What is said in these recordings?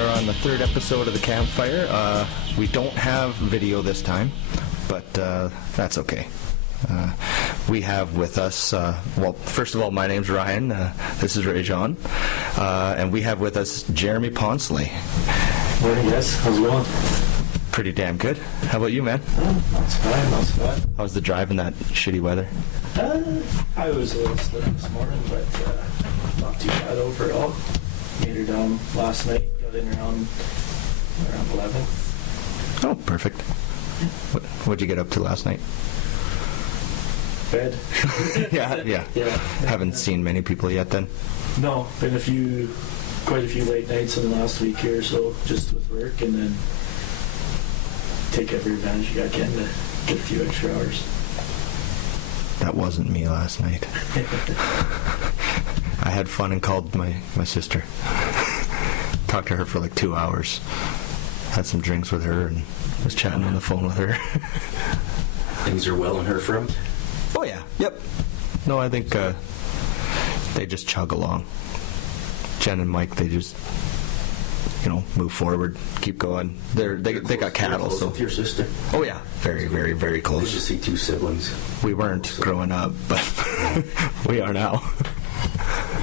are on the third episode of the Campfire. We don't have video this time, but that's okay. We have with us, well, first of all, my name's Ryan. This is Rajon. And we have with us Jeremy Poncelet. Morning, guys. How's it going? Pretty damn good. How about you, man? Not so bad, not so bad. How's the drive in that shitty weather? I was a little slick this morning, but not too bad overall. Made her down last night, got in around 11. Oh, perfect. What'd you get up to last night? Bed. Yeah. Haven't seen many people yet then? No, been quite a few late nights in the last week here or so, just with work, and then take every advantage you can to get a few extra hours. That wasn't me last night. I had fun and called my sister. Talked to her for like 2 hours. Had some drinks with her and was chatting on the phone with her. Things are well on her front? Oh yeah, yep. No, I think they just chug along. Jen and Mike, they just, move forward, keep going. They got cattle, so. With your sister? Oh yeah, very, very, very close. Did you see two siblings? We weren't growing up, but we are now.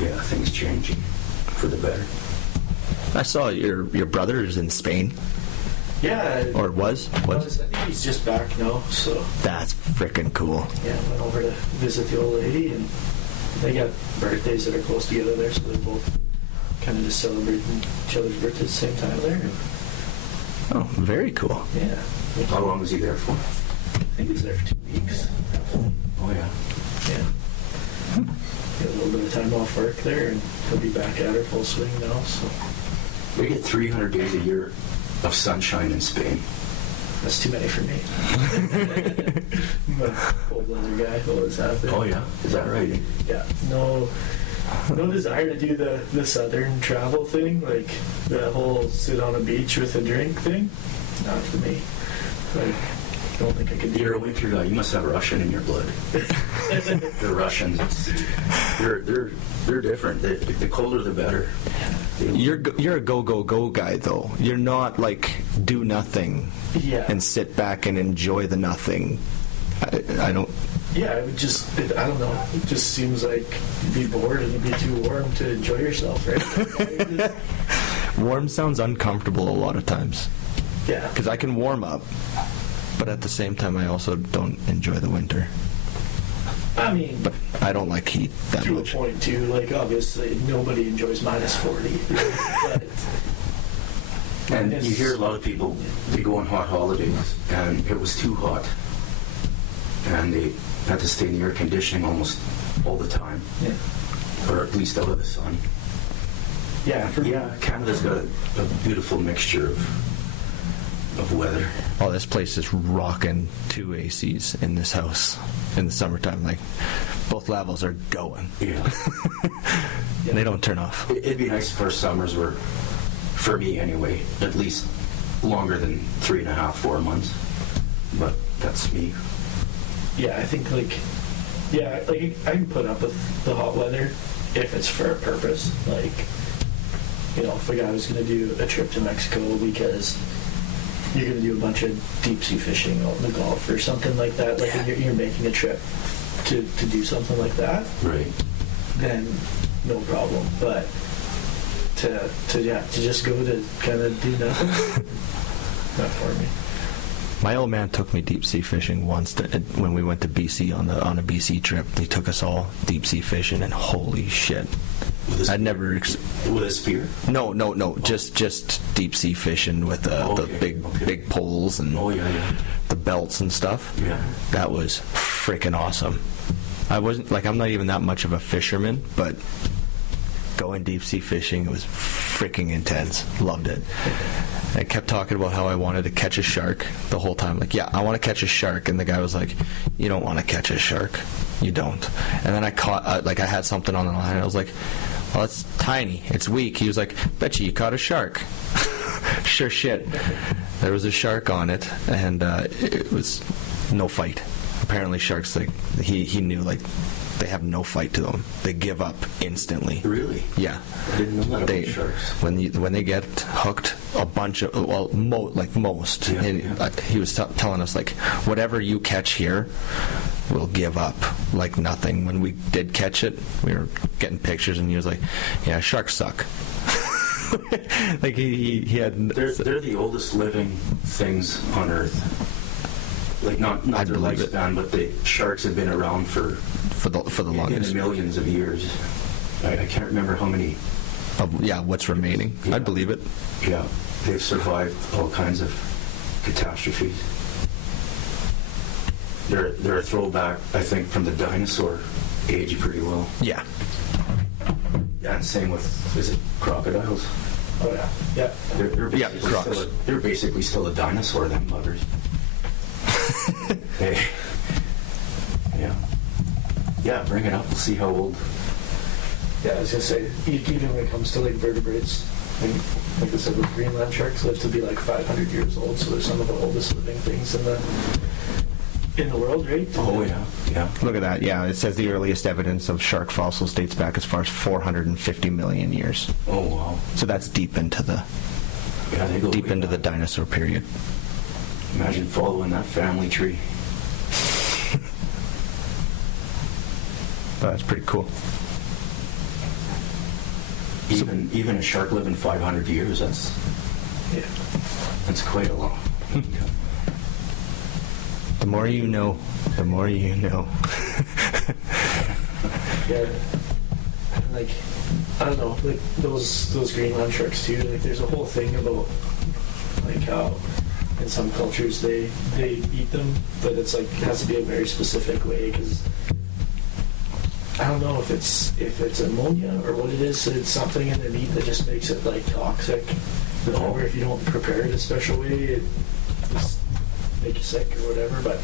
Yeah, things changing for the better. I saw your brother is in Spain. Yeah. Or was? I think he's just back now, so. That's freaking cool. Yeah, went over to visit the old lady, and they got birthdays that are close together there, so they're both kind of just celebrating each other's birthdays at the same time there. Oh, very cool. Yeah. How long was he there for? I think he was there for 2 weeks. Oh, yeah. Yeah. Got a little bit of time off work there, and he'll be back at her full swing now, so. We get 300 days a year of sunshine in Spain. That's too many for me. I'm a cold-weather guy, always have been. Oh, yeah? Is that right? Yeah. No desire to do the southern travel thing, like the whole sit on a beach with a drink thing. Not for me. I don't think I could do it. You're a winter guy. You must have Russian in your blood. The Russians, they're different. The colder, the better. You're a go guy though. You're not like do nothing and sit back and enjoy the nothing. I don't. Yeah, I would just. I don't know. It just seems like you'd be bored and you'd be too warm to enjoy yourself, right? Warm sounds uncomfortable a lot of times. Yeah. Because I can warm up, but at the same time I also don't enjoy the winter. I mean, but I don't like heat that to much. To a point too. Like obviously nobody enjoys -40. And you hear a lot of people, they go on hot holidays, and it was too hot, and they had to stay in the air conditioning almost all the time, or at least out of the sun. Yeah, Canada's got a beautiful mixture of weather. Oh, this place is rocking 2 ACs in this house in the summertime. Like, both levels are going. Yeah. They don't turn off. It'd be nice if our summers were, for me anyway, at least longer than 3.5, 4 months. But that's me. Yeah, I think I can put up with the hot weather if it's for a purpose. Like, if a guy was going to do a trip to Mexico because you're going to do a bunch of deep sea fishing out in the Gulf or something like that, like you're making a trip to do something like that, right? Then no problem. But to just go to kind of do nothing, not for me. My old man took me deep sea fishing once when we went to BC on a BC trip. He took us all deep sea fishing, and holy shit! I'd never with a spear. No, just deep sea fishing with the big poles and the belts and stuff. Yeah, that was freaking awesome. I'm not even that much of a fisherman, but going deep sea fishing was freaking intense. Loved it. I kept talking about how I wanted to catch a shark the whole time. Like, yeah, I want to catch a shark. And the guy was like, you don't want to catch a shark. You don't. And then I caught, I had something on the line. And I was like, well, it's tiny. It's weak. He was like, bet you caught a shark. Sure shit. There was a shark on it. And it was no fight. Apparently sharks, like, he knew, like, they have no fight to them. They give up instantly. Really? Yeah. I didn't know that about sharks. When they get hooked, a bunch of, well, most. Yeah, and yeah. He was telling us, like, whatever you catch here will give up like nothing. When we did catch it, we were getting pictures, and he was like, yeah, sharks suck. Like he had. They're the oldest living things on Earth. Like not I'd their believe it. lifespan, but the sharks have been around for the in longest. the millions of years. I can't remember how many. What's remaining? Yeah. I'd believe it. Yeah, they've survived all kinds of catastrophes. They're a throwback, I think, from the dinosaur age pretty well. Yeah. Yeah, and same with, is it crocodiles? Oh yeah, yeah. They're Yeah, basically crocs. they're basically still a dinosaur, them buggers. Hey. Yeah. Yeah, bring it up. We'll see how old. Yeah, I was gonna say, even when it comes to like vertebrates, like I said, with Greenland sharks live to be like 500 years old, so they're some of the oldest living things in the world, right? Oh yeah, yeah. Look at that. Yeah, it says the earliest evidence of shark fossils dates back as far as 450 million years. Oh wow. So that's deep into the Yeah, they go way the back. dinosaur period. Imagine following that family tree. But that's pretty cool. Even a shark living 500 years. Yeah. That's quite a lot. The more you know, the more you know. Yeah. Like, I don't know, like those Greenland sharks too, like there's a whole thing about like how in some cultures they eat them, but it's like, it has to be a very specific way, because I don't know if it's ammonia or what it is, it's something in the meat that just makes it like toxic. Or if you don't prepare it a special way, it just make you sick or whatever, but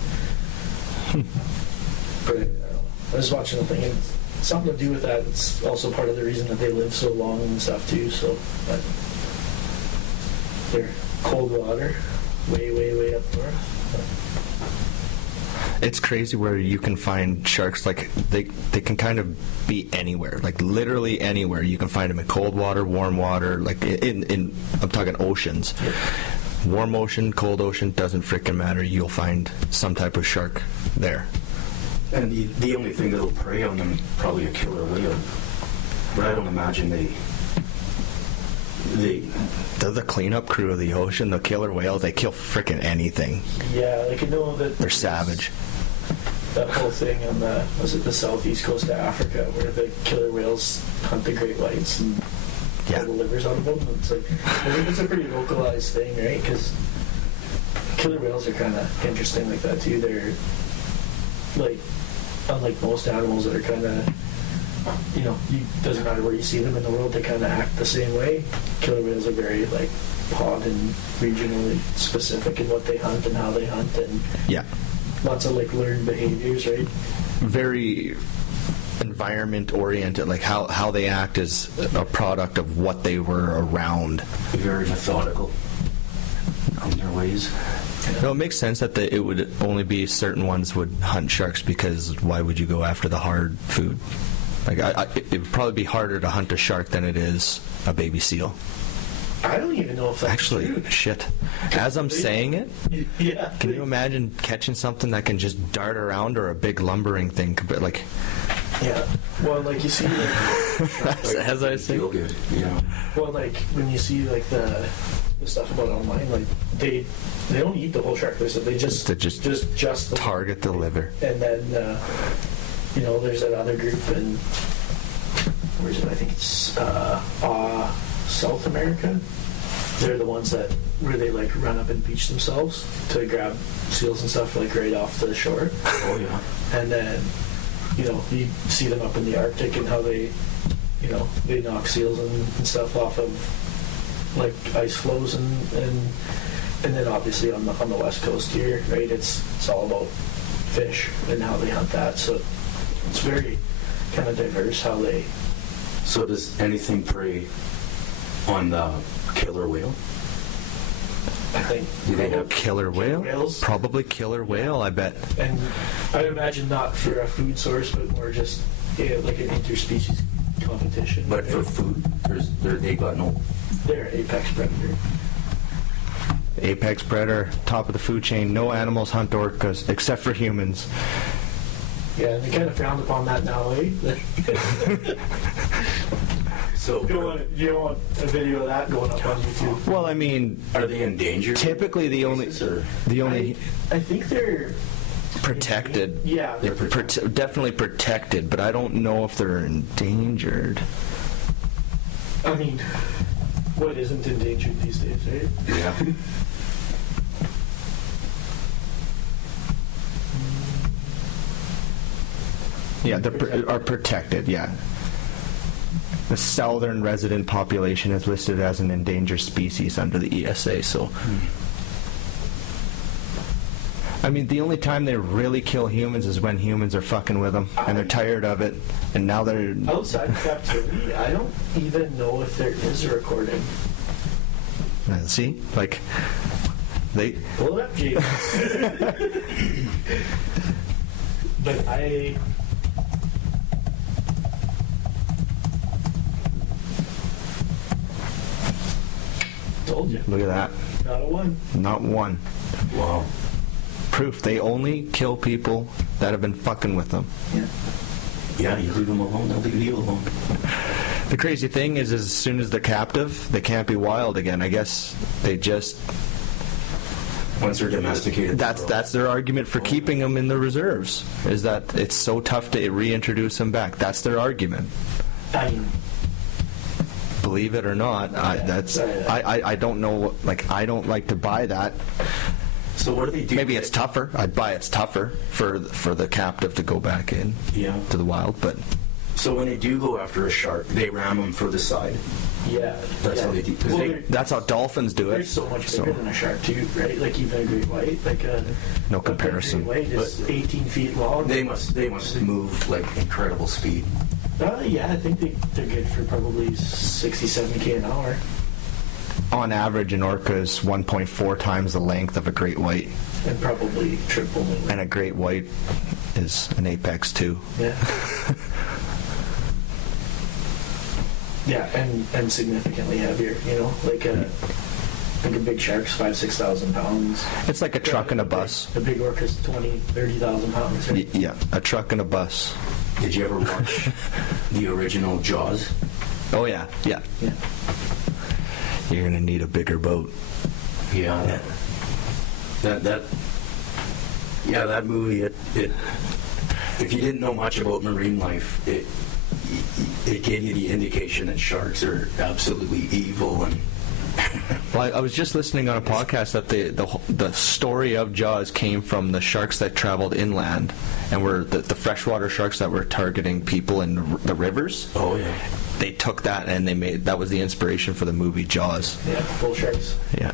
I don't know. I was watching a thing, and it's something to do with that. It's also part of the reason that they live so long and stuff too. So, but they're cold water, way up north. It's crazy where you can find sharks, like they can kind of be anywhere, like literally anywhere. You can find them in cold water, warm water, like in I'm talking oceans. Warm ocean, cold ocean, doesn't freaking matter. You'll find some type of shark there. And the only thing that'll prey on them, probably a killer whale. But I don't imagine they They're the cleanup crew of the ocean, the killer whales. They kill freaking anything. Yeah, like I know that They're savage. that whole thing on the southeast coast of Africa where the killer whales hunt the great whites and pull the livers out of them. It's like, I think it's a pretty localized thing, right? Because killer whales are kind of interesting like that too. They're like, unlike most animals that are kind of, doesn't matter where you see them in the world, they kind of act the same way. Killer whales are very like pod and regionally specific in what they hunt and how they hunt, and lots of like learned behaviors, right? Very environment oriented, like how they act is a product of what they were around. very methodical in their ways. No, it makes sense that it would only be certain ones would hunt sharks, because why would you go after the hard food? Like it would probably be harder to hunt a shark than it is a baby seal. I don't even know if that's Actually, true. shit. As I'm saying it, Yeah. can you imagine catching something that can just dart around, or a big lumbering thing? Like, Yeah. Well, like you see, like, as I say, Feel good, yeah. well, like when you see like the stuff about online, like they don't eat the whole shark. They just the target the liver. and then there's that other group in where is it? I think it's South America. They're the ones where they like run up and beach themselves to grab seals and stuff like right off the shore. Oh yeah. And then you see them up in the Arctic and how they knock seals and stuff off of like ice floes and then obviously on the west coast here, right? It's all about fish and how they hunt that. So it's very kind of diverse how they. So does anything prey on the killer whale? I think. Do they have Killer whale? Whales. Probably killer whale, I bet. And I imagine not for a food source, but more just like an interspecies competition. But for food, they got no. They're apex predator. Apex predator, top of the food chain. No animals hunt orcas except for humans. Yeah, and they kind of frowned upon that now, eh? So you don't want a video of that going up on YouTube. Well, I mean, are they endangered? typically the only I think they're protected. Yeah, They're protected. Definitely protected, but I don't know if they're endangered. I mean, what isn't endangered these days, right? Yeah. Yeah, they are protected, yeah. The southern resident population is listed as an endangered species under the ESA, so... I mean, the only time they really kill humans is when humans are fucking with them, and they're tired of it, and now they're... Outside of captivity, I don't even know if there is a recording. See? Like, they... Pull it up, Jake. But I... Told you. Look at that. Not a one. Not one. Wow. Proof they only kill people that have been fucking with them. Yeah. Yeah, you leave them alone, they'll leave you alone. The crazy thing is as soon as they're captive, they can't be wild again. I guess they just... Once they're domesticated. That's their argument for keeping them in the reserves, is that it's so tough to reintroduce them back. That's their argument. I mean, Believe it or not, I don't know, like, I don't like to buy that. So what do they do? Maybe it's tougher. I'd buy it's tougher for the captive to go back in Yeah. to the wild, but... So when they do go after a shark, they ram them for the side. yeah. That's yeah. how they do. 'Cause Well, they- they're- That's how dolphins do it. They're so much bigger than a shark too, right? Like even a great white, like a No a big comparison. great white is 18 feet long. They must move like incredible speed. Yeah, I think they're good for probably 67 an hour. On average, an orca is 1.4 times the length of a great white, And probably triple. and a great white is an apex too. Yeah. Yeah, and significantly heavier. You know, like a big shark's 5,000-6,000 pounds. It's like a truck and a bus. The big orca's 20,000-30,000 pounds. Right? Yeah, a truck and a bus. Did you ever watch the original Jaws? Oh yeah, yeah. Yeah. You're gonna need a bigger boat. Yeah. That movie. It if you didn't know much about marine life, it gave you the indication that sharks are absolutely evil and. Well, I was just listening on a podcast that the story of Jaws came from the sharks that traveled inland, and were the freshwater sharks that were targeting people in the rivers. Oh yeah. They took that and that was the inspiration for the movie Jaws. Yeah, bull sharks. Yeah.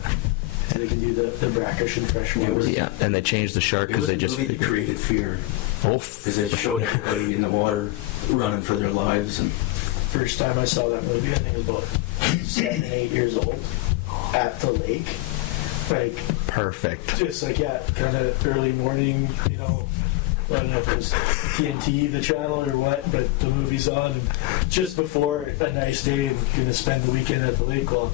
So they can do the brackish and freshwater. Yeah, and they changed the shark because they just really created fear because it showed everybody in the water running for their lives. And First time I saw that movie, I think it was about 7, 8 years old, at the lake. Like, perfect. just like, yeah, kind of early morning, you know, I don't know if it was TNT, the channel, or what, but the movie's on. And just before a nice day and going to spend the weekend at the lake, well,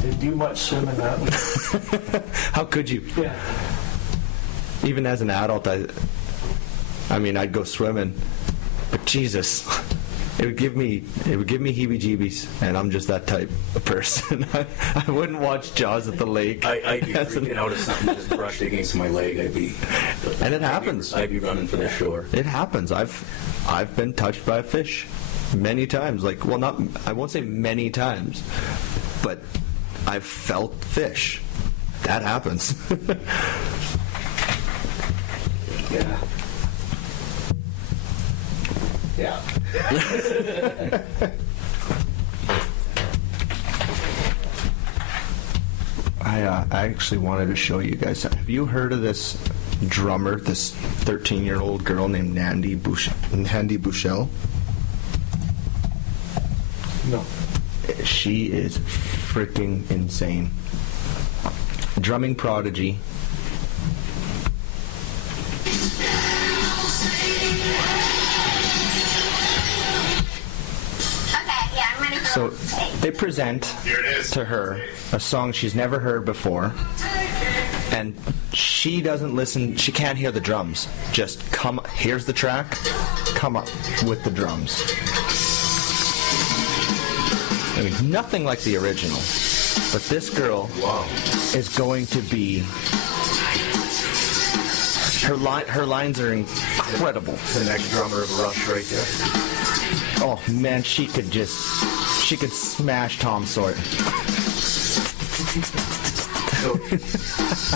didn't do much swimming that week. How could you? Yeah. Even as an adult, I mean, I'd go swimming, but Jesus, it would give me heebie-jeebies, and I'm just that type of person. I wouldn't watch Jaws at the lake. I'd be freaking out if something just brushed against my leg. And it happens. I'd be running for the shore. It happens. I've been touched by a fish many times. Like, well, not, I won't say many times, but I've felt fish. That happens. Yeah. Yeah. I actually wanted to show you guys. Have you heard of this drummer, this 13-year-old girl named Nandi Bushell? No. She is freaking insane. drumming prodigy. So they present to her a song she's never heard before, and she doesn't listen, she can't hear the drums. Just here's the track, come up with the drums. I mean, nothing like the original, but this girl is going to be, her lines are incredible. The next drummer of Rush right there. Oh man, she could smash Tom Sawyer. So,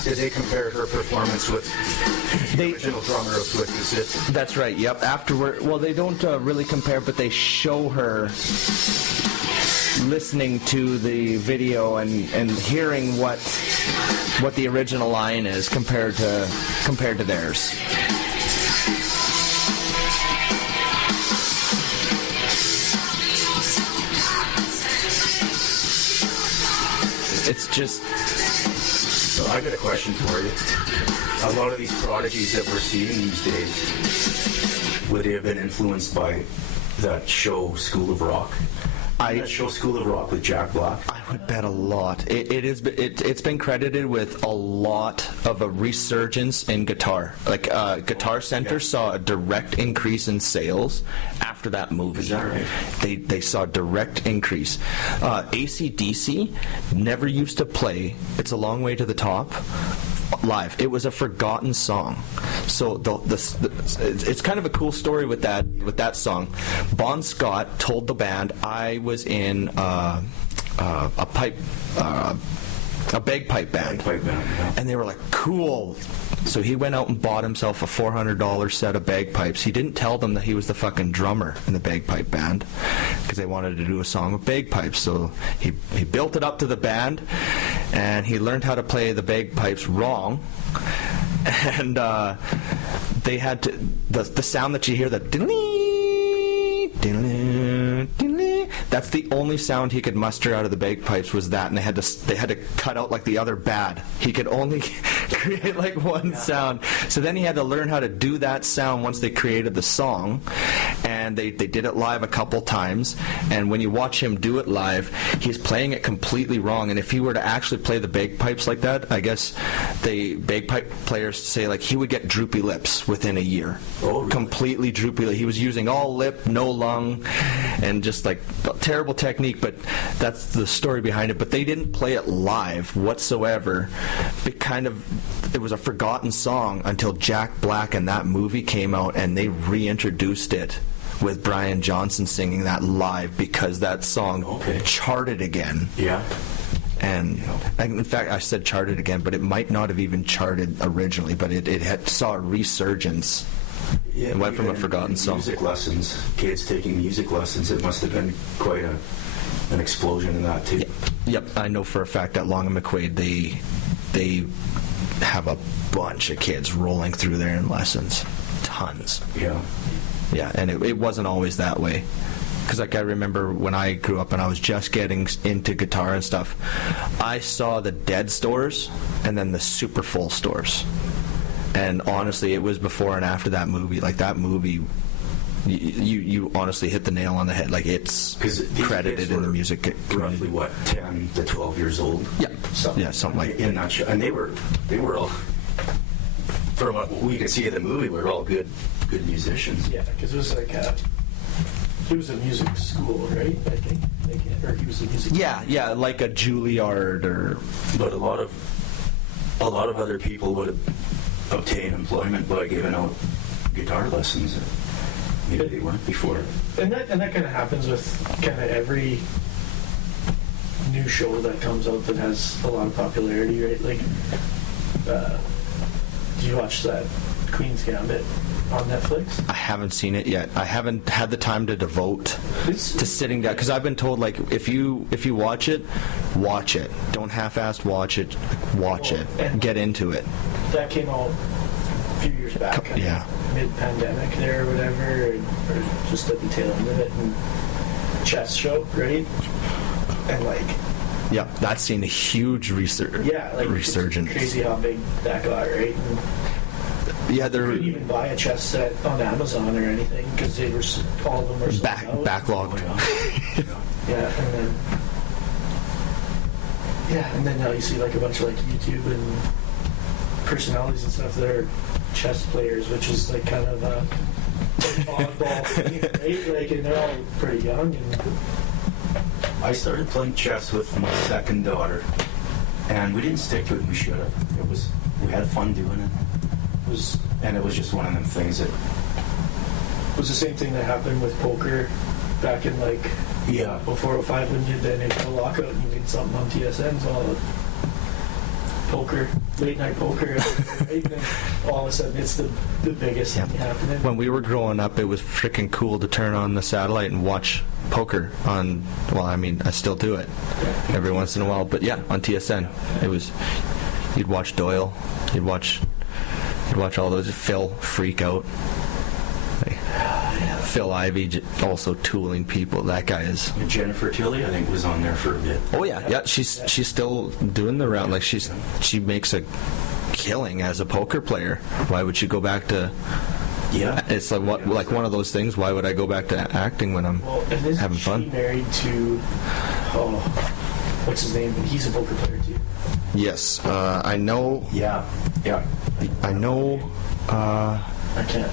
did they compare her performance with the original drummer of Twisted Sister? That's right, yep. Afterward, well, they don't really compare, but they show her listening to the video and hearing what the original line is compared to theirs. It's just... So I got a question for you. A lot of these prodigies that we're seeing these days, would they have been influenced by that show School of Rock? That show School of Rock with Jack Black? I would bet a lot. It's been credited with a lot of a resurgence in guitar. Like Guitar Center saw a direct increase in sales after that movie. Is that right? They saw a direct increase. AC/DC never used to play It's a Long Way to the Top live. It was a forgotten song. So it's kind of a cool story with that song. Bon Scott told the band, I was in a bagpipe band. And they were like, cool. So he went out and bought himself a $400 set of bagpipes. He didn't tell them that he was the fucking drummer in the bagpipe band because they wanted to do a song with bagpipes. So he built it up to the band, and he learned how to play the bagpipes wrong. And they had to, the sound that you hear, the that's the only sound he could muster out of the bagpipes was that, and they had to cut out like the other bad. He could only create like one sound. So then he had to learn how to do that sound once they created the song, and they did it live a couple times. And when you watch him do it live, he's playing it completely wrong. And if he were to actually play the bagpipes like that, I guess the bagpipe players say like he would get droopy lips within a year. Oh, really? Completely droopy. He was using all lip, no lung, and just like terrible technique, but that's the story behind it. But they didn't play it live whatsoever. It was a forgotten song until Jack Black and that movie came out, and they reintroduced it with Brian Johnson singing that live because that song charted again. Yeah. And in fact, I said charted again, but it might not have even charted originally, but it saw a resurgence. Yeah, it went from a forgotten song. Music lessons, kids taking music lessons, it must have been quite an explosion in that too. Yep, I know for a fact that Long and McQuaid, they have a bunch of kids rolling through there in lessons. Tons. Yeah. Yeah, and it wasn't always that way. Because like I remember when I grew up and I was just getting into guitar and stuff, I saw the dead stores and then the super full stores. And honestly, it was before and after that movie. Like that movie, you honestly hit the nail on the head. Like it's credited in the music community. Roughly 10 to 12 years old. Yeah, something like in that show. And they were all, from what we could see in the movie, we were all good musicians. Yeah, because it was like he was a music school, right? I think, or he was a music. Yeah, like a Juilliard or. But a lot of other people would have obtained employment by giving out guitar lessons. Maybe they weren't before. And that kind of happens with kind of every new show that comes out that has a lot of popularity, right? Like, did you watch that Queen's Gambit on Netflix? I haven't seen it yet. I haven't had the time to devote to sitting down, because I've been told like if you watch it, don't half-assed watch it, watch it, get into it. That came out a few years back, yeah, mid-pandemic there or whatever, or just at the tail end of it, and chess show, right? And like Yeah, that's seen a huge Yeah, like resurgence. It's crazy how big that got, right? And Yeah, you they're couldn't even buy a chess set on Amazon or anything because they were all of them were sold out. backlogged. Yeah, and then now you see like a bunch of like YouTube and personalities and stuff that are chess players, which is like kind of a oddball thing, right? Like, and they're all pretty young. And I started playing chess with my second daughter, and we didn't stick to it. We should have. We had fun doing it. And it was just one of them things that was the same thing that happened with poker back in like 0405 when you then hit the lockout and you made something on TSN. So poker, late night poker, right? And then all of a sudden it's the biggest thing happening. When we were growing up, it was freaking cool to turn on the satellite and watch poker on, well, I mean, I still do it every once in a while, but yeah, on TSN. It was, you'd watch Doyle, you'd watch all those, Phil freak out. Phil Ivey also tooling people. That guy is. Jennifer Tilly, I think, was on there for a bit. Oh yeah, she's still doing the round. Like she makes a killing as a poker player. Why would she go back to? Yeah, it's like one of those things. Why would I go back to acting when I'm having fun? She married to what's his name? He's a poker player too. Yes, I know. Yeah. I know. I can't.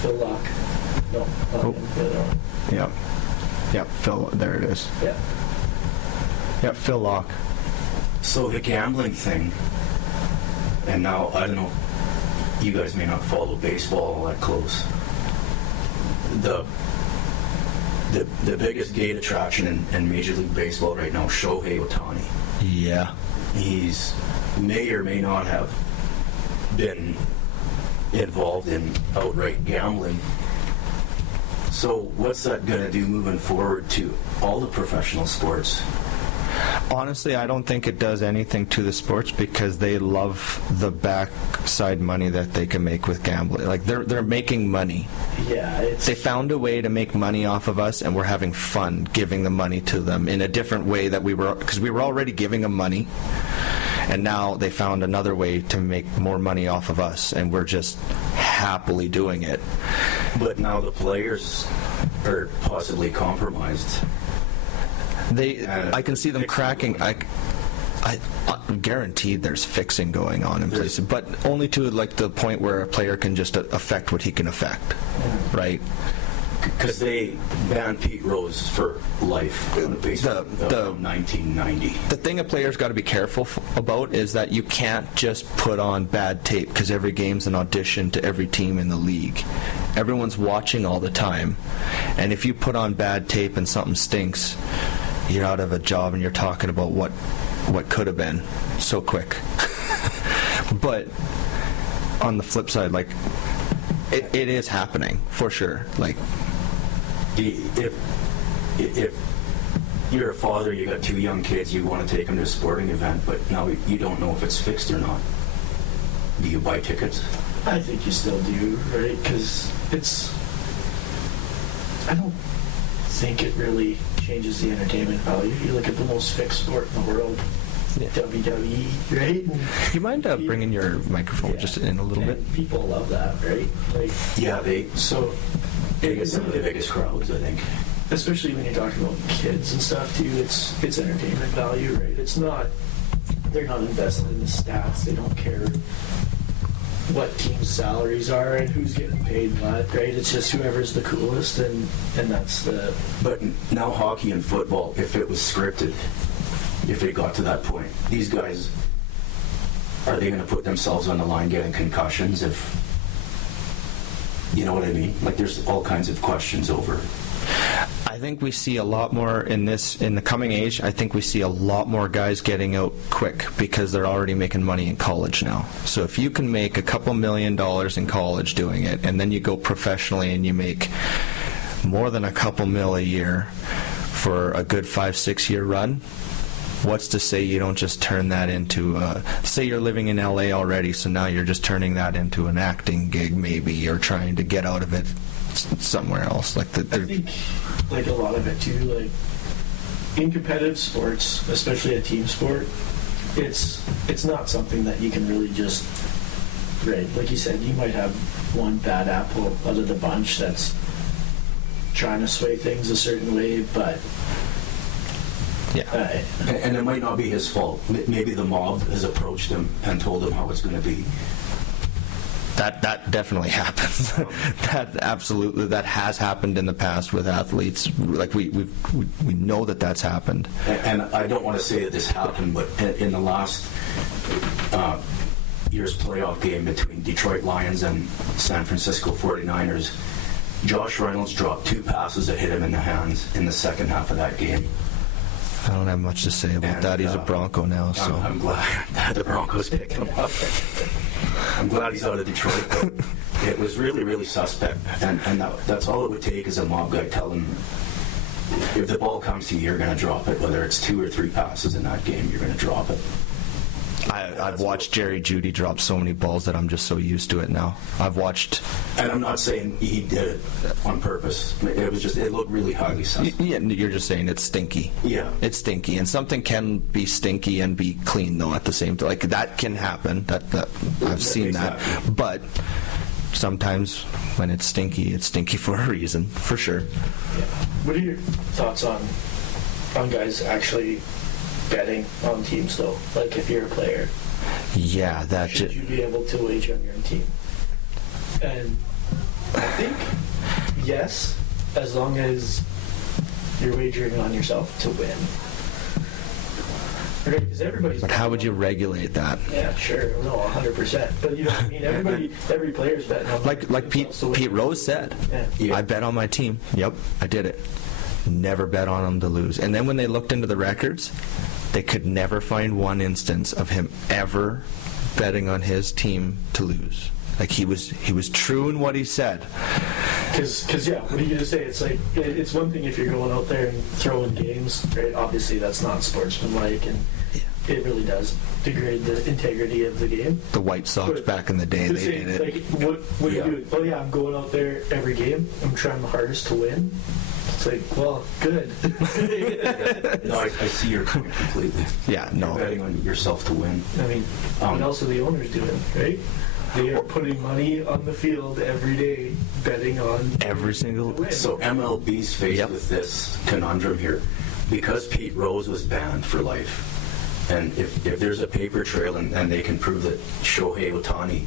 Phil Locke. No, not him, the other one. Yep, Phil. There it is. Yeah. Yep, Phil Locke. So the gambling thing, and now I don't know. You guys may not follow baseball all that close. The biggest gate attraction in Major League Baseball right now, Shohei Ohtani. Yeah. He's may or may not have been involved in outright gambling. So what's that going to do moving forward to all the professional sports? Honestly, I don't think it does anything to the sports because they love the backside money that they can make with gambling. Like they're making money. Yeah, They found a way to make money off of us, and we're having fun giving the money to them in a different way that because we were already giving them money, and now they found another way to make more money off of us, and we're just happily doing it. But now the players are possibly compromised. I can see them cracking. I'm guaranteed there's fixing going on in places, but only to like the point where a player can just affect what he can affect, right? Because they banned Pete Rose for life on the basis of 1990. The thing a player's got to be careful about is that you can't just put on bad tape because every game's an audition to every team in the league. Everyone's watching all the time, and if you put on bad tape and something stinks, you're out of a job and you're talking about what could have been so quick. But on the flip side, like it is happening for sure. Like if you're a father, you got 2 young kids, you want to take them to a sporting event, but now you don't know if it's fixed or not. Do you buy tickets? I think you still do, right? Because I don't think it really changes the entertainment value. You look at the most fixed sport in the world, WWE, right? you mind bringing your microphone just in a little bit? People love that, right? Like, yeah, they get some of the really, biggest crowds, I think. especially when you're talking about kids and stuff too. It's entertainment value, right? It's not. They're not invested in the stats. They don't care what team's salaries are and who's getting paid what, right? It's just whoever's the coolest, and that's the. But now hockey and football, if it was scripted, if it got to that point, these guys, are they going to put themselves on the line getting concussions if, you know what I mean? Like there's all kinds of questions over. I think we see a lot more in the coming age. I think we see a lot more guys getting out quick because they're already making money in college now. So if you can make a couple $1 million in college doing it, and then you go professionally and you make more than a couple mil a year for a good 5-6 year run, what's to say you don't just turn that into, say you're living in LA already, so now you're just turning that into an acting gig maybe, or trying to get out of it somewhere else. Like I think like a lot of it too, like in competitive sports, especially a team sport, it's not something that you can really just, right, like you said, you might have one bad apple out of the bunch that's trying to sway things a certain way, but yeah. And it might not be his fault. Maybe the mob has approached him and told him how it's going to be. That definitely happens. that has happened in the past with athletes. Like we know that's happened. And I don't want to say that this happened, but in the last year's playoff game between Detroit Lions and San Francisco 49ers, Josh Reynolds dropped 2 passes that hit him in the hands in the second half of that game. I don't have much to say about that. He's a Bronco now, so I'm glad that the Broncos picked him up. I'm glad he's out of Detroit. But it was really, really suspect, and that's all it would take is a mob guy telling him, if the ball comes to you, you're going to drop it. Whether it's 2 or 3 passes in that game, you're going to drop it. I've watched Jerry Jeudy drop so many balls that I'm just so used to it now. I've watched... And I'm not saying he did it on purpose. It looked really highly suspect. Yeah, you're just saying it's stinky. Yeah. It's stinky. And something can be stinky and be clean, though, at the same time. Like, that can happen. I've seen that. But sometimes when it's stinky for a reason, for sure. Yeah. What are your thoughts on guys actually betting on teams, though? Like, if you're a player, yeah, should you be able to wager on your own team? And I think yes, as long as you're wagering on yourself to win. Right? Because everybody's. But how would you regulate that? Yeah, sure, no, 100%. But you know what I mean? Every player's betting on. Like Pete Rose said, yeah. I bet on my team. Yep, I did it. Never bet on them to lose. And then when they looked into the records, they could never find one instance of him ever betting on his team to lose. Like, he was true in what he said. Because yeah, what are you going to say? It's like, it's one thing if you're going out there and throwing games, right? Obviously, that's not sportsmanlike, and it really does degrade the integrity of the game. The White Sox But back in the day, they did it. Like, what are you doing? Oh yeah, I'm going out there every game. I'm trying my hardest to win. It's like, well, good. No, I see your point completely. Yeah, no. You're betting on yourself to win. I mean, what else are the owners doing, right? They are putting money on the field every day, betting on every single. win. So MLB's faced with this conundrum here, because Pete Rose was banned for life, and if there's a paper trail and they can prove that Shohei Ohtani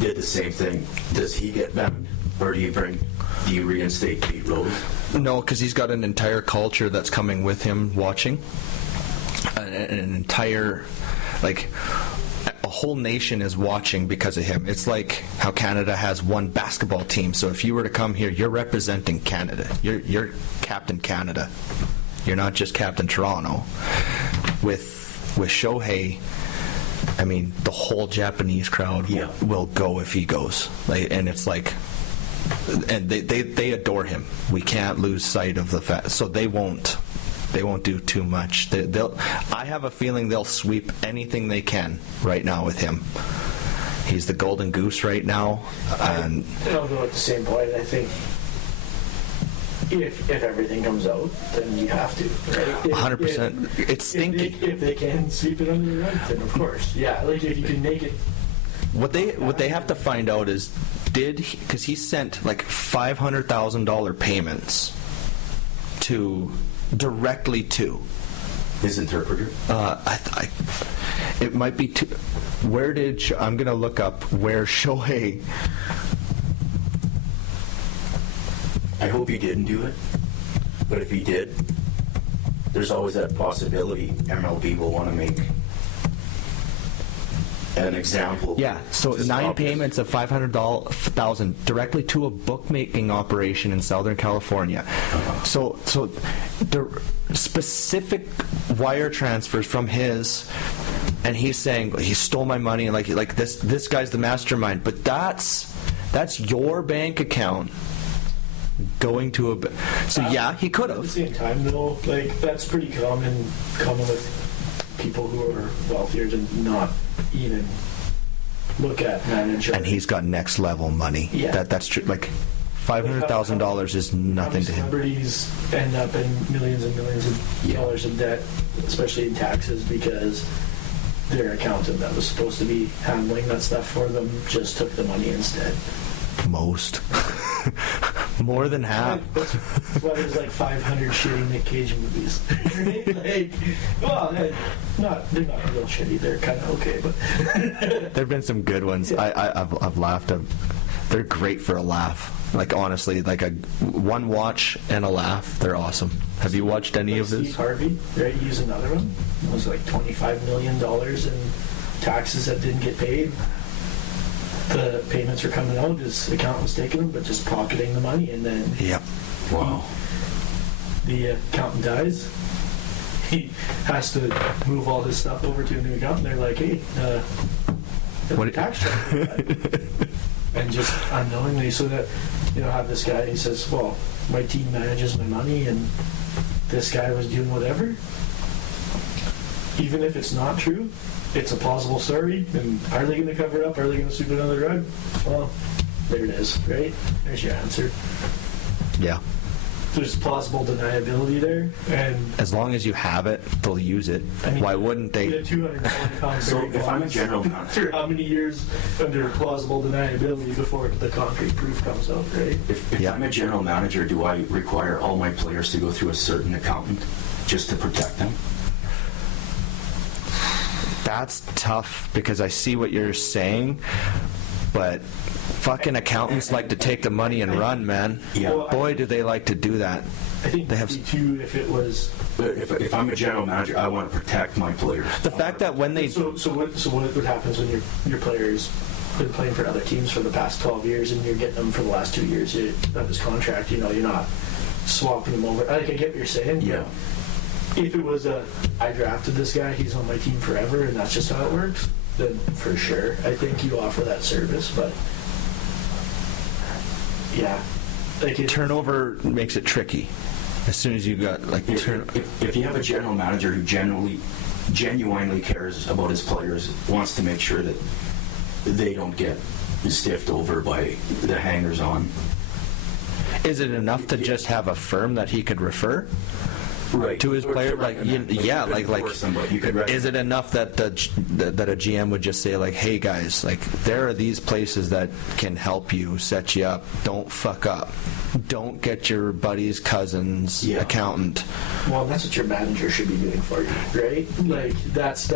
did the same thing, does he get banned, or do you reinstate Pete Rose? No, because he's got an entire culture that's coming with him watching. An entire, like, a whole nation is watching because of him. It's like how Canada has one basketball team. So if you were to come here, you're representing Canada. You're Captain Canada. You're not just Captain Toronto. With Shohei, I mean, the whole Japanese crowd will go if he goes. And it's like, and they adore him. We can't lose sight of the fact. So they won't do too much. I have a feeling they'll sweep anything they can right now with him. He's the golden goose right now. And I'll go at the same point. I think if everything comes out, then you have to, right? 100%. It's stinky. If they can sweep it under the rug, then of course, yeah. Like if you can make it. What they have to find out is, because he sent like $500,000 payments directly to His interpreter? It might be to. I'm going to look up where Shohei. I hope he didn't do it, but if he did, there's always that possibility MLB will want to make an example. Yeah, so 9 payments of $500,000 directly to a bookmaking operation in Southern California. So the specific wire transfers from his, and he's saying he stole my money, and like this guy's the mastermind. But that's your bank account going to a... So yeah, he could At the have. same time, though, like that's pretty common with people who are wealthier to not even look at manager. And he's got next level money. Yeah. That's true. Like $500,000 is nothing to him. Celebrities end up in millions and millions of dollars in debt, especially in taxes, because their accountant that was supposed to be handling that stuff for them just took the money instead. Most. More than half. That's why there's like 500 shitty Nick Cage movies. Like, well, they're not real shitty. They're kind of okay, but There've been some good ones. Yeah. I've laughed. They're great for a laugh. Like honestly, like a one watch and a laugh. They're awesome. Have you watched any of Steve this? Harvey, right? He's another one. It was like $25 million in taxes that didn't get paid. The payments were coming out. His accountant was taking them, but just pocketing the money, and then Yep. Wow. the accountant dies. He has to move all his stuff over to a new accountant. They're like, hey, What- tax check. And just unknowingly, so that have this guy. He says, well, my team manages my money, and this guy was doing whatever. Even if it's not true, it's a plausible story. And are they going to cover it up? Are they going to sweep it under the rug? Well, there it is, right? There's your answer. Yeah. There's plausible deniability there, and As long as you have it, they'll use it. I mean, Why wouldn't we they? had 240 pounds. So if I'm a general for manager, how many years under plausible deniability before the concrete proof comes out, right? if Yeah. I'm a general manager, do I require all my players to go through a certain accountant just to protect them? That's tough because I see what you're saying, but fucking accountants like to take the money and run, man. Yeah. Well, Boy, do they like to do that. I think They have- maybe too, if it was. But if I'm a general manager, I want to protect my players. The fact that when they... So what happens when your players been playing for other teams for the past 12 years and you're getting them for the last 2 years of his contract? You're not swapping them over. I get what you're saying. Yeah. If it was I drafted this guy, he's on my team forever, and that's just how it works, then for sure, I think you offer that service. But yeah, like Turnover makes it tricky. As soon as you got like If you have a general manager who genuinely cares about his players, wants to make sure that they don't get stiffed over by the hangers-on. Is it enough to just have a firm that he could refer Right. to his Or player? to Like, recommend. yeah, You could like force them, but you could recommend. is it enough that that a GM would just say like, hey guys, like there are these places that can help you, set you up. Don't fuck up. Don't get your buddy's cousin's Yeah. accountant. well, that's what your manager should be doing for you, right? Like that's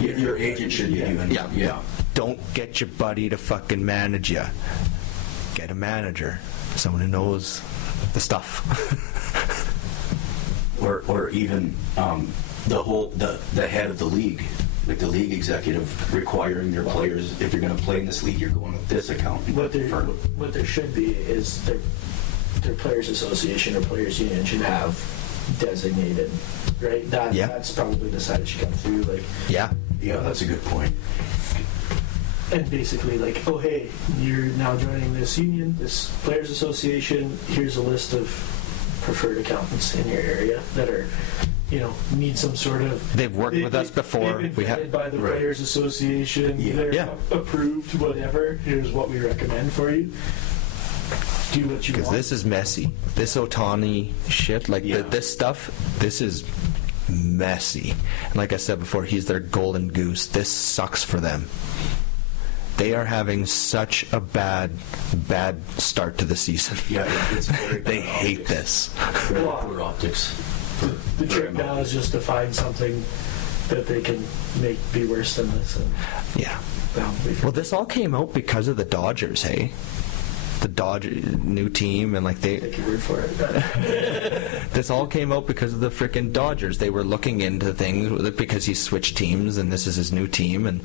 Your agent should be doing Yeah. Yeah. Don't get your buddy to fucking manage you. Get a manager, someone who knows the stuff. Or even the head of the league, like the league executive requiring their players, if you're going to play in this league, you're going with this account. what there should be is their players association or players union should have designated, right? Yeah. That's probably the side that should come through, like. Yeah. Yeah, that's a good point. And basically, like, oh, hey, you're now joining this union, this players association. Here's a list of preferred accountants in your area that are, need some sort of. They've worked with us before. They've We been have vetted by the Right. players association. Yeah. They're Yeah. approved. Whatever. Here's what we recommend for you. Do what you Because want. this is messy. This Otani shit, like Yeah. this stuff, this is messy. And like I said before, he's their golden goose. This sucks for them. They are having such a bad start to the season. Yeah, it's very They bad hate optics. this. Very poor optics. The trick now is just to find something that they can make be worse than this. And, Yeah. we've- Well, this all came out because of the Dodgers, hey? The Dodgers new team and like take your word for it. this all came out because of the frickin' Dodgers. They were looking into things with it because he switched teams and this is his new team and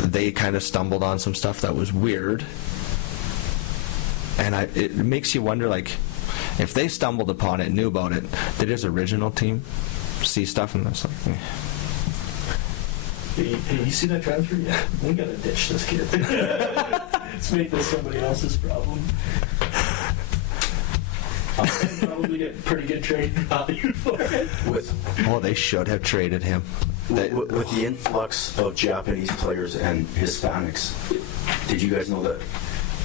they kind of stumbled on some stuff that was weird. And it makes you wonder, like, if they stumbled upon it, knew about it, did his original team see stuff and it's like, Hey, you see that transfer? Yeah, we gotta ditch this kid. Let's make this somebody else's problem. And probably get pretty good trade value for it. Oh, they should have traded him. With the influx of Japanese players and Hispanics, did you guys know that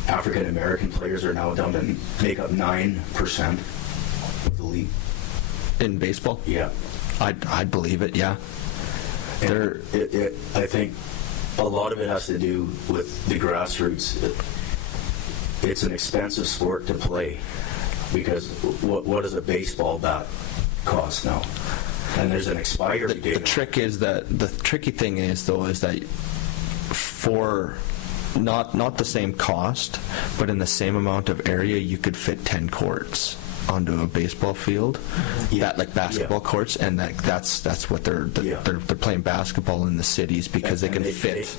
African American players are now down to make up 9% of the league? In baseball? Yeah. I'd believe it, yeah. I think a lot of it has to do with the grassroots. It's an expensive sport to play because what does a baseball bat cost now? And there's an expiry date. The tricky thing is that for not the same cost, but in the same amount of area, you could fit 10 courts onto a baseball field, like basketball courts, and that's what they're playing basketball in the cities because they can fit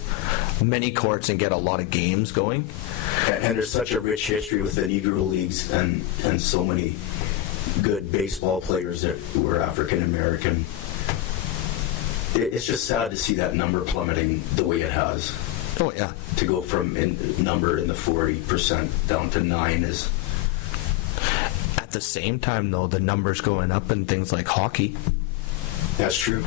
many courts and get a lot of games going. And there's such a rich history with the Negro Leagues and so many good baseball players that were African American. It's just sad to see that number plummeting the way it has. Oh yeah. To go from number in the 40% down to 9 is. At the same time, though, the numbers going up in things like hockey. That's true.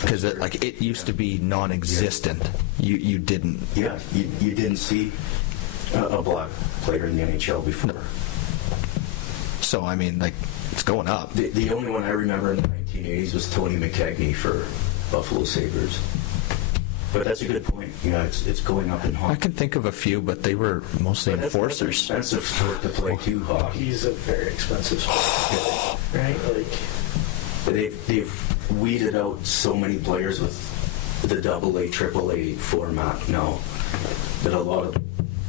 Because it used to be non-existent. Yeah. You didn't. Yeah, you didn't see a black player in the NHL before. No. So I mean, it's going up. The only one I remember in the 1980s was Tony McKegney for Buffalo Sabres. But that's a good point. Yeah, it's going up in hockey. I can think of a few, but they were mostly enforcers. That's an expensive sport to play too, hockey. Hockey's a very expensive sport, right? They've weeded out so many players with the AA, AAA format now that a lot of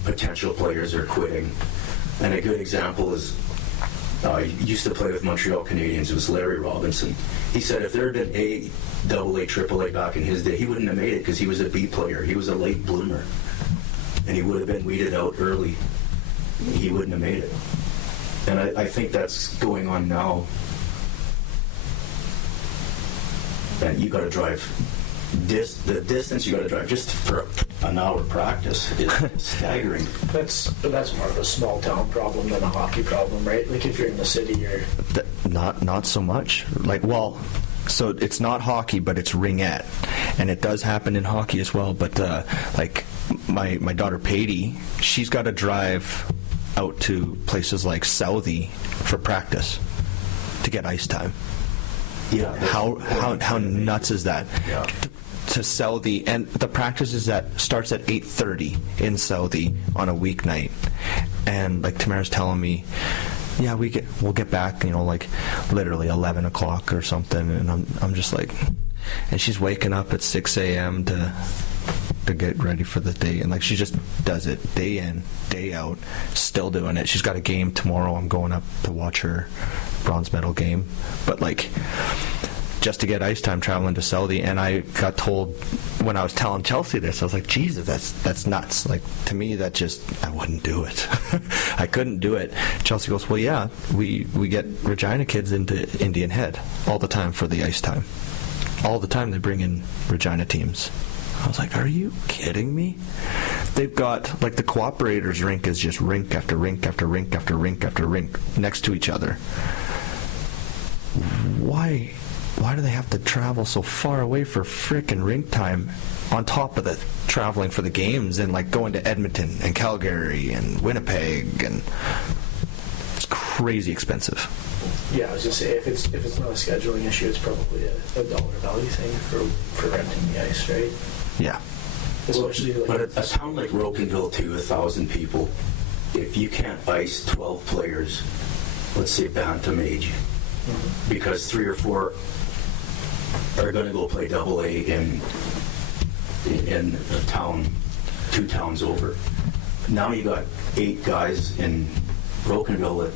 potential players are quitting. And a good example is I used to play with Montreal Canadiens. It was Larry Robinson. He said if there had been a AA, AAA back in his day, he wouldn't have made it because he was a B player. He was a late bloomer. And he would have been weeded out early. He wouldn't have made it. And I think that's going on now. And you got to drive the distance you got to drive just for an hour practice is staggering. That's more of a small town problem than a hockey problem, right? Like if you're in the city, you're not so much. So it's not hockey, but it's ringette, and it does happen in hockey as well. But my daughter Patty, she's got to drive out to places like Southie for practice to get ice time. Yeah. How nuts is that? Yeah. To Southie, and the practice starts at 8:30 in Southie on a weeknight, and Tamara's telling me, yeah, we'll get back, literally 11 o'clock or something, and I'm just like, and she's waking up at 6 a.m. to get ready for the day, and she just does it day in, day out, still doing it. She's got a game tomorrow. I'm going up to watch her bronze medal game, but just to get ice time traveling to Southie. And I got told when I was telling Chelsea this, I was like, Jesus, that's nuts. To me, I wouldn't do it. I couldn't do it. Chelsea goes, well, yeah, we get Regina kids into Indian Head all the time for the ice time. All the time they bring in Regina teams. I was like, are you kidding me? They've got, the Cooperators rink is just rink after rink after rink after rink after rink next to each other. Why do they have to travel so far away for frickin' rink time on top of the traveling for the games and going to Edmonton and Calgary and Winnipeg, and it's crazy expensive. Yeah, I was just saying, if it's not a scheduling issue, it's probably a dollar value thing for renting the ice, right? Yeah. Especially but a town like Rocanville, 1,000 people, if you can't ice 12 players, let's say bantam age, because 3 or 4 are going to go play AA in a town, 2 towns over. Now you got 8 guys in Rocanville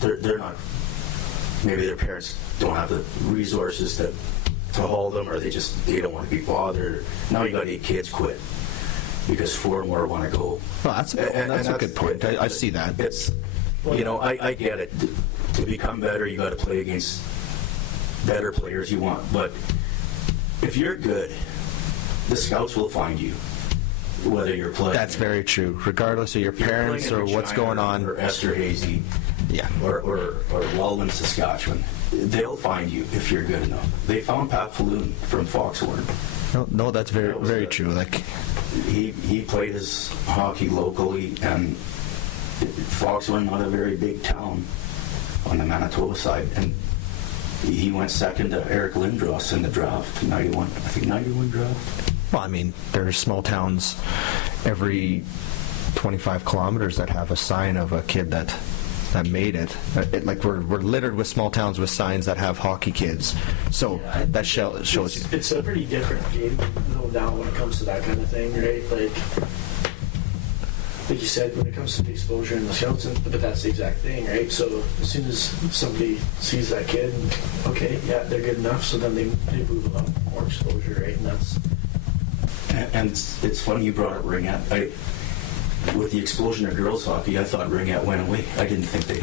that they're not. Maybe their parents don't have the resources to haul them, or they don't want to be bothered. Now you got 8 kids quit because 4 more want to go. Well, that's a good point. I see that. It's I get it. To become better, you got to play against better players you want. But if you're good, the scouts will find you, whether you're playing. That's very true. Regardless of your parents or what's going on. Or Esther Hazy, Yeah. or Walden, Saskatchewan, they'll find you if you're good enough. They found Pat Falloon from Foxhorn. No, that's very That was very it. true. Like, He played his hockey locally, and Foxhorn, not a very big town on the Manitoba side, and he went second to Eric Lindros in the draft, 91 draft. well, I mean, there's small towns every 25 kilometers that have a sign of a kid that made it. Like we're littered with small towns with signs that have hockey kids. So that shows you. It's a pretty different game though now when it comes to that kind of thing, right? Like you said, when it comes to the exposure and the scouts, but that's the exact thing, right? So as soon as somebody sees that kid, and, okay, yeah, they're good enough, so then they move them up, more exposure, right? And that's... And it's funny you brought up Ringette. With the explosion of girls hockey, I thought Ringette went away. I didn't think they...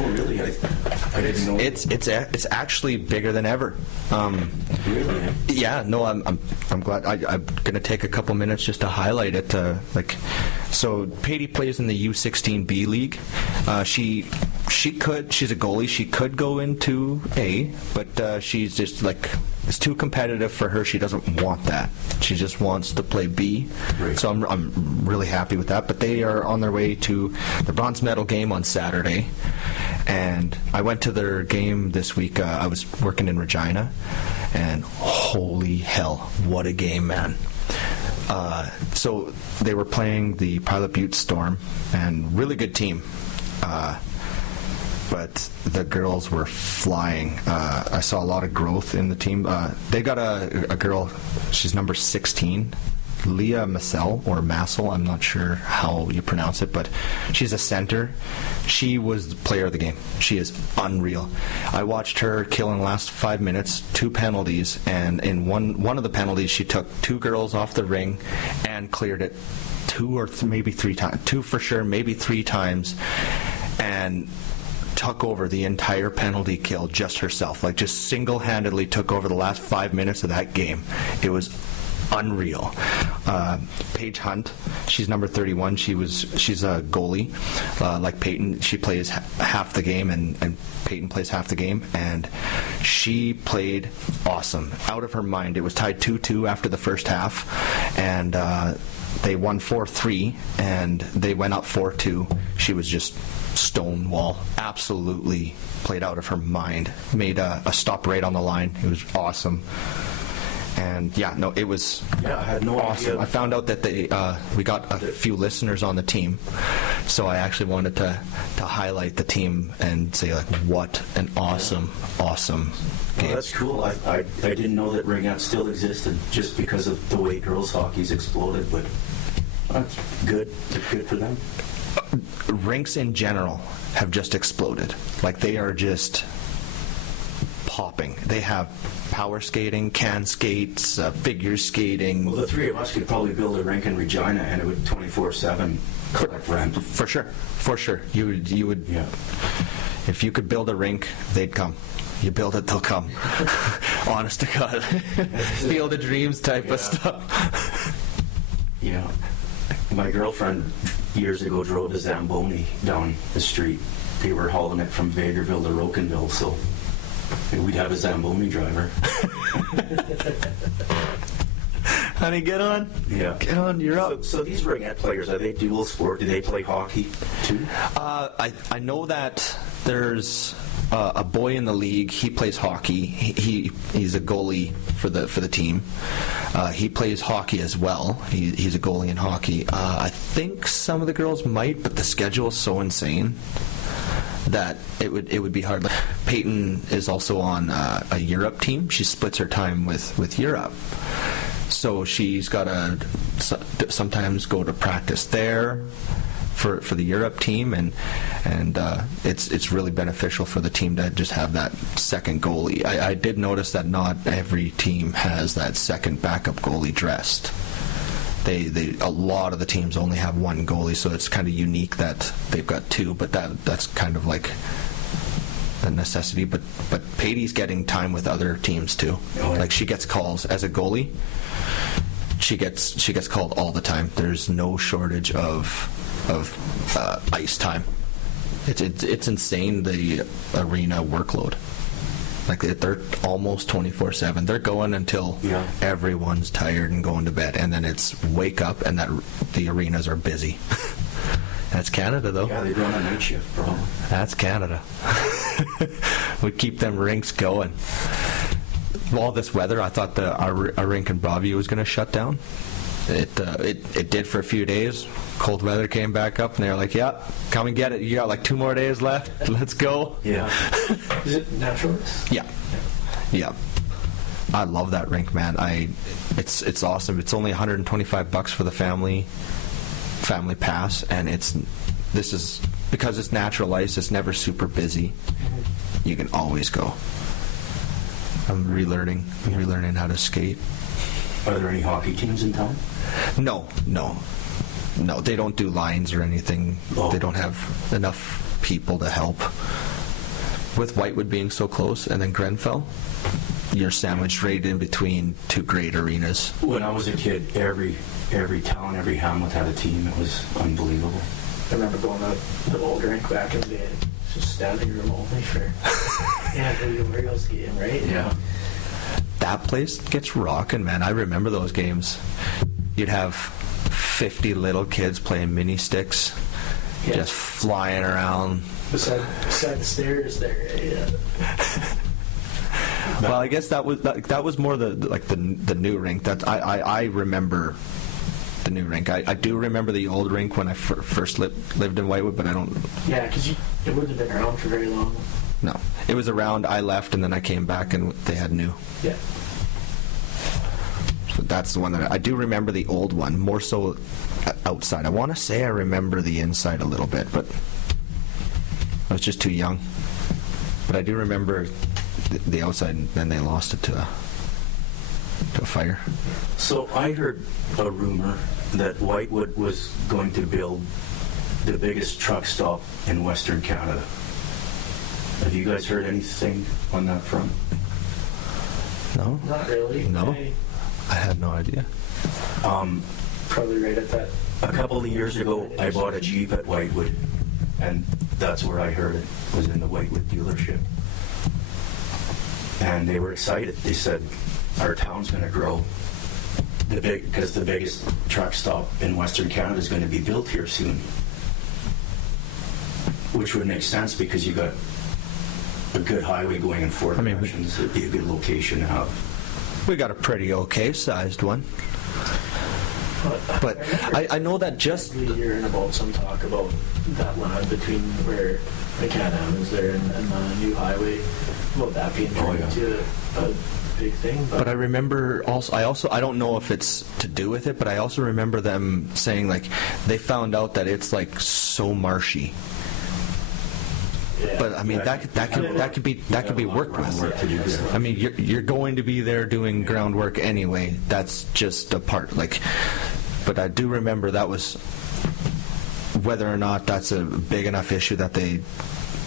No, really, I didn't know. It's actually bigger than ever. Really? Yeah, no, I'm glad. I'm gonna take a couple minutes just to highlight it. So Patty plays in the U16B league. She's a goalie. She could go into A, but she's just like, it's too competitive for her. She doesn't want that. She just wants to play B. Right. So I'm really happy with that. But they are on their way to the bronze medal game on Saturday. And I went to their game this week. I was working in Regina, and holy hell, what a game, man. So they were playing the Pilot Butte Storm, and really good team. But the girls were flying. I saw a lot of growth in the team. They got a girl, she's number 16, Leah Massell, or Massell, I'm not sure how you pronounce it, but she's a center. She was the player of the game. She is unreal. I watched her kill in the last 5 minutes, 2 penalties, and in one of the penalties, she took 2 girls off the ring and cleared it 2 or maybe 3 times. 2 for sure, maybe 3 times, and took over the entire penalty kill just herself. Like, just single-handedly took over the last 5 minutes of that game. It was unreal. Paige Hunt, she's number 31. She's a goalie, like Peyton. She plays half the game, and Peyton plays half the game, and she played awesome, out of her mind. It was tied 2-2 after the first half, and they won 4-3, and they went up 4-2. She was just stonewall, absolutely played out of her mind. Made a stop right on the line. It was awesome. And yeah, no, it was Yeah, I had no awesome. idea. I found out that we got a few listeners on the team, so I actually wanted to highlight the team and say, like, what an awesome game. Well, that's cool. I didn't know that Ringette still existed just because of the way girls hockey's exploded, but that's good. Good for them. Rinks in general have just exploded. Like, they are just popping. They have power skating, can skates, figure skating. Well, the 3 of us could probably build a rink in Regina, and it would 24/7 collect rent. For sure. You would. Yeah. If you could build a rink, they'd come. You build it, they'll come. Honest to God. Field of Dreams type of stuff. Yeah. My girlfriend years ago drove a Zamboni down the street. They were hauling it from Vegreville to Rocanville, so we'd have a Zamboni driver. Honey, get on. Yeah. Get on, you're up. So these Ringette players, are they dual sport? Do they play hockey too? I know that there's a boy in the league. He plays hockey. He's a goalie for the team. He plays hockey as well. He's a goalie in hockey. I think some of the girls might, but the schedule is so insane that it would be hard. Like, Peyton is also on a Europe team. She splits her time with Europe, so she's got to sometimes go to practice there for the Europe team, and it's really beneficial for the team to just have that second goalie. I did notice that not every team has that second backup goalie dressed. A lot of the teams only have one goalie, so it's kind of unique that they've got 2, but that's kind of like a necessity. But Patty's getting time with other teams too. Oh, yeah. Like, she gets calls as a goalie. She gets called all the time. There's no shortage of ice time. It's insane, the arena workload. Like, they're almost 24/7. They're going until everyone's tired and going to bed, and then it's wake up, and the arenas are busy. That's Canada, though. Yeah, they run a night shift, bro. That's Canada. We keep them rinks going. All this weather, I thought our rink in Broadview was going to shut down. It did for a few days. Cold weather came back up, and they're like, "Yeah, come and get it. You got like 2 more days left. Let's go." Yeah. Is it natural? Yeah. I love that rink, man. It's awesome. It's only $125 for the family pass, and this is because it's natural ice. It's never super busy. You can always go. I'm relearning how to skate. Are there any hockey teams in town? No. They don't do lines or anything. Oh. They don't have enough people to help. With Whitewood being so close, and then Grenfell, you're sandwiched right in between 2 great arenas. When I was a kid, every town, every hamlet had a team. It was unbelievable. I remember going to the old rink back in the day. It's just standing room only for the Orioles game, right? Yeah. That place gets rocking, man. I remember those games. You'd have 50 little kids playing mini sticks, just flying around. Beside the stairs there. Yeah. Well, I guess that was more the new rink. That I remember the new rink. I do remember the old rink when I first lived in Whitewood, but I don't. Yeah, because it wouldn't have been around for very long. No, it was around. I left, and then I came back, and they had new. Yeah. So that's the one that I do remember, the old one, more so outside. I want to say I remember the inside a little bit, but I was just too young. But I do remember the outside, and then they lost it to a fire. So I heard a rumor that Whitewood was going to build the biggest truck stop in Western Canada. Have you guys heard anything on that front? No? Not really. No? I had no idea. Probably right at that. A couple of years ago, I bought a Jeep at Whitewood, and that's where I heard it, was in the Whitewood dealership. And they were excited. They said, our town's going to grow because the biggest truck stop in Western Canada is going to be built here soon. Which would make sense because you got a good highway going in 4 directions. It'd be a good location to have. We got a pretty okay-sized one. But I know that just... You're hearing about some talk about that land between where McCann is there and the new highway, about that being turned into a big thing. But I remember also, I don't know if it's to do with it, but I also remember them saying, like, they found out that it's, like, so marshy. Yeah. But I mean, that could be worked with. I mean, you're going to be there doing groundwork anyway. That's just a part. Like, but I do remember that was whether or not that's a big enough issue that they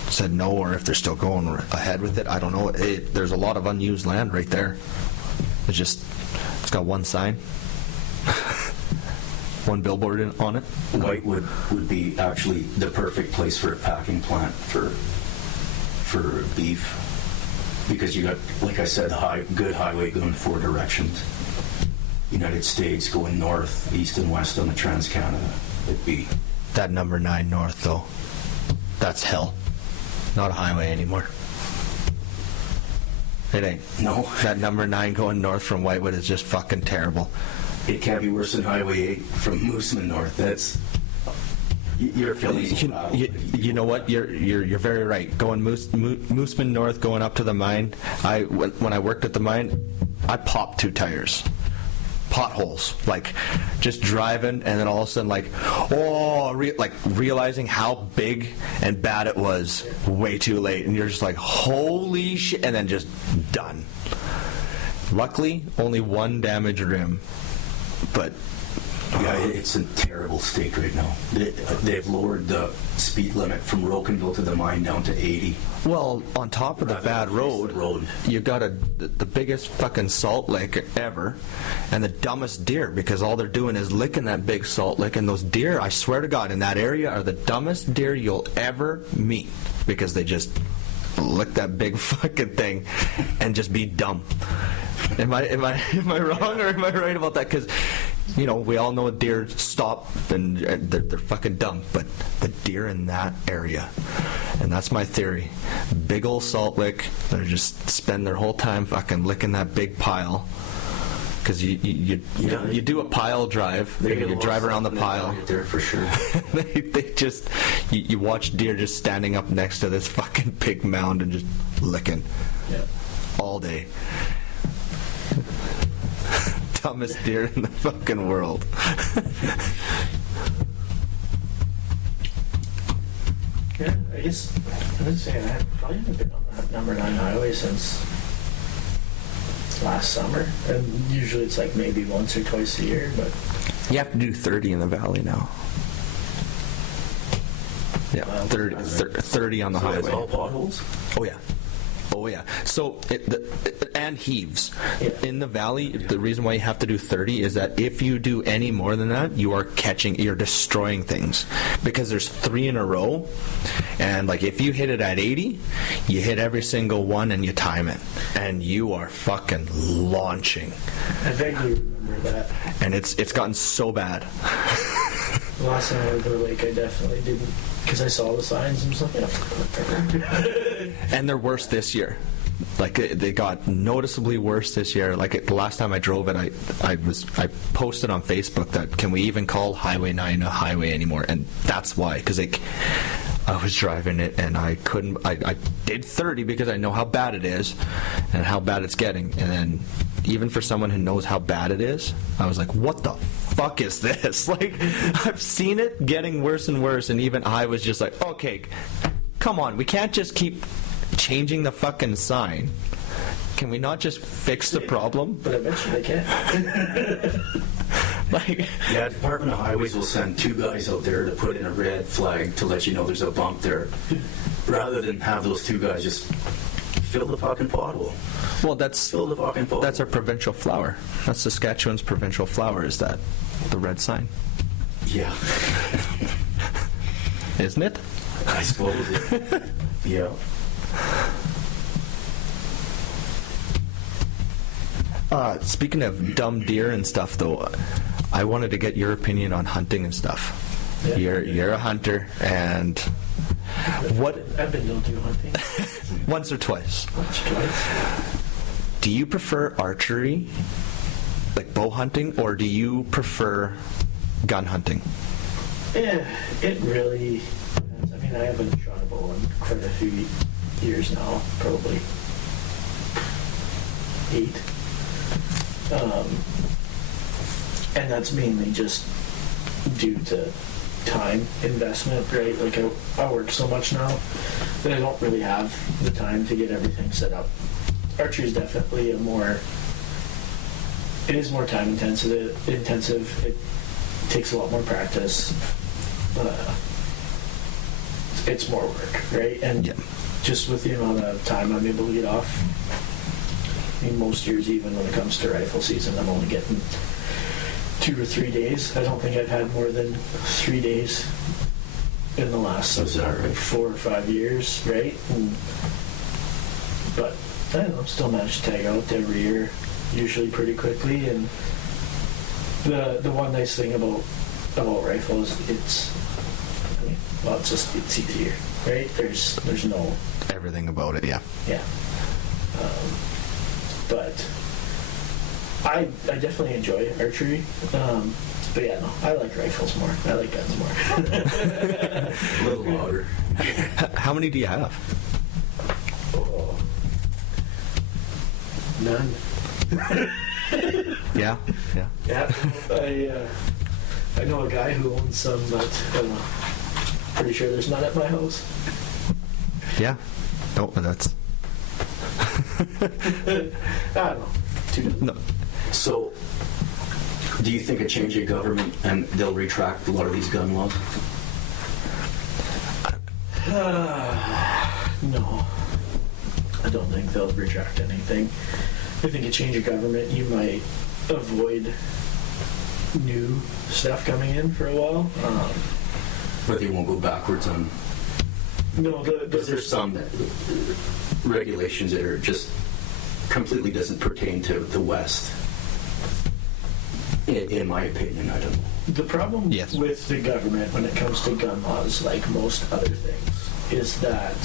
said no, or if they're still going ahead with it. I don't know. There's a lot of unused land right there. It's got one sign. One billboard on it. Whitewood would be actually the perfect place for a packing plant for beef, because you got, like I said, good highway going 4 directions. United States going north, east, and west on the Trans-Canada. It'd be that number 9 north, though. That's hell. Not a highway anymore. It ain't. No. That number 9 going north from Whitewood is just fucking terrible. It can't be worse than Highway 8 from Mooseman North. That's you're feeling. You know what? You're very right. Going Mooseman North, going up to the mine. When I worked at the mine, I popped 2 tires. Potholes, like just driving, and then all of a sudden, realizing how big and bad it was way too late, and you're just like, holy shit, and then just done. Luckily, only 1 damaged rim, but Yeah, it's in terrible state right now. They've lowered the speed limit from Rocanville to the mine down to 80. Well, on top of the bad road, you got the biggest fucking salt lick ever, and the dumbest deer, because all they're doing is licking that big salt lick, and those deer, I swear to God, in that area are the dumbest deer you'll ever meet, because they just lick that big fucking thing and just be dumb. Am I wrong or am I right about that? Because, you know, we all know deer stop and they're fucking dumb, but the deer in that area, and that's my theory, big old salt lick, they just spend their whole time fucking licking that big pile. Because you do a pile drive, you drive around the pile. There for sure. they just, you watch deer just standing up next to this fucking big mound and just licking all day. Dumbest deer in the fucking world. Yeah, I guess I was saying I probably haven't been on that number 9 highway since last summer, and usually it's like maybe once or twice a year, but You have to do 30 in the valley now. Yeah, 30 on the So highway. it's all potholes? Oh yeah. Oh yeah. So and heaves. Yeah. In the valley, the reason why you have to do 30 is that if you do any more than that, you're destroying things, because there's 3 in a row, and like if you hit it at 80, you hit every single one and you time it, and you are fucking launching. I vaguely remember that. And it's gotten so bad. The last time I went to the lake, I definitely didn't, because I saw the signs and was like, yeah. And they're worse this year. Like they got noticeably worse this year. Like the last time I drove it, I posted on Facebook that can we even call Highway 9 a highway anymore? And that's why, because I was driving it and I couldn't. I did 30 because I know how bad it is and how bad it's getting. And then even for someone who knows how bad it is, I was like, what the fuck is this? Like, I've seen it getting worse and worse, and even I was just like, okay, come on, we can't just keep changing the fucking sign. Can we not just fix the problem? But eventually they can. Like, Yeah, Department of Highways will send 2 guys out there to put in a red flag to let you know there's a bump there, rather than have those 2 guys just fill the fucking pothole. well, that's Fill the fucking pothole. our provincial flower. That's Saskatchewan's provincial flower. Is that the red sign? Yeah, Isn't it? I suppose. Yeah. Speaking of dumb deer and stuff, though, I wanted to get your opinion on hunting and stuff. Yeah. You're a hunter, and what? I've been able to do hunting Once or twice. once or twice. Do you prefer archery, like bow hunting, or do you prefer gun hunting? Yeah, it really depends. I mean, I haven't shot a bow in quite a few years now, probably 8. And that's mainly just due to time investment, right? Like I work so much now that I don't really have the time to get everything set up. Archery is definitely it is more time intensive. It takes a lot more practice. It's more work, right? And Yeah. just with the amount of time I'm able to get off, I mean, most years, even when it comes to rifle season, I'm only getting 2 or 3 days. I don't think I've had more than 3 days in the last Is that right? 4 or 5 years, right? But I don't know, still manage to tag out every year, usually pretty quickly. And the one nice thing about rifles, it's easier, right? There's no Everything about it, yeah. yeah. But I definitely enjoy archery. But yeah, no, I like rifles more. I like guns more. A little louder. How many do you have? Oh. None. Yeah, yeah. Yeah, I know a guy who owns some, but I don't know. Pretty sure there's none at my house. Yeah. No, that's I don't know. 2 dozen. no. So, Do you think a change in government and they'll retract a lot of these gun laws? No, I don't think they'll retract anything. I think a change of government, you might avoid new stuff coming in for a while. But they won't go backwards on... No, Because there's some regulations that are just completely doesn't pertain to the West. In my opinion, I don't know. the problem Yes. with the government when it comes to gun laws, like most other things, is that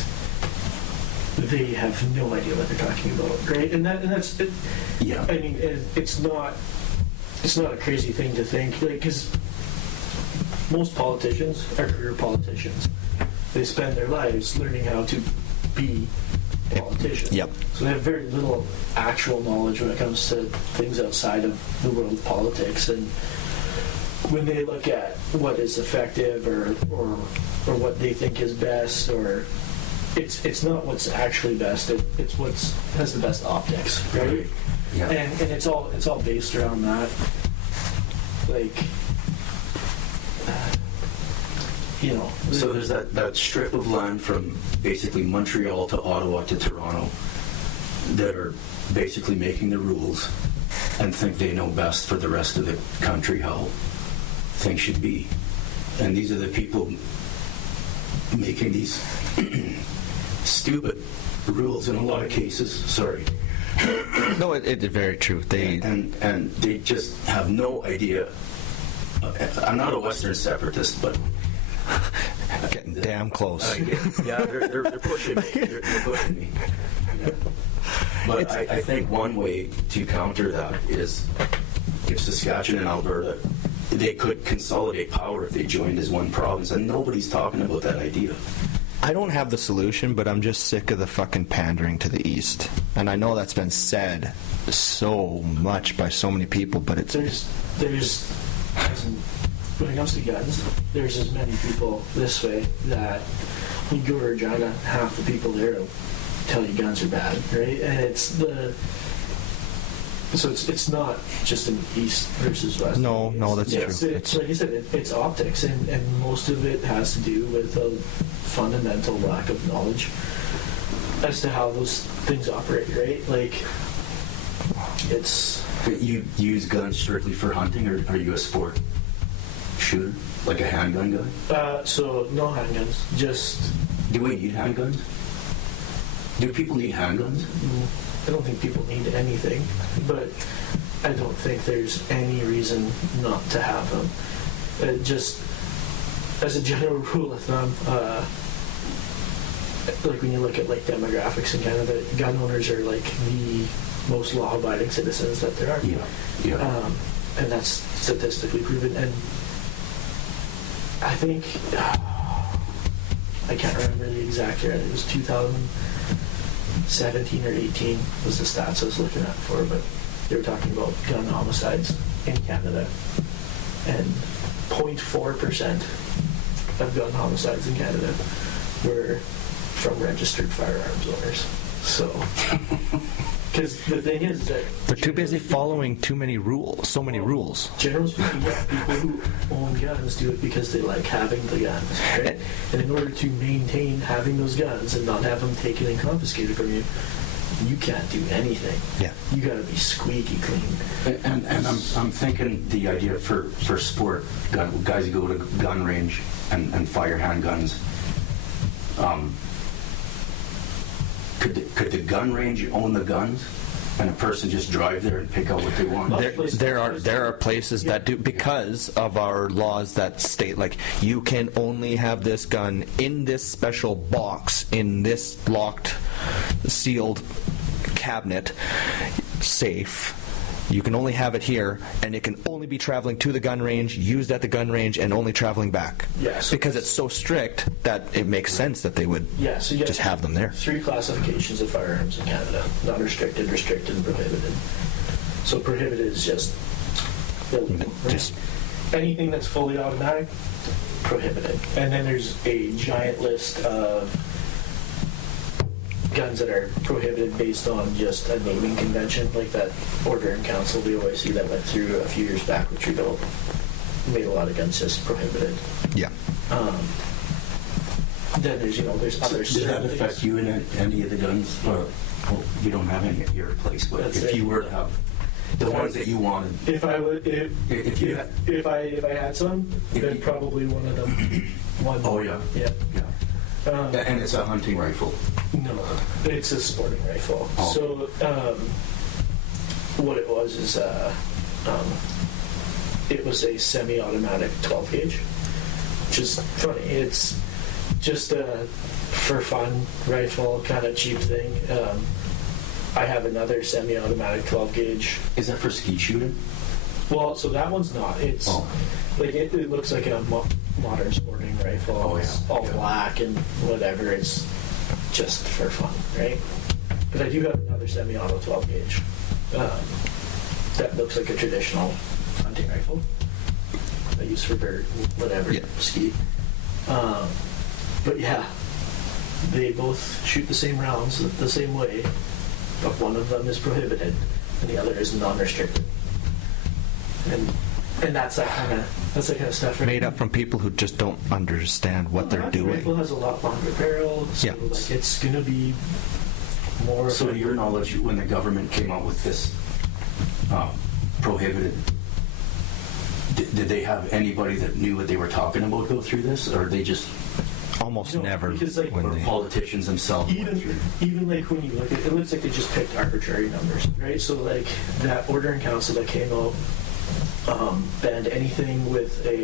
they have no idea what they're talking about, right? And that's it. Yeah. I mean, it's not a crazy thing to think, like, because most politicians are career politicians. They spend their lives learning how to be politicians. Yep. So they have very little actual knowledge when it comes to things outside of the world of politics. And when they look at what is effective or what they think is best, or it's not what's actually best. It's what's has the best optics, right? Yeah. And it's all based around that, like, you know. So there's that strip of land from basically Montreal to Ottawa to Toronto that are basically making the rules and think they know best for the rest of the country how things should be. And these are the people making these stupid rules in a lot of cases. Sorry. No, it's very true. And they just have no idea. I'm not a Western separatist, but Getting damn close. yeah, they're pushing me. They're pushing me. Yeah. But I think one way to counter that is if Saskatchewan and Alberta, they could consolidate power if they joined as one province, and nobody's talking about that idea. I don't have the solution, but I'm just sick of the fucking pandering to the East. And I know that's been said so much by so many people, but it's... There's when it comes to guns, there's as many people this way that you go to Regina, half the people there will tell you guns are bad, right? And it's not just an East versus West. No, that's true. It's like you said, it's optics, and most of it has to do with a fundamental lack of knowledge as to how those things operate, right? Like, it's... But you use guns strictly for hunting, or are you a sport shooter? Like a handgun guy? So, no handguns, just... Do we need handguns? Do people need handguns? I don't think people need anything, but I don't think there's any reason not to have them. Just as a general rule of thumb, like when you look at like demographics in Canada, gun owners are like the most law-abiding citizens that there are. Yeah. And that's statistically proven. And I think I can't remember the exact year. It was 2017 or 18 was the stats I was looking at for, but they were talking about gun homicides in Canada, and 0.4% of gun homicides in Canada were from registered firearms owners. So, because the thing is that They're too busy following so many rules. generally speaking, yeah, people who own guns do it because they like having the guns, right? And in order to maintain having those guns and not have them taken and confiscated from you, you can't do anything. Yeah. You got to be squeaky clean. And I'm thinking the idea for sport, guys who go to gun range and fire handguns, could the gun range own the guns, and a person just drive there and pick out what they want? There are places that do, because of our laws that state like you can only have this gun in this special box in this locked, sealed cabinet, safe. You can only have it here, and it can only be traveling to the gun range, used at the gun range, and only traveling back. Yeah, so because it's so strict that it makes sense that they would so you just have them there. 3 classifications of firearms in Canada: non-restricted, restricted, and prohibited. So prohibited is just illegal. Right? Just Anything that's fully automatic, prohibited. And then there's a giant list of guns that are prohibited based on just a naming convention, like that order in council we always see that went through a few years back with Trudeau, made a lot of guns just prohibited. Yeah. Then there's, there's other Did that affect you in any of the guns? Or, well, you don't have any at your place, but That's if it. you were to have the ones that you wanted, If I would, if I had some, If then you- probably one of them. Oh, yeah. Yeah. yeah. And it's a hunting rifle. No, it's a sporting rifle. Oh. So, what it was is, it was a semi-automatic 12 gauge, which is funny. It's just a for fun rifle, kind of cheap thing. I have another semi-automatic 12 gauge. Is that for skeet shooting? Well, so that one's not. It's like it looks like a modern sporting rifle. Oh, yeah. It's all Yeah. black and whatever. It's just for fun, right? But I do have another semi-auto 12 gauge that looks like a traditional hunting rifle I use for bird, whatever, Yeah. skeet. But yeah, they both shoot the same rounds the same way, but one of them is prohibited and the other is non-restricted. And that's that kind of stuff. Right? Made up from people who just don't understand what they're The rifle doing. has a lot longer barrel, so Yeah. like it's gonna be more. So to your knowledge, when the government came out with this prohibited, did they have anybody that knew what they were talking about go through this, or they just Almost No, never because, like, when or they. politicians themselves went through? even like when you look at it, looks like they just picked arbitrary numbers, right? So like that order in council that came out banned anything with I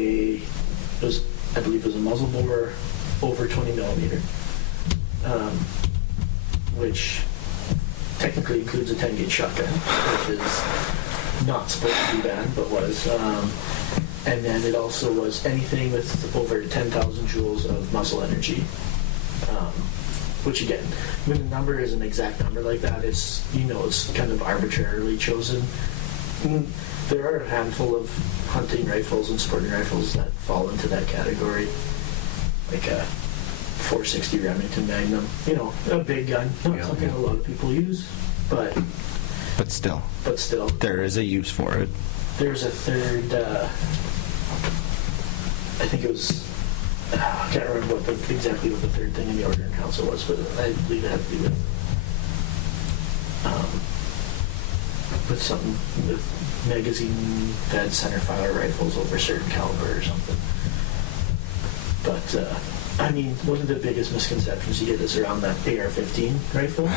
believe it was a muzzle bore over 20 millimeter, which technically includes a 10 gauge shotgun, which is not supposed to be banned, but was. And then it also was anything with over 10,000 joules of muscle energy, which again, when the number is an exact number like that, it's it's kind of arbitrarily chosen. There are a handful of hunting rifles and sporting rifles that fall into that category, like a 460 Remington Magnum, a big gun, not something a lot of people use, but still, there is a use for it. there's a third, I think it was, I can't remember exactly what the third thing in the order in council was, but I believe it had to do with something with magazine-fed centerfire rifles over a certain caliber or something. But, I mean, one of the biggest misconceptions you get is around that AR-15 rifle.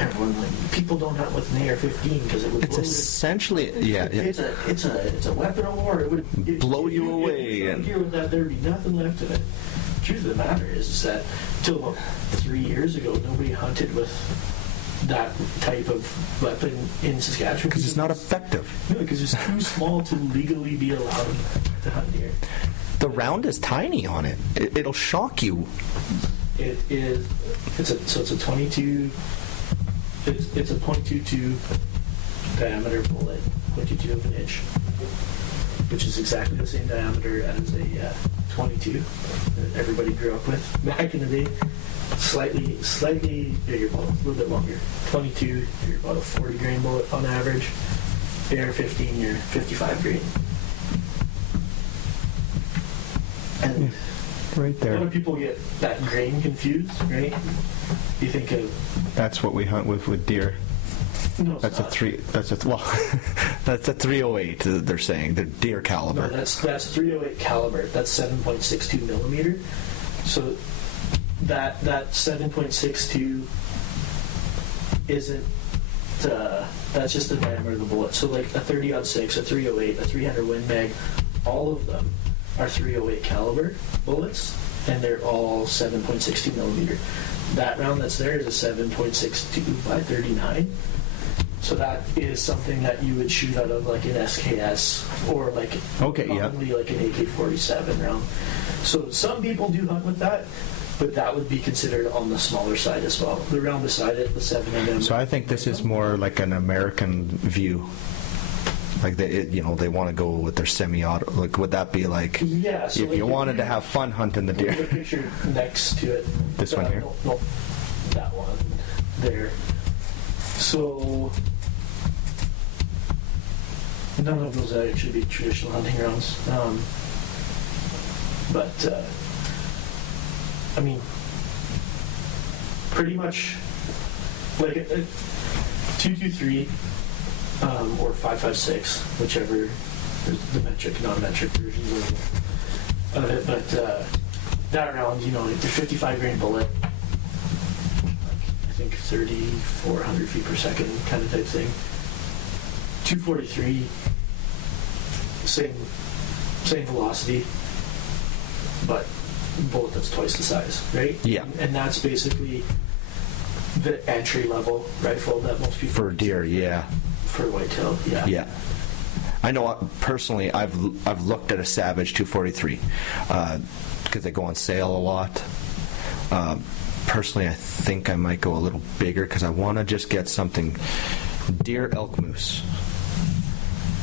Everyone, people don't hunt with an AR-15 because it would It's blow essentially, it's a weapon of war. It would Blow you away If you and- here with that, there'd be nothing left of it. Truth of the matter is that till about 3 years ago, nobody hunted with that type of weapon in Saskatchewan Because it's not effective. No, because it's too small to legally be allowed to hunt deer. The round is tiny on it. It'll shock you. It is. It's a 22. It's a .22 diameter bullet, 0.22 of an inch, which is exactly the same diameter as a 22 that everybody grew up with back in the day. Slightly bigger bullet, a little bit longer. 22, you're about a 40 grain bullet on average. AR-15, you're 55 grain. And Right a lot there. of people get that grain confused, right? You think of That's what we hunt with deer. no, it's That's a not. three. That's a Well, that's a 308. They're saying they're deer No, caliber. that's 308 caliber. That's 7.62 millimeter. So that 7.62 isn't. That's just the diameter of the bullet. So like a 30-06, a 308, a 300 Win Mag, all of them are 308 caliber bullets, and they're all 7.62 millimeter. That round that's there is a 7.62 by 39. So that is something that you would shoot out of like an SKS or like Okay, yeah. probably like an AK-47 round. So some people do hunt with that, but that would be considered on the smaller side as well. The round beside it, the 7mm. So I think this is more like an American view. Like they want to go with their semi-auto. Like, would that be like Yeah. So if like you wanted to have fun hunting the There's a deer? picture next to it. This one here? No. that one there. So none of those would actually be traditional hunting rounds. But I mean, pretty much like a 223 or 5.56, whichever is the metric, non-metric versions of it. But that round, you know, the 55 grain bullet, I think 3,400 feet per second kind of type thing. 243, same velocity, but bullet that's twice the size, right? Yeah. And that's basically the entry level rifle that most people For deer, yeah. For whitetail, yeah. Yeah. I know personally I've looked at a Savage 243 because they go on sale a lot. Personally, I think I might go a little bigger because I want to just get something deer, elk, moose.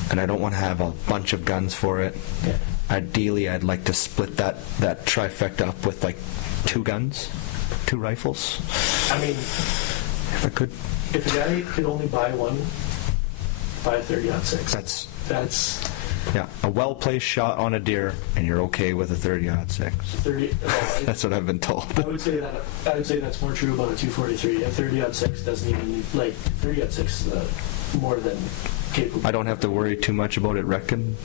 And I don't want to have a bunch of guns for it. Yeah. Ideally, I'd like to split that trifecta up with like 2 guns, 2 rifles. I mean, If I could. if a guy could only buy one, buy a 30-06. That's Yeah, a well-placed shot on a deer, and you're okay with a 30-06. 30. That's what I've been told. I would say that's more true about a 243. A 30-06 doesn't even 30-06 is more than capable. I don't have to worry too much about it wrecking.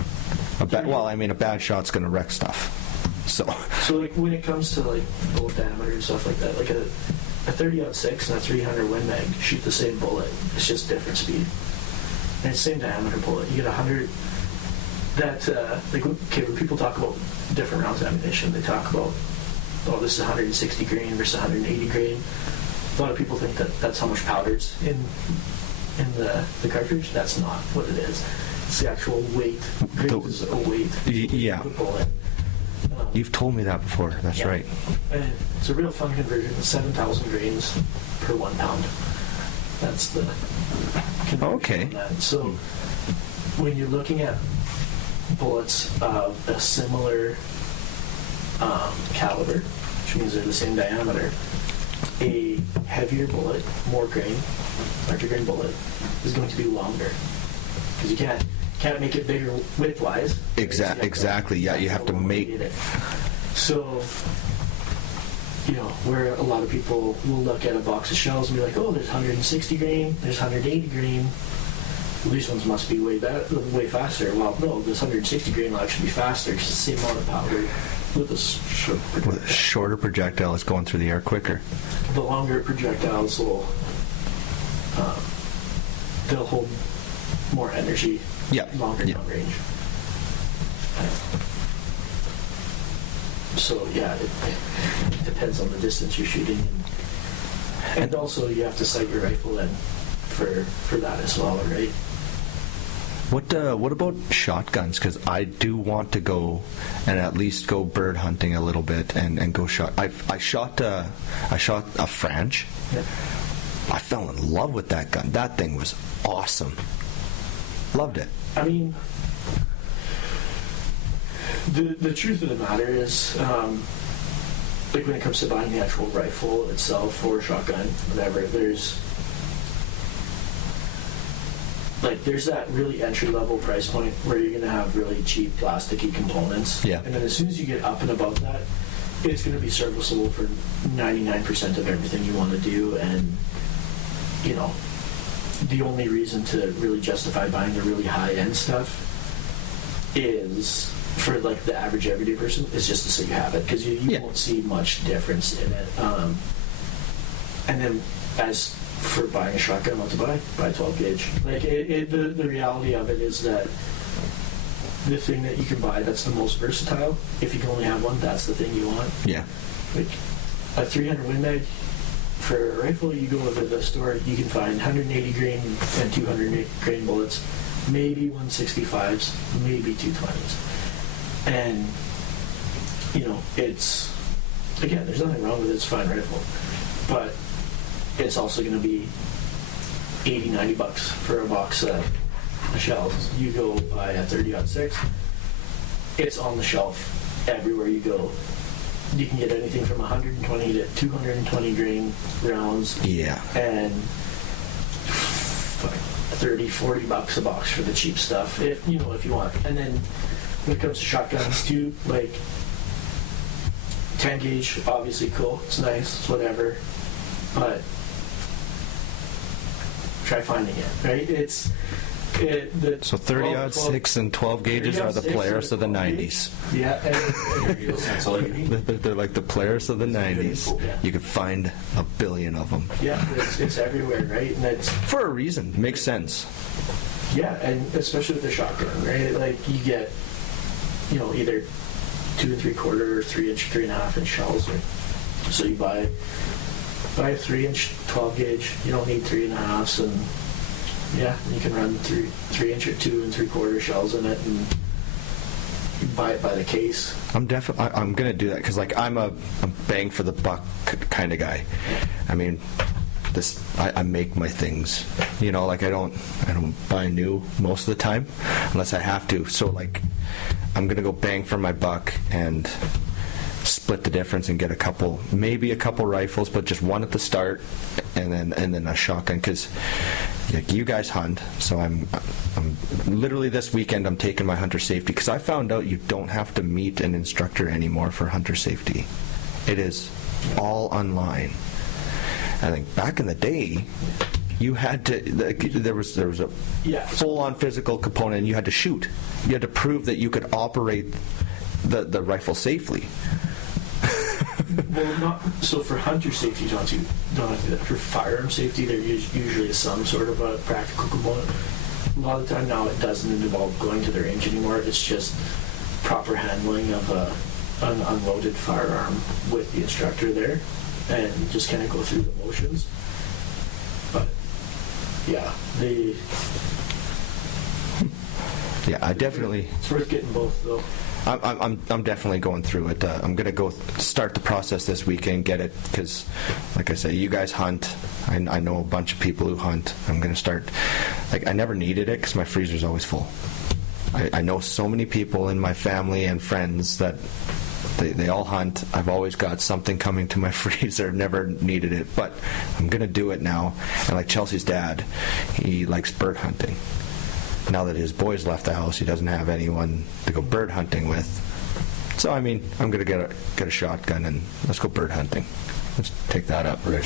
A bad shot's going to wreck stuff. So like when it comes to like bullet diameter and stuff like that, like a 30-06 and a 300 Win Mag shoot the same bullet. It's just different speed. And it's same diameter bullet. You get 100. When people talk about different rounds of ammunition, they talk about, oh, this is 160 grain versus 180 grain. A lot of people think that that's how much powder's in the cartridge. That's not what it is. It's the actual weight. Grains is a weight. Yeah. of the bullet. You've told me that before. That's Yeah. right. And it's a real fun conversion. It's 7,000 grains per 1 pound. That's the conversion Okay. on that. So when you're looking at bullets of a similar caliber, which means they're the same diameter, a heavier bullet, more grain, larger grain bullet, is going to be longer. Because you can't make it bigger width-wise. Exactly. Yeah, you have to make it. So, you know, where a lot of people will look at a box of shells and be like, oh, there's 160 grain, there's 180 grain. Well, these ones must be way faster. Well, no, this 160 grain will actually be faster because it's the same amount of powder with a short projectile. with a shorter projectile. It's going through the air quicker. The longer projectiles will they'll hold more energy. Yeah. Longer Yeah. downrange. So yeah, it depends on the distance you're shooting, and also you have to sight your rifle in for that as well, right? What about shotguns? Because I do want to go and at least go bird hunting a little bit and go shot. I shot a French. Yeah. I fell in love with that gun. That thing was awesome. Loved it. I mean, the truth of the matter is, like when it comes to buying the actual rifle itself or shotgun, whatever, there's that really entry-level price point where you're going to have really cheap plasticky components. Yeah. And then as soon as you get up and above that, it's going to be serviceable for 99% of everything you want to do. And, you know, the only reason to really justify buying the really high-end stuff is for, like, the average everyday person is just to say you have it, because you won't see much difference in it. And then as for buying a shotgun, what to buy a 12 gauge. Like the reality of it is that the thing that you can buy that's the most versatile, if you can only have one, that's the thing you want. Yeah. Like a 300 Win Mag for a rifle, you go to the store, you can find 180 grain and 200 grain bullets, maybe 165s, maybe 220s, and you know it's again, there's nothing wrong with it. It's a fine rifle, but it's also going to be $80-$90 for a box of shells. You go buy a 30-06, it's on the shelf everywhere you go. you can get anything from 120 to 220 grain rounds, Yeah. and 30, 40 bucks a box for the cheap stuff, if you want. And then when it comes to shotguns too, like 10 gauge, obviously cool, it's nice, it's whatever, but try finding it, right? So 30-06 and 12 gauges are the 30-06 players of the 12 gauge. 90s. Yeah, and That's all you need. They're like the players of the 90s. Yeah. You could find a billion of them. yeah, it's everywhere, right? And it's For a reason. Makes sense. yeah, and especially with the shotgun, right? Like you get, either 2 3/4 or 3-inch, 3.5-inch shells. So you buy a 3-inch 12 gauge. You don't need 3.5s, and yeah, you can run 3-inch or 2 3/4 shells in it, and you buy it by the case. I'm gonna do that because like I'm a bang for the buck kind of guy. I mean, I make my things. Like I don't buy new most of the time unless I have to. So like I'm gonna go bang for my buck and split the difference and get maybe a couple rifles, but just one at the start, and then a shotgun because. Like you guys hunt, so I'm literally this weekend I'm taking my hunter safety because I found out you don't have to meet an instructor anymore for hunter safety. It is all online. I think back in the day, you had to. There was a full-on physical component, and you had to shoot. You had to prove that you could operate the rifle safely. Well, so for hunter safety, you don't have to do that. For firearm safety, there usually is some sort of a practical component. A lot of the time now it doesn't involve going to the range anymore. It's just proper handling of an unloaded firearm with the instructor there, and just kind of go through the motions. But yeah, I definitely. It's worth getting both though. I'm definitely going through it. I'm going to go start the process this weekend, get it, because, like I say, you guys hunt. I know a bunch of people who hunt. I'm going to start. Like, I never needed it because my freezer's always full. I know so many people in my family and friends that they all hunt. I've always got something coming to my freezer. Never needed it, but I'm going to do it now. And like Chelsea's dad, he likes bird hunting. Now that his boys left the house, he doesn't have anyone to go bird hunting with. So I mean, I'm gonna get a shotgun and let's go bird hunting. Let's take that up, Rick.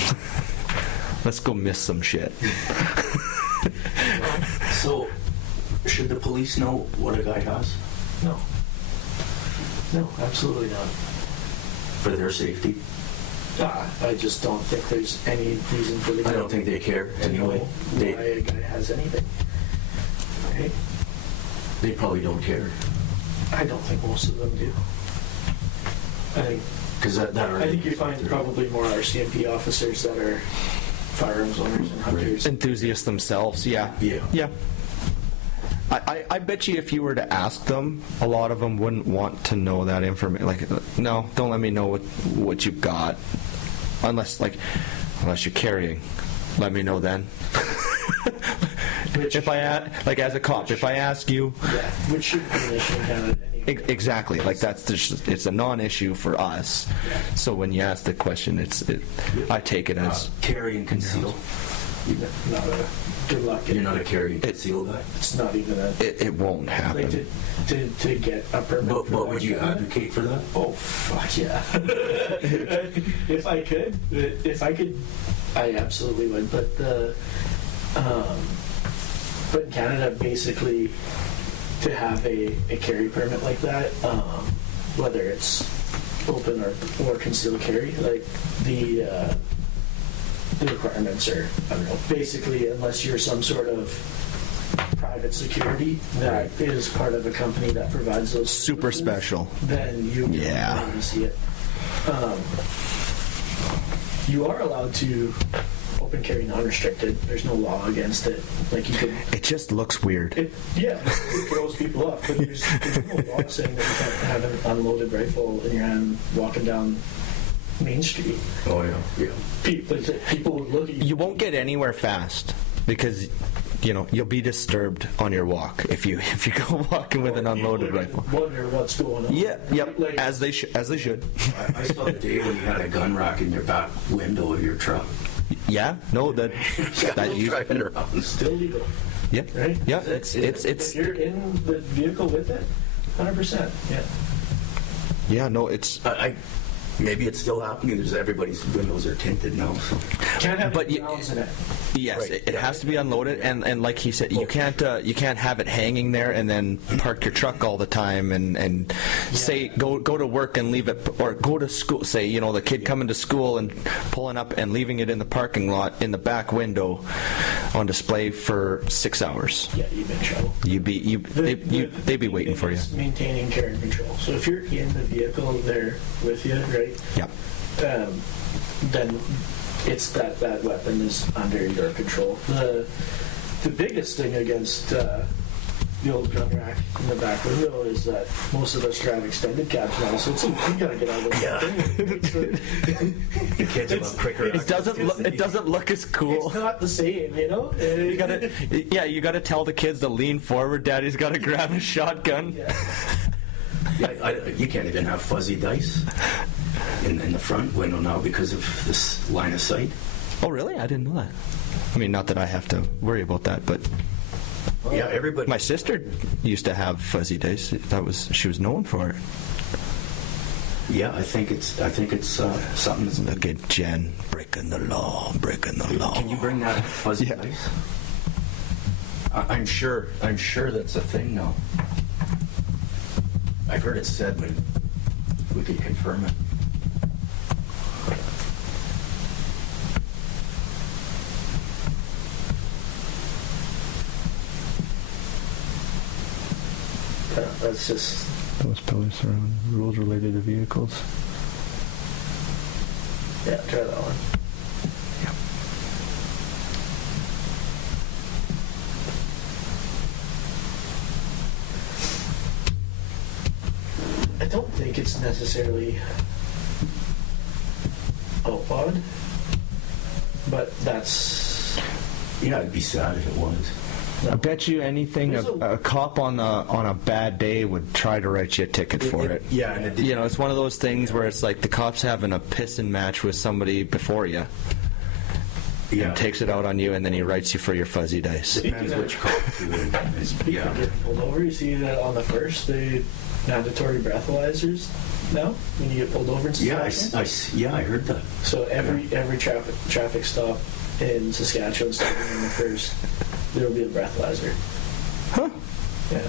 Let's go miss some shit. So, should the police know what a guy has No, absolutely not. for their safety? I just don't think there's any reason for the guy I don't think they care to know anyway. why a guy has anything. Right? They probably don't care. I don't think most of them do. I think you find probably more RCMP officers that are firearms owners and hunters. Enthusiasts themselves, yeah. Yeah. I bet you if you were to ask them, a lot of them wouldn't want to know that information. Like, no, don't let me know what you've got, unless you're carrying. Let me know then. If I as a cop, if I ask you, Which should be an issue in Canada anyway. exactly, like it's a non-issue for us. So when you ask the question, I take it as carry and conceal. Not a good luck. You're not a carry and conceal guy. It's not even a. it won't happen. Like to get a permit. But would you advocate for that? Oh fuck yeah! If I could, I absolutely would. But but in Canada, basically, to have a carry permit like that, whether it's open or concealed carry, like the requirements are, I don't know, basically, unless you're some sort of private security that is part of a company that provides those Super services, special. then you can see it. You are allowed to open carry non-restricted. There's no law against it. Like you could. It just looks weird. It throws people off. But there's no law saying that you can't have an unloaded rifle in your hand walking down Main Street. Oh yeah. People would look at you. You won't get anywhere fast because you'll be disturbed on your walk if you go walking with an unloaded rifle. Wonder what's going on. Yeah, yep, Like, as they should. I saw the day when you had a gun rack in your back window of your truck. Yeah, no, that you. Driving around. still legal, Yeah, right? yeah, it's If you're in the vehicle with it, 100%. Yeah. yeah, no, it's. Maybe it's still happening. There's everybody's windows are tinted now. So. Can't have But any you- rounds in it. Yes, Right, it has to be unloaded, and like he said, you can't have it hanging there and then park your truck all the time and say go to work and leave it, or go to school. Say the kid coming to school and pulling up and leaving it in the parking lot in the back window on display for 6 hours. Yeah, you've been in trouble. They'd be waiting for you. It's maintaining care and control. So if you're in the vehicle there with you, right? Yep. Then it's that weapon is under your control. The biggest thing against the old gun rack in the back window is that most of us drive extended cabs now, so you gotta get out of the thing. The kids are a lot quicker. It doesn't look as cool. It's not the same, You gotta tell the kids to lean forward. Daddy's gotta grab his shotgun. Yeah. You can't even have fuzzy dice in the front window now because of this line of sight. Oh, really? I didn't know that. I mean, not that I have to worry about that, but Yeah, everybody. my sister used to have fuzzy dice. She was known for it. Yeah, I think it's something that's. Look at Jen breaking the law. Can you bring that fuzzy Yeah. dice? I'm sure that's a thing now. I've heard it said, but we could confirm it. That's just Those pillars around rules related to vehicles. try that one. I don't think it's necessarily outlawed, but that's Yeah, it'd be sad if it was. I bet you anything There's a cop on a bad day would try to write you a ticket for it. Yeah, and it did. It's one of those things where it's like the cop's having a pissing match with somebody before you. Yeah, And takes it out on you, and then he writes you for your fuzzy dice. depends which cop. Speaking of getting pulled over, you see that on the first, they mandatory breathalyzers now when you get pulled over in Yeah, Saskatchewan. I heard that. So every traffic stop in Saskatchewan starting on the first, there will be a breathalyzer. Huh? Yeah.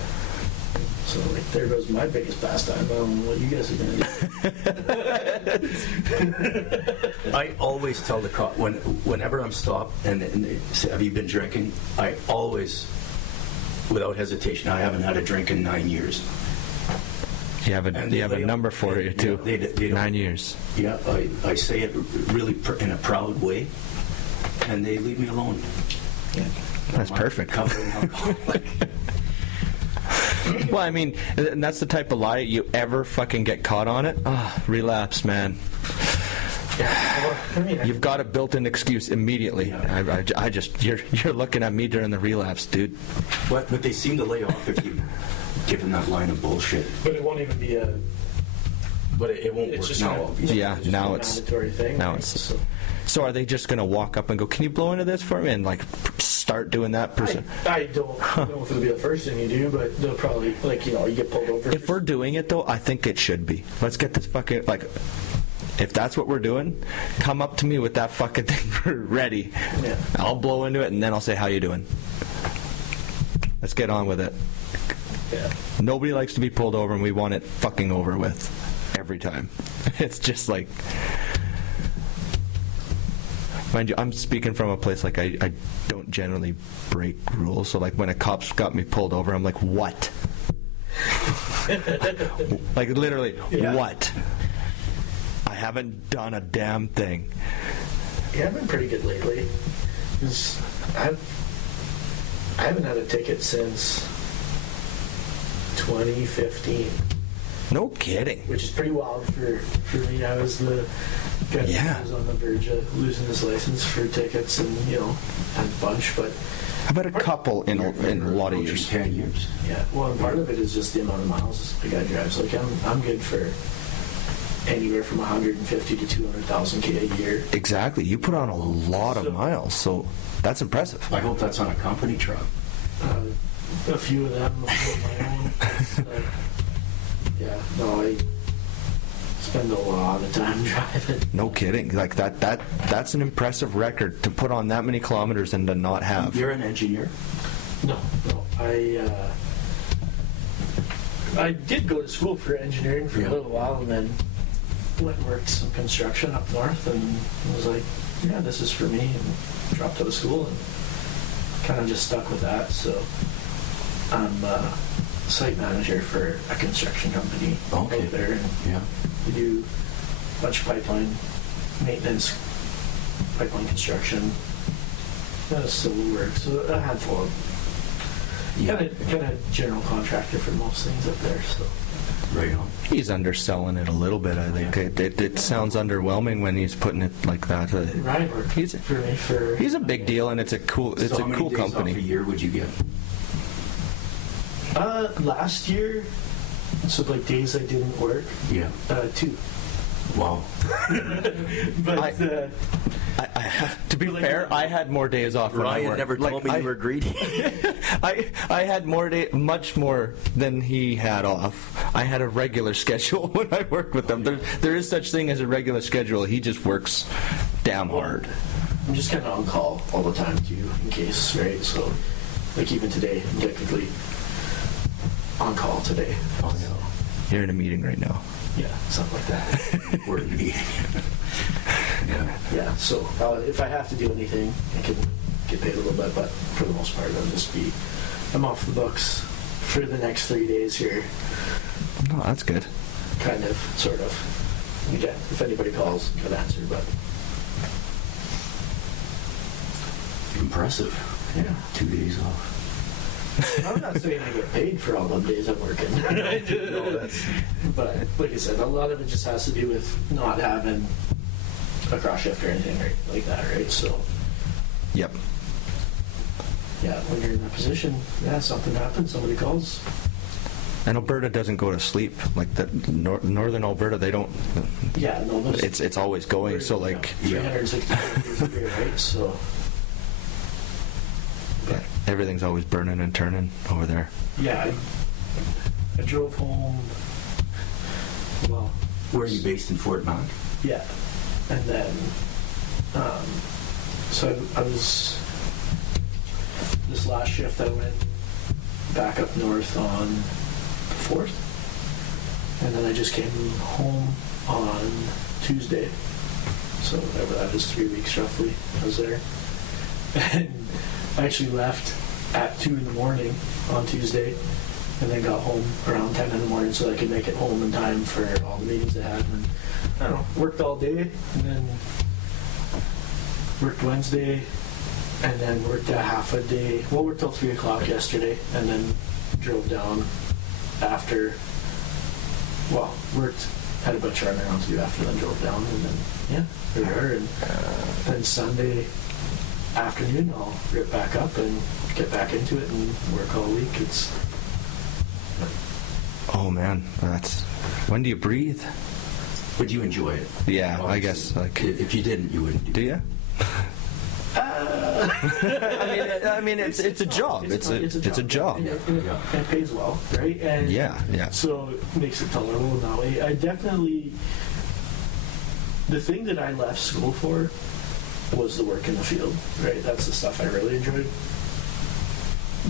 So there goes my biggest pastime. I don't know what you guys are gonna do. I always tell the cop whenever I'm stopped and they say, "Have you been drinking?" I always, without hesitation, I haven't had a drink in 9 years. You have And a number for you too. They don't- 9 years. Yeah, I say it really in a proud way, and they leave me alone. Yeah. That's I'm perfect. covering alcoholic. Well, I mean, and that's the type of lie you ever fucking get caught on it. Relapse, man. Well, I mean, You've got a built-in excuse immediately. Yeah. I just you're looking at me during the relapse, dude. But they seem to lay off if you give them that line of bullshit. but it won't even be a. But it won't It's work just now. gonna- obviously. Yeah, just now a it's mandatory thing. now right? it's- So So are they just going to walk up and go, "Can you blow into this for me?" and like start doing that person? I don't know if it'll be the first thing you do, but they'll probably you get pulled over. If we're doing it though, I think it should be. Let's get this fucking if that's what we're doing, come up to me with that fucking thing ready. Yeah. I'll blow into it and then I'll say, "How you doing?" Let's get on with it. Yeah. Nobody likes to be pulled over, and we want it fucking over with every time. It's just like, mind you, I'm speaking from a place like I don't generally break rules. So like when a cop's got me pulled over, I'm like, what? Like literally, Yeah. what? I haven't done a damn thing. Yeah, I've been pretty good lately. 'Cause I haven't had a ticket since 2015, No kidding. which is pretty wild for me. I was the guy Yeah. that was on the verge of losing his license for tickets and, had a bunch. But I've had a couple in a lot of Approaching years. 10 years. Yeah, well, and part of it is just the amount of miles the guy drives. Like, I'm good for anywhere from 150 to 200,000 K a year. Exactly. You put on a lot of So- miles, so that's impressive. I hope that's on a company truck. A few of them of my own. Yeah, no, I spend a lot of time driving. No kidding. Like that's an impressive record to put on that many kilometers and to not have. You're an engineer? No, I did go to school for engineering for Yeah. a little while, and then went and worked some construction up north, and was like, yeah, this is for me, and dropped out of school and kind of just stuck with that. So I'm a site manager for a construction company Okay. out there, and Yeah. we do a bunch of pipeline maintenance, pipeline construction, civil work, so a handful of kind of general contractor for most things up there. So Right on. He's underselling it a little bit, I think. It sounds underwhelming when he's putting it like that. Ryan worked He's- for me for. He's a big deal, and it's a cool So how many days off a company. year would you get? Last year, so like days I didn't work, Yeah. 2. Wow. But To be fair, I had more days off. When I Ryan worked. never Like, told me you were greedy. I had much more than he had off. I had a regular schedule when I worked with him. There is such thing as a regular schedule. He just works damn hard. I'm just kind of on call all the time too, in case, right? So, like even today, I'm technically on call today. Oh, So, You're in a meeting right now. yeah, something like that. We're in the meeting. Yeah. Yeah, so if I have to do anything, I can get paid a little bit, but for the most part, I'm off the books for the next 3 days here, No, that's good. kind of, sort of. Again, if anybody calls, I'd answer, but Impressive. yeah. 2 days off. I'm not saying I get paid for all them days I'm working. But like I said, a lot of it just has to do with not having a cross shift or anything like that, right? So Yep. yeah, when you're in that position, yeah, something happens, somebody calls. And Alberta doesn't go to sleep. Like the northern Alberta, they don't. Yeah, no, those It's always going. So like, 365 days a year, right? So everything's always burning and turning over there. yeah, I drove home. Well, Where are you based in Fort Mac? yeah, and then so I was this last shift I went back up north on the 4th, and then I just came home on Tuesday, so whatever that is, 3 weeks roughly I was there. And I actually left at 2 in the morning on Tuesday, and then got home around 10 in the morning so I could make it home in time for all the meetings I had. And I don't know, worked all day, and then worked Wednesday, and then worked a half a day. Well, worked till 3 o'clock yesterday, and then drove down after. Well, worked, had a bunch of running around to do after, then drove down, and then yeah, there we are. And then Sunday afternoon, I'll rip back up and get back into it and work all week. It's Oh man, that's. When do you breathe? But you enjoy it. Yeah, I Obviously. guess. Like, If you didn't, you wouldn't do you? I mean, it's a job. It's a job. And it pays well, right? And Yeah. so it makes it tolerable in that way. I definitely, the thing that I left school for was the work in the field, right? That's the stuff I really enjoyed.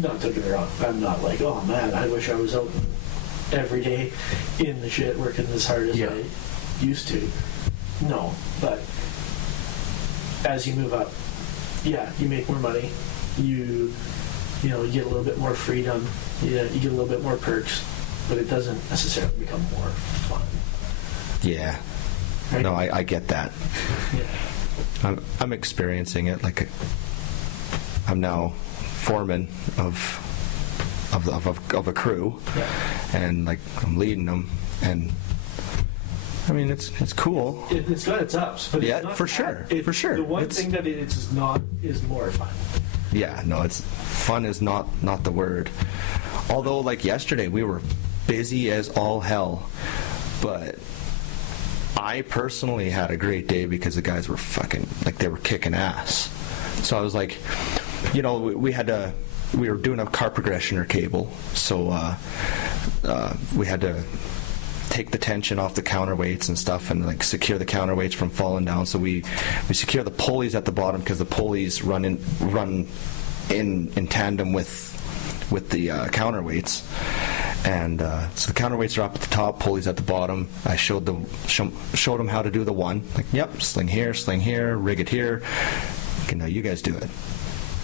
Not don't get me wrong, I'm not like, oh man, I wish I was out every day in the shit working as hard as Yeah. I used to. No, but as you move up, yeah, you make more money. You get a little bit more freedom. You get a little bit more perks, but it doesn't necessarily become more fun. Yeah. Right? No, I get that. Yeah. I'm experiencing it. Like, I'm now foreman of a crew, Yeah. and like I'm leading them, and I mean it's cool. It's got its ups, but Yeah, it's not for sure, bad. for sure. The one It's- thing that it's not is more fun. Yeah, no, it's fun is not the word. Although, like yesterday, we were busy as all hell, but I personally had a great day because the guys were fucking, like, they were kicking ass. So I was like, you know, we were doing a car progressioner cable, so we had to take the tension off the counterweights and stuff, and like secure the counterweights from falling down. So we secure the pulleys at the bottom because the pulleys run in tandem with the counterweights. And so the counterweights are up at the top, pulleys at the bottom. I showed them how to do the one. Like, yep, sling here, rig it here. Okay, now you guys do it.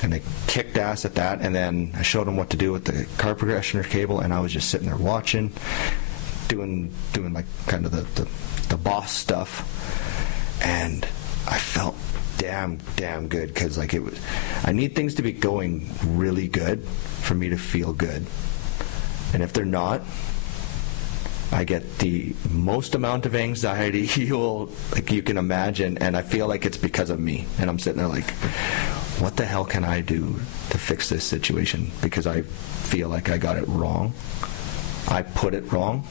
And they kicked ass at that. And then I showed them what to do with the car progressioner cable, and I was just sitting there watching, doing like kind of the boss stuff. And I felt damn good, because like I need things to be going really good for me to feel good. And if they're not, I get the most amount of anxiety you can imagine, and I feel like it's because of me. And I'm sitting there like, what the hell can I do to fix this situation? Because I feel like I got it wrong. I put it wrong.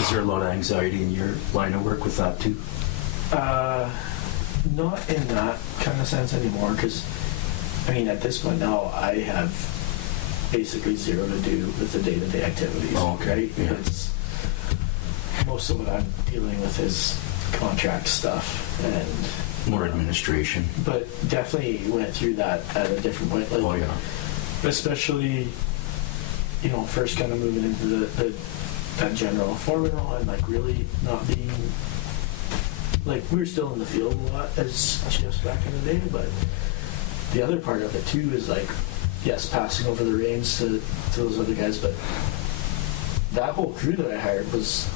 Is there a lot of anxiety in your line of work with that too? Not in that kind of sense anymore, because, I mean, at this point now, I have basically zero to do with the day-to-day activities. Oh, okay. Right? Yeah. It's most of what I'm dealing with is contract stuff and More administration. But definitely went through that at a different point. Like, Oh yeah. especially, you know, first kind of moving into that general foreman role, and like really not being, like, we were still in the field a lot as shifts back in the day, but the other part of it too is like, yes, passing over the reins to those other guys, but that whole crew that I hired was,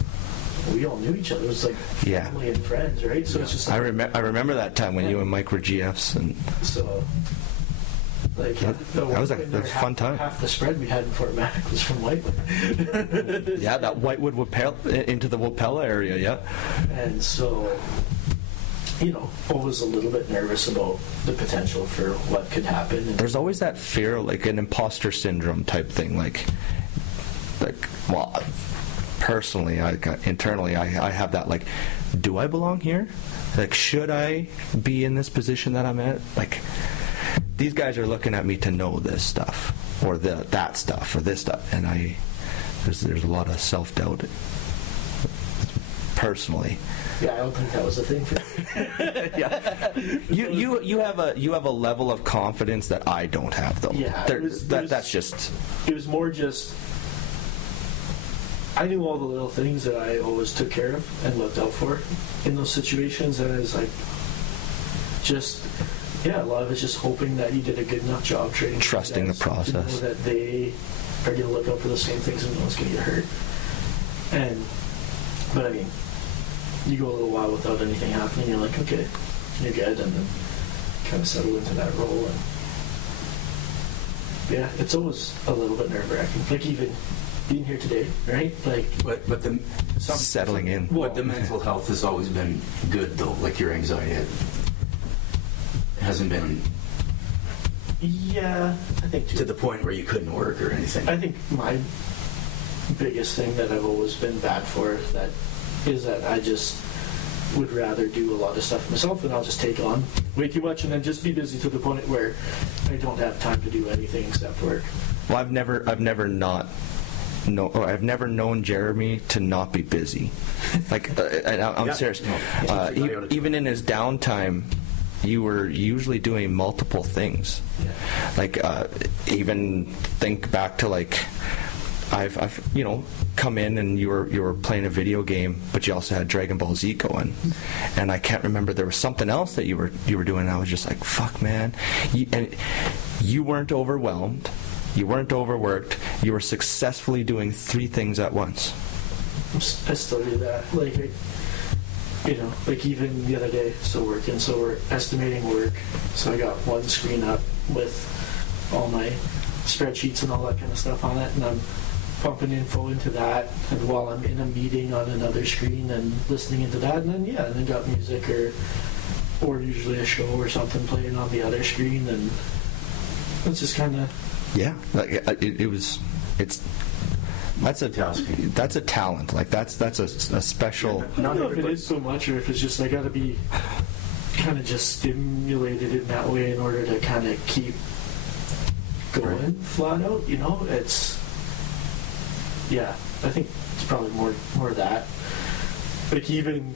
we all knew each other. It was like family and friends, right? So it's just like, I remember that time when you and Mike were GFs, and so like that was a fun time. Half the spread we had in Fort Mac was from Whitewood. yeah, that Whitewood into the Wapella area, yeah. And so, you know, always a little bit nervous about the potential for what could happen. And There's always that fear, like an imposter syndrome type thing, like well, personally, internally, I have that, like, do I belong here? Like, should I be in this position that I'm at? Like, these guys are looking at me to know this stuff, or that stuff, or this stuff, and there's a lot of self-doubt, personally. yeah, I don't think that was a thing for me. Yeah, you have a level of confidence that I don't have, though. Yeah, that's just. It was more just, I knew all the little things that I always took care of and looked out for in those situations, and it's like, just, yeah, a lot of it's just hoping that you did a good enough job training. Trusting the process. To know that they are going to look out for the same things and no one's going to get hurt. But I mean, you go a little while without anything happening, you're like, okay, you're good, and then kind of settle into that role. And yeah, it's always a little bit nerve-wracking. Like, even being here today, right? Like, But the Settling in. But the mental health has always been good though. Like your anxiety hasn't been yeah, I think to the point where you couldn't work or anything. I think my biggest thing that I've always been bad for is that I just would rather do a lot of stuff myself, and I'll just take on way too much and then just be busy to the point where I don't have time to do anything except work. Well, I've never known Jeremy to not be busy. Like, I'm Yeah. serious. No. Even in his downtime, you were usually doing multiple things. Yeah. Like, even think back to, like, I've come in and you were playing a video game, but you also had Dragon Ball Z going, and I can't remember, there was something else that you were doing, and I was just like, fuck, man. And you weren't overwhelmed, you weren't overworked, you were successfully doing 3 things at once. I still do that. Like, like even the other day, still working, so we're estimating work. So I got one screen up with all my spreadsheets and all that kind of stuff on it, and I'm pumping info into that, and while I'm in a meeting on another screen and listening into that, and then got music or or usually a show or something playing on the other screen, and it's just kind of Yeah, like that's a talent. Like that's a special. I don't know if it is so much or if it's just I got to be kind of just stimulated in that way in order to kind of keep going flat out. You know, it's I think it's probably more of that. Like even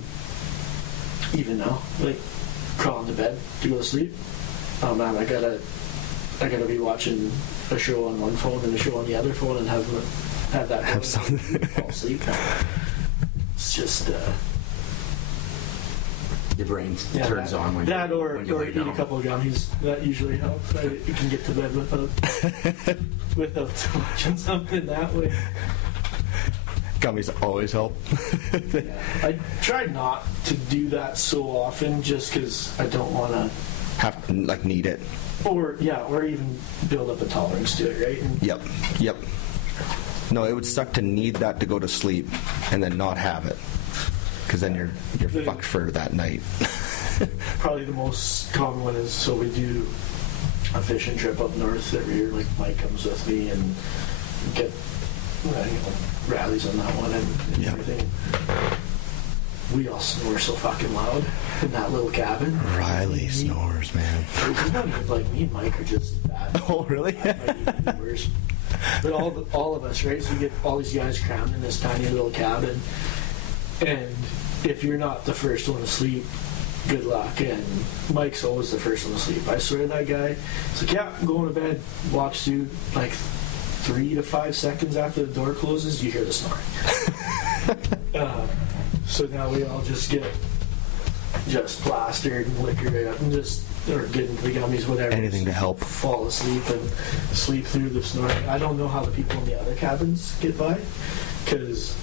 now, like crawling to bed to go to sleep. Oh man, I gotta be watching a show on one phone and a show on the other phone and have that something. fall asleep. It's just Your brain turns on when that you or lay eat down. a couple of gummies. That usually helps. I can get to bed without watching something that way. Gummies always help. Yeah. I try not to do that so often, just because I don't want to Need it. or even build up a tolerance to it, right? And Yep. No, it would suck to need that to go to sleep and then not have it, because then you're fucked for that night. probably the most common one is, so we do a fishing trip up north every year. Like Mike comes with me and get rallies on that one and Yeah. everything. We all snore so fucking loud in that little cabin. Riley snores, man. It's not even like me and Mike are just bad. Oh, really? That might even be worse. But all of us, right? So you get all these guys crammed in this tiny little cabin, and if you're not the first one to sleep, good luck. And Mike's always the first one to sleep. I swear that guy. It's like, yeah, I'm going to bed. Watch through like 3 to 5 seconds after the door closes, you hear the snoring. So now we all just get plastered and liquored it up and or get into the gummies, whatever. Anything to help. Fall asleep and sleep through the snoring. I don't know how the people in the other cabins get by, because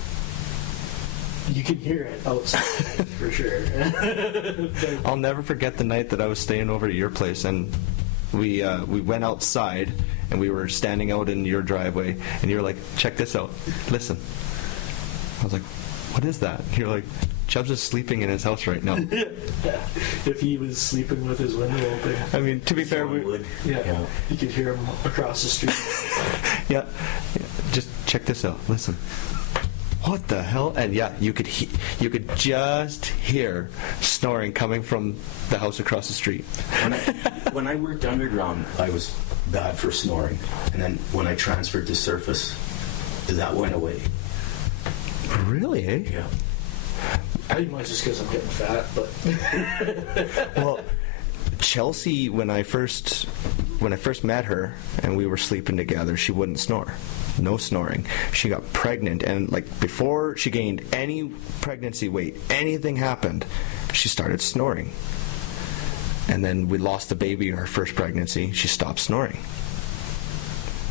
you can hear it outside for sure. I'll never forget the night that I was staying over at your place, and we went outside, and we were standing out in your driveway, and you were like, check this out, listen. I was like, what is that? You're like, Chubbs is sleeping in his house right now. Yeah. If he was sleeping with his window open. I mean, to be fair, Yeah. You could hear him across the street. yeah, just check this out, listen. What the hell? And yeah, you could just hear snoring coming from the house across the street. When I worked underground, I was bad for snoring, and then when I transferred to surface, that went away. Really, eh? Yeah. I think mine's just because I'm getting fat, but Well, Chelsea, when I first met her and we were sleeping together, she wouldn't snore. No snoring. She got pregnant, and like before she gained any pregnancy weight, anything happened, she started snoring. And then we lost the baby, her first pregnancy, she stopped snoring.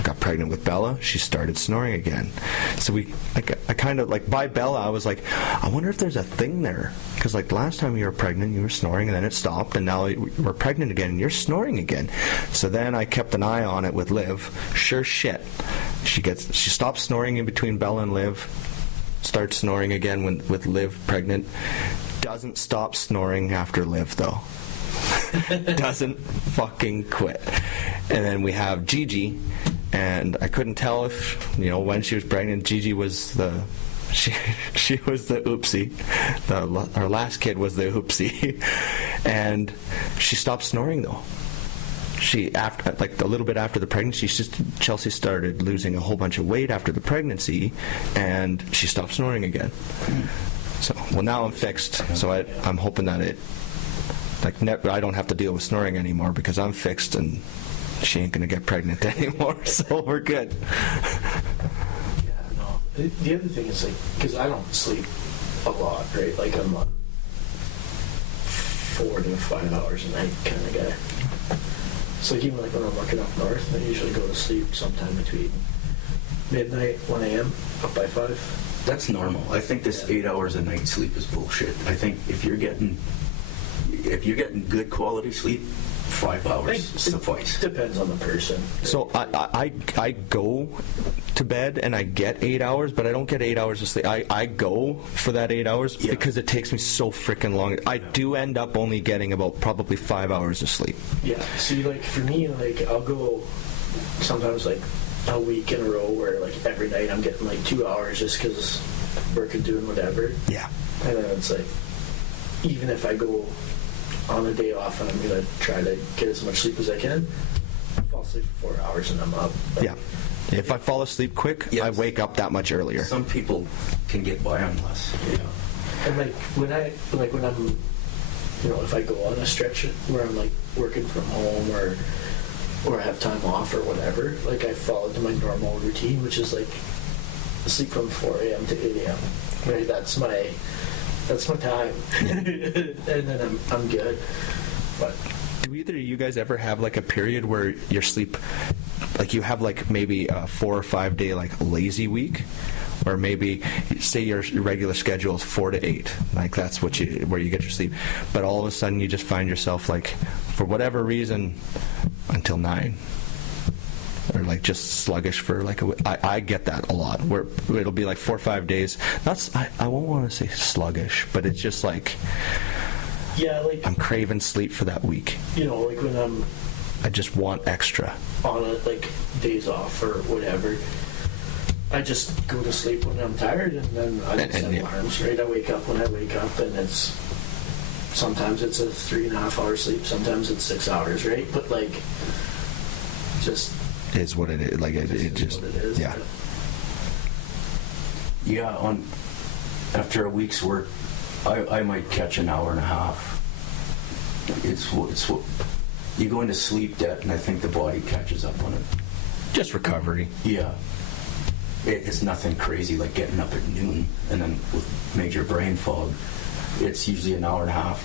Got pregnant with Bella, she started snoring again. So I kind of, like, by Bella, I was like, I wonder if there's a thing there. Because, like, last time you were pregnant, you were snoring, and then it stopped, and now we're pregnant again, and you're snoring again. So then I kept an eye on it with Liv. Sure shit. She stops snoring in between Bella and Liv, starts snoring again with Liv pregnant. Doesn't stop snoring after Liv, though. Doesn't fucking quit. And then we have Gigi, and I couldn't tell if, when she was pregnant, Gigi was she was the oopsie. Our last kid was the oopsie. And she stopped snoring, though. After, like, a little bit after the pregnancy, Chelsea started losing a whole bunch of weight after the pregnancy, and she stopped snoring again. So, well, now I'm fixed, so I'm hoping that I don't have to deal with snoring anymore, because I'm fixed and she ain't gonna get pregnant anymore, so we're good. yeah, no. The other thing is, like, because I don't sleep a lot, right? Like, I'm a 4 to 5 hours a night kind of guy. So even like when I'm working up north, I usually go to sleep sometime between midnight, 1 a.m., up by 5. That's normal. I think this 8 hours a night sleep is bullshit. I think if you're getting good quality sleep, 5 hours suffice. Depends on the person. So I go to bed and I get 8 hours, but I don't get 8 hours of sleep. I go for that 8 hours Yeah. because it takes me so freaking long. I do end up only getting about probably 5 hours of sleep. Yeah. See, like for me, like I'll go sometimes like a week in a row where like every night I'm getting like 2 hours just because work and doing whatever. Yeah. And then it's like, even if I go on a day off and I'm gonna try to get as much sleep as I can, I fall asleep for 4 hours and I'm up. Like, Yeah. If I fall asleep quick, Yes. I wake up that much earlier. Some people can get by on less. Yeah. And like when I'm, you know, if I go on a stretch where I'm like working from home or I have time off or whatever, like I fall into my normal routine, which is like sleep from 4 a.m. to 8 a.m. Right? That's my time. And then I'm good. But Do either of you guys ever have like a period where your sleep, like you have like maybe a 4 or 5 day like lazy week, or maybe say your regular schedule is 4 to 8, like that's where you get your sleep, but all of a sudden you just find yourself like for whatever reason until 9, or like just sluggish for like I get that a lot where it'll be like 4 or 5 days. I won't want to say sluggish, but it's just like yeah, like I'm craving sleep for that week. you know, like when I'm I just want extra. on a, like days off or whatever, I just go to sleep when I'm tired, and then I don't set yeah. alarms. Right, I wake up when I wake up, and it's sometimes it's a 3.5 hour sleep, sometimes it's 6 hours. Right, but like just Is what it is. Like it is just what it is. yeah. Yeah, after a week's work, I might catch an hour and a half. It's what you go into sleep debt, and I think the body catches up on it. Just recovery. Yeah. It's nothing crazy like getting up at noon and then with major brain fog. It's usually an hour and a half,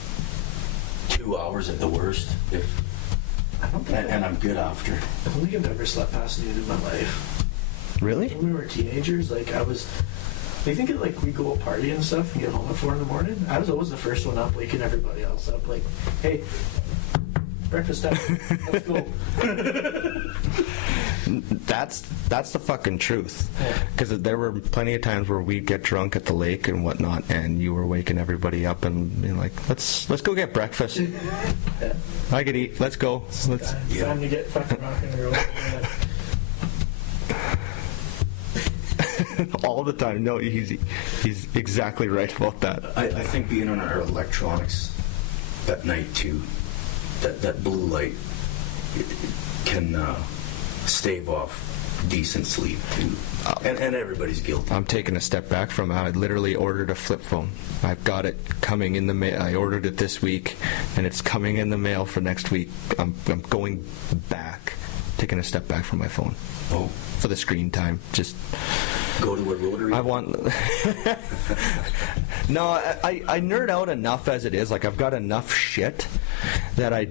2 hours at the worst, I don't think and I'm good after. I don't think I've ever slept past noon in my life. Really? When we were teenagers, like they think it like we go a party and stuff and get home at 4 in the morning. I was always the first one up, waking everybody else up. Like, hey, breakfast time, let's go. That's the fucking truth. Yeah. Because there were plenty of times where we'd get drunk at the lake and whatnot, and you were waking everybody up and being like, let's go get breakfast. Yeah. I could eat. Let's go. Let's. Time to get fucking rock and roll. All the time. No, he's exactly right about that. I think being on our electronics at night too, that blue light it can stave off decent sleep too, and everybody's guilty. I'm taking a step back from it. I literally ordered a flip phone. I've got it coming in the mail. I ordered it this week, and it's coming in the mail for next week. I'm going back, taking a step back from my phone Oh, for the screen time. Just go to a rotary. I want. No, I nerd out enough as it is. Like I've got enough shit that I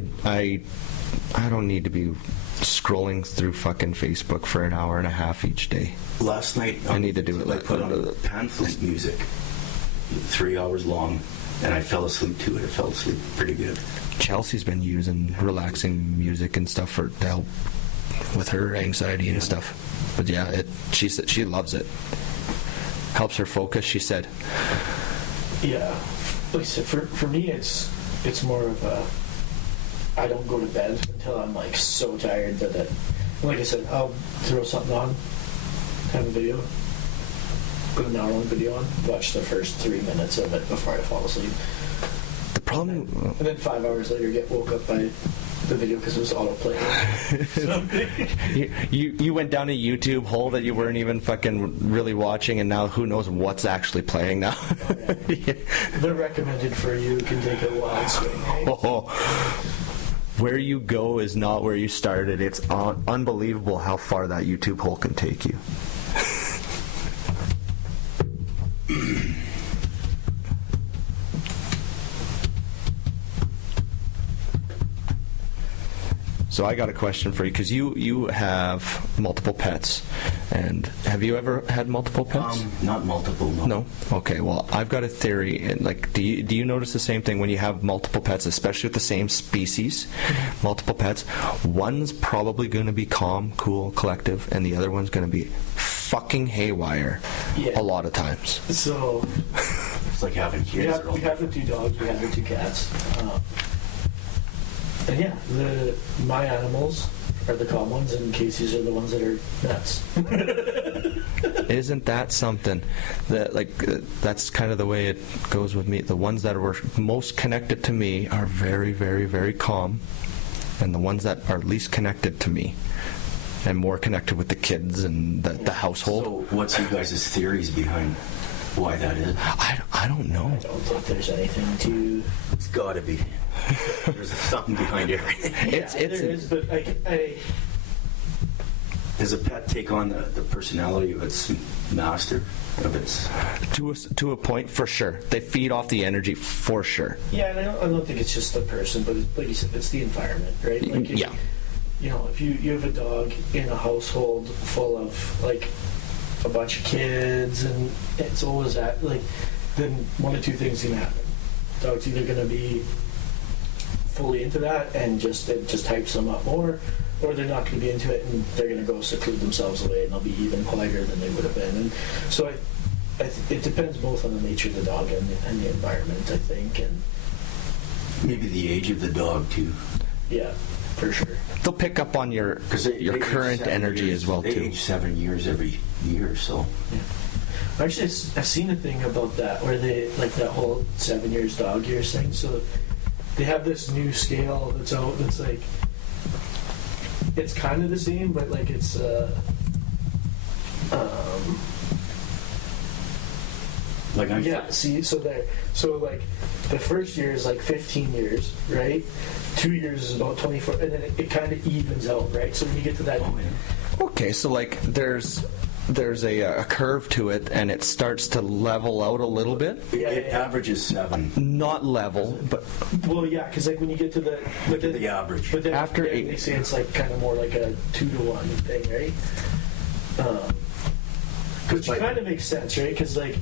don't need to be scrolling through fucking Facebook for an hour and a half each day. Last night, I need to do it I like put on pan flute music, 3 hours long, and I fell asleep to it. I fell asleep pretty good. Chelsea's been using relaxing music and stuff to help with her anxiety and stuff. But yeah, she said she loves it. Helps her focus, she said. Yeah, like I said, for me, it's more of a I don't go to bed until I'm like so tired that like I said, I'll throw something on, have a video, put an hour-long video on, watch the first 3 minutes of it before I fall asleep. The problem. And then 5 hours later, get woke up by the video because it was autoplaying. You went down a YouTube hole that you weren't even fucking really watching, and now who knows what's actually playing now. Yeah. The recommended for you can take a wild swing. Eh? Oh, where you go is not where you started. It's unbelievable how far that YouTube hole can take you. So I got a question for you, because you have multiple pets, and have you ever had multiple pets? Not multiple, no. No? Okay, well, I've got a theory. And like, do you notice the same thing when you have multiple pets, especially with the same species? Multiple pets. One's probably going to be calm, cool, collective, and the other one's going to be fucking haywire Yeah. a lot of times. So It's like having kids. we have the 2 dogs, we have the 2 cats. And yeah, my animals are the calm ones, and Casey's are the ones that are nuts. Isn't that something? That that's kind of the way it goes with me. The ones that were most connected to me are very, very, very calm, and the ones that are least connected to me and more connected with the kids and the household. So what's you guys' theories behind why that is? I don't know. I don't think there's anything to... It's gotta be. There's something behind everything. Yeah, there is, but I Does a pet take on the personality of its master? Of its... To a point, for sure. They feed off the energy, for sure. yeah, and I don't think it's just the person, but like you said, it's the environment, right? Like if, Yeah. You know, if you have a dog in a household full of like a bunch of kids, and it's always that, like, then one of 2 things can happen. Dog's either going to be fully into that and it just hypes them up more, or they're not going to be into it and they're going to go seclude themselves away and they'll be even quieter than they would have been. And so it depends both on the nature of the dog and the environment, I think, and Maybe the age of the dog, too. yeah, for sure. They'll pick up on your They current age 7 energy years, as well, they too. age 7 years every year, so... Yeah. Actually, I've seen a thing about that where they, like that whole 7 years, dog years thing. So they have this new scale that's out that's like, it's kind of the same, but like it's, Like I'm yeah, see, so like the first year is like 15 years, right? 2 years is about 24, and then it kind of evens out, right? So when you get to that, Oh, yeah. Okay, so like there's a curve to it, and it starts to level out a little bit. It averages 7. Not level, but well, yeah, because like when you get to the, but then, The average. but then After then 8. they say it's like kind of more like a 2-to-1 thing, right? Which like- kind of makes sense, right? Because like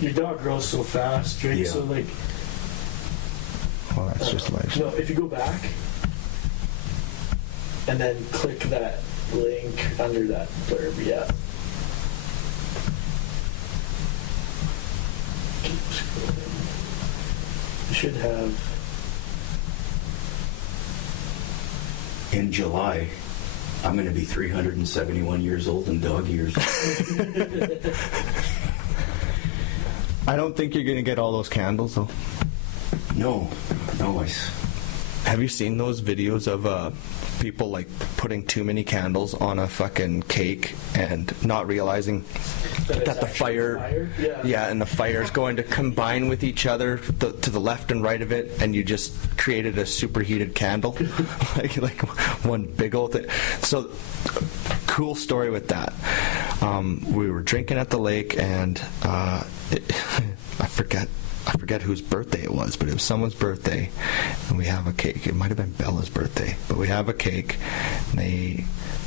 your dog grows so fast, right? Yeah. So like, well, that's just life. no, if you go back and then click that link under that blurb, yeah. Keep scrolling. You should have. In July, I'm going to be 371 years old in dog years. I don't think you're gonna get all those candles though. No, Have you seen those videos of people like putting too many candles on a fucking cake and not realizing That it's that the actually fire, Yeah. and the fire is going to combine with each other to the left and right of it, and you just created a superheated candle, like one big old thing. So, cool story with that. We were drinking at the lake, and I forget whose birthday it was, but it was someone's birthday, and we have a cake. It might have been Bella's birthday, but we have a cake, and they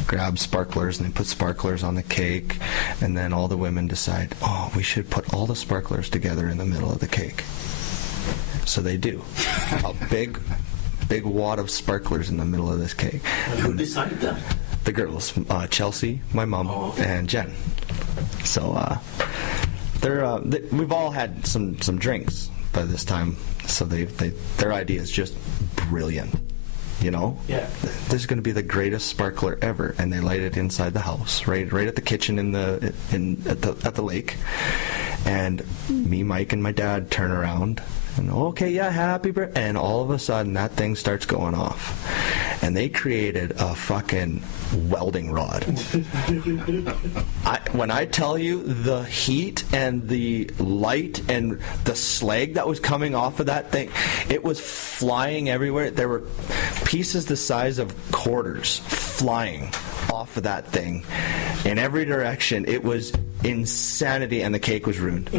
grab sparklers, and they put sparklers on the cake, and then all the women decide, oh, we should put all the sparklers together in the middle of the cake. So they do. A big wad of sparklers in the middle of this cake. Who decided that? The girls, Chelsea, my mom, Oh, okay. and Jen. So we've all had some drinks by this time, so their idea is just brilliant. You know, Yeah. This is going to be the greatest sparkler ever, and they light it inside the house, right at the kitchen at the lake. And me, Mike, and my dad turn around, and okay, yeah, happy birthday, and all of a sudden that thing starts going off, and they created a fucking welding rod. When I tell you the heat and the light and the slag that was coming off of that thing, it was flying everywhere. There were pieces the size of quarters flying off of that thing in every direction. It was insanity, and the cake was ruined.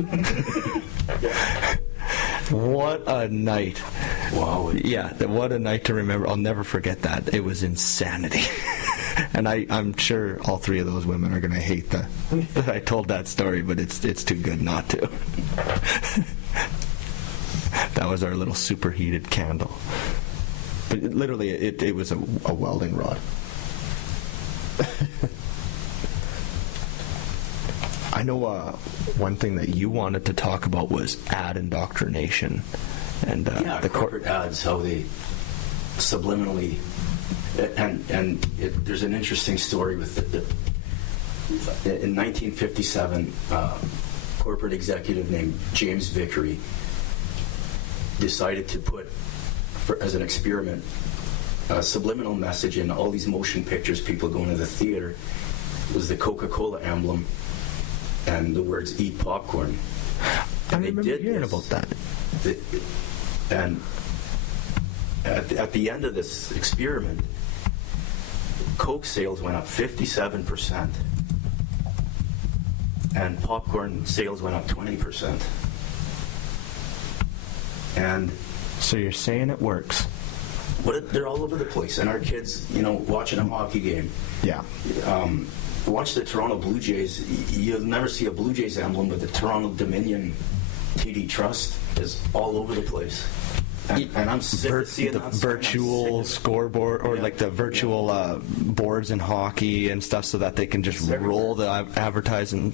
What a night. Wow. Yeah, what a night to remember. I'll never forget that. It was insanity. And I'm sure all three of those women are going to hate that I told that story, but it's too good not to. That was our little superheated candle. But literally, it was a welding rod. I know one thing that you wanted to talk about was ad indoctrination. And The corporate ads, how they subliminally, there's an interesting story with in 1957, corporate executive named James Vickery decided to put, as an experiment, a subliminal message in all these motion pictures people going to the theater. It was the Coca-Cola emblem and the words "eat popcorn." I remember hearing about that. And at the end of this experiment, Coke sales went up 57%, and popcorn sales went up 20%. And So you're saying it works? they're all over the place, and our kids, watching a hockey game. Yeah. Watch the Toronto Blue Jays. You'll never see a Blue Jays emblem, but the Toronto Dominion TD Trust is all over the place. And I'm sick of seeing the that. virtual scoreboard, or like the virtual boards in hockey and stuff, so that they can just roll the advertising.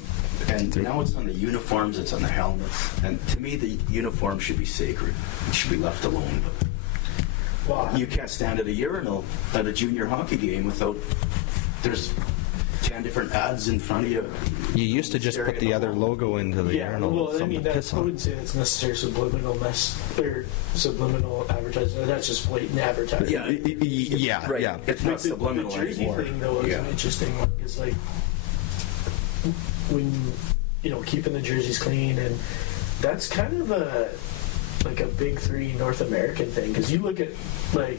And now it's on the uniforms, it's on the helmets. And to me, the uniform should be sacred. It should be left alone. But you can't stand at a urinal at a junior hockey game without, there's 10 different ads in front of you. You used to just put the other logo into the urinal. Well, I something mean, to piss I on. wouldn't say that's necessarily subliminal advertising. That's just blatant advertising. Yeah, Right. yeah. It's not The subliminal jersey anymore. thing, though, is an interesting one, because, like, when, keeping the jerseys clean, and that's kind of a big three North American thing, because you look at, like,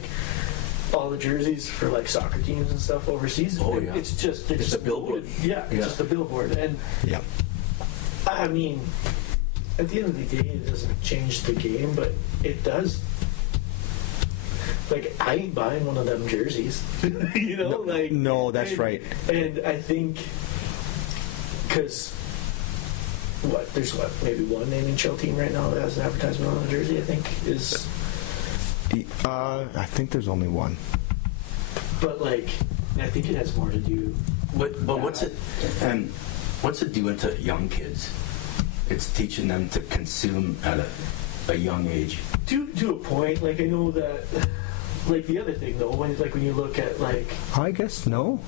all the jerseys for, like, soccer teams and stuff overseas. Oh, yeah. It's just a billboard. It's just a billboard. And Yeah. I mean, at the end of the day, it doesn't change the game, but it does. Like, I ain't buying one of them jerseys. No, that's right. And I think, because there's maybe one NHL team right now that has an advertisement on the jersey, I think, is. I think there's only one. But, like, I think it has more to do. But what's it doing to young kids? It's teaching them to consume at a young age. To a point, like, I know that, like, the other thing, though, when you look at, like... I guess no.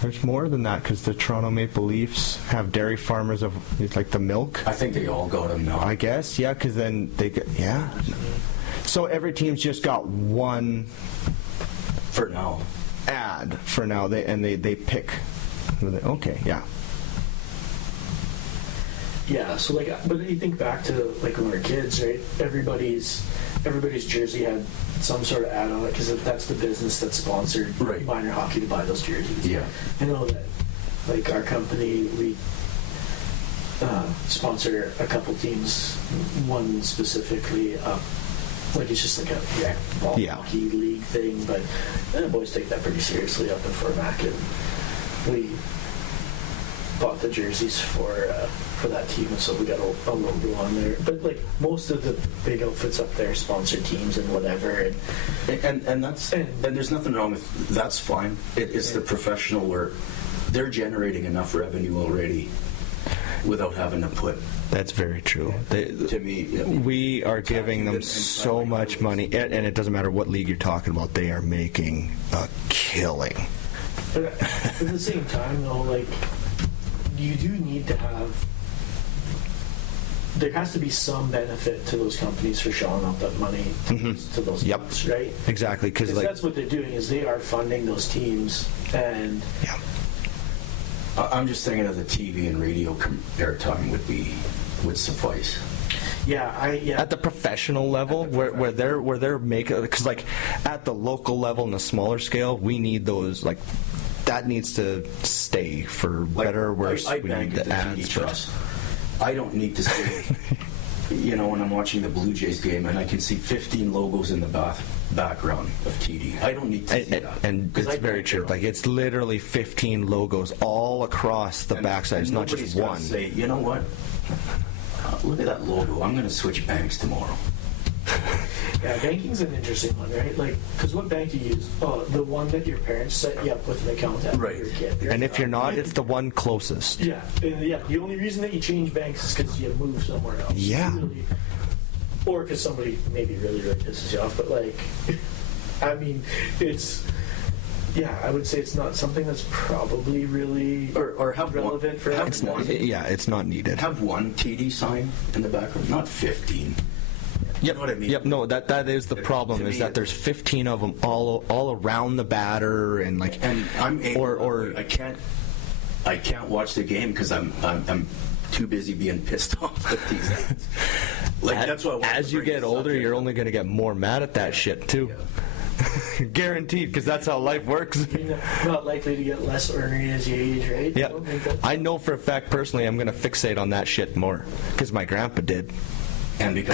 There's more than that, because the Toronto Maple Leafs have dairy farmers of, like, the milk. I think they all got them now. I guess, yeah, because then they get, yeah. So every team's just got one For now. ad for now. They pick. Okay, yeah. Yeah, so, like, but you think back to, like, when we were kids, right? Everybody's jersey had some sort of ad on it, because that's the business that sponsored minor hockey to buy those jerseys. Yeah. I know that, like, our company, we sponsor a couple teams, one specifically, like, it's just like a ball hockey league thing, but the boys take that pretty seriously up in Fort Mac, and we bought the jerseys for that team, and so we got a logo on there. But, like, most of the big outfits up there sponsor teams and whatever, and there's nothing wrong with that's fine. It's the professional where they're generating enough revenue already without having to put. That's very true. To me, we are giving them so much money, and it doesn't matter what league you're talking about. They are making a killing. But at the same time, though, like, you do need to have. There has to be some benefit to those companies for shelling out that money to those teams, right? Exactly, because that's what they're doing, is they are funding those teams, and I'm just thinking of the TV and radio airtime would suffice. At the professional level, where they're making, because, like, at the local level and the smaller scale, we need those, like, that needs to stay for better or worse. I we bank need at the the ads. TD Trust. I don't need to see you know, when I'm watching the Blue Jays game and I can see 15 logos in the background of TD. I don't need to see that. And 'Cause it's I very don't true. care. Like, it's literally 15 logos all across the And- backside. It's and not just nobody's gonna one. Say, you know what? Look at that logo. I'm going to switch banks tomorrow. Yeah, banking's an interesting one, right? Like, because what bank do you use? Oh, the one that your parents set you up with an account at when you were a kid. And if you're not, it's the one closest. Yeah, and yeah. The only reason that you change banks is because you move somewhere else. Yeah. Really, or because somebody maybe really pisses you off. But like, I mean, it's. Yeah, I would say it's not something that's probably really Or have relevant for have It's everyone. not, yeah, it's not needed. Have one TD sign in the background, not 15. Yep. know what I mean? Yep. No, that is the To problem. Is me, that there's 15 of them all around the batter and like. And I'm or I can't watch the game because I'm too busy being pissed off at these ads. Like that's why I wanted as to you bring get this older, subject you're up. only going to get more mad at that shit too. Guaranteed, because that's how life works. You're not likely to get less ornery as you age, right? Yeah, I don't think that's- I know for a fact personally I'm going to fixate on that shit more because my grandpa did. And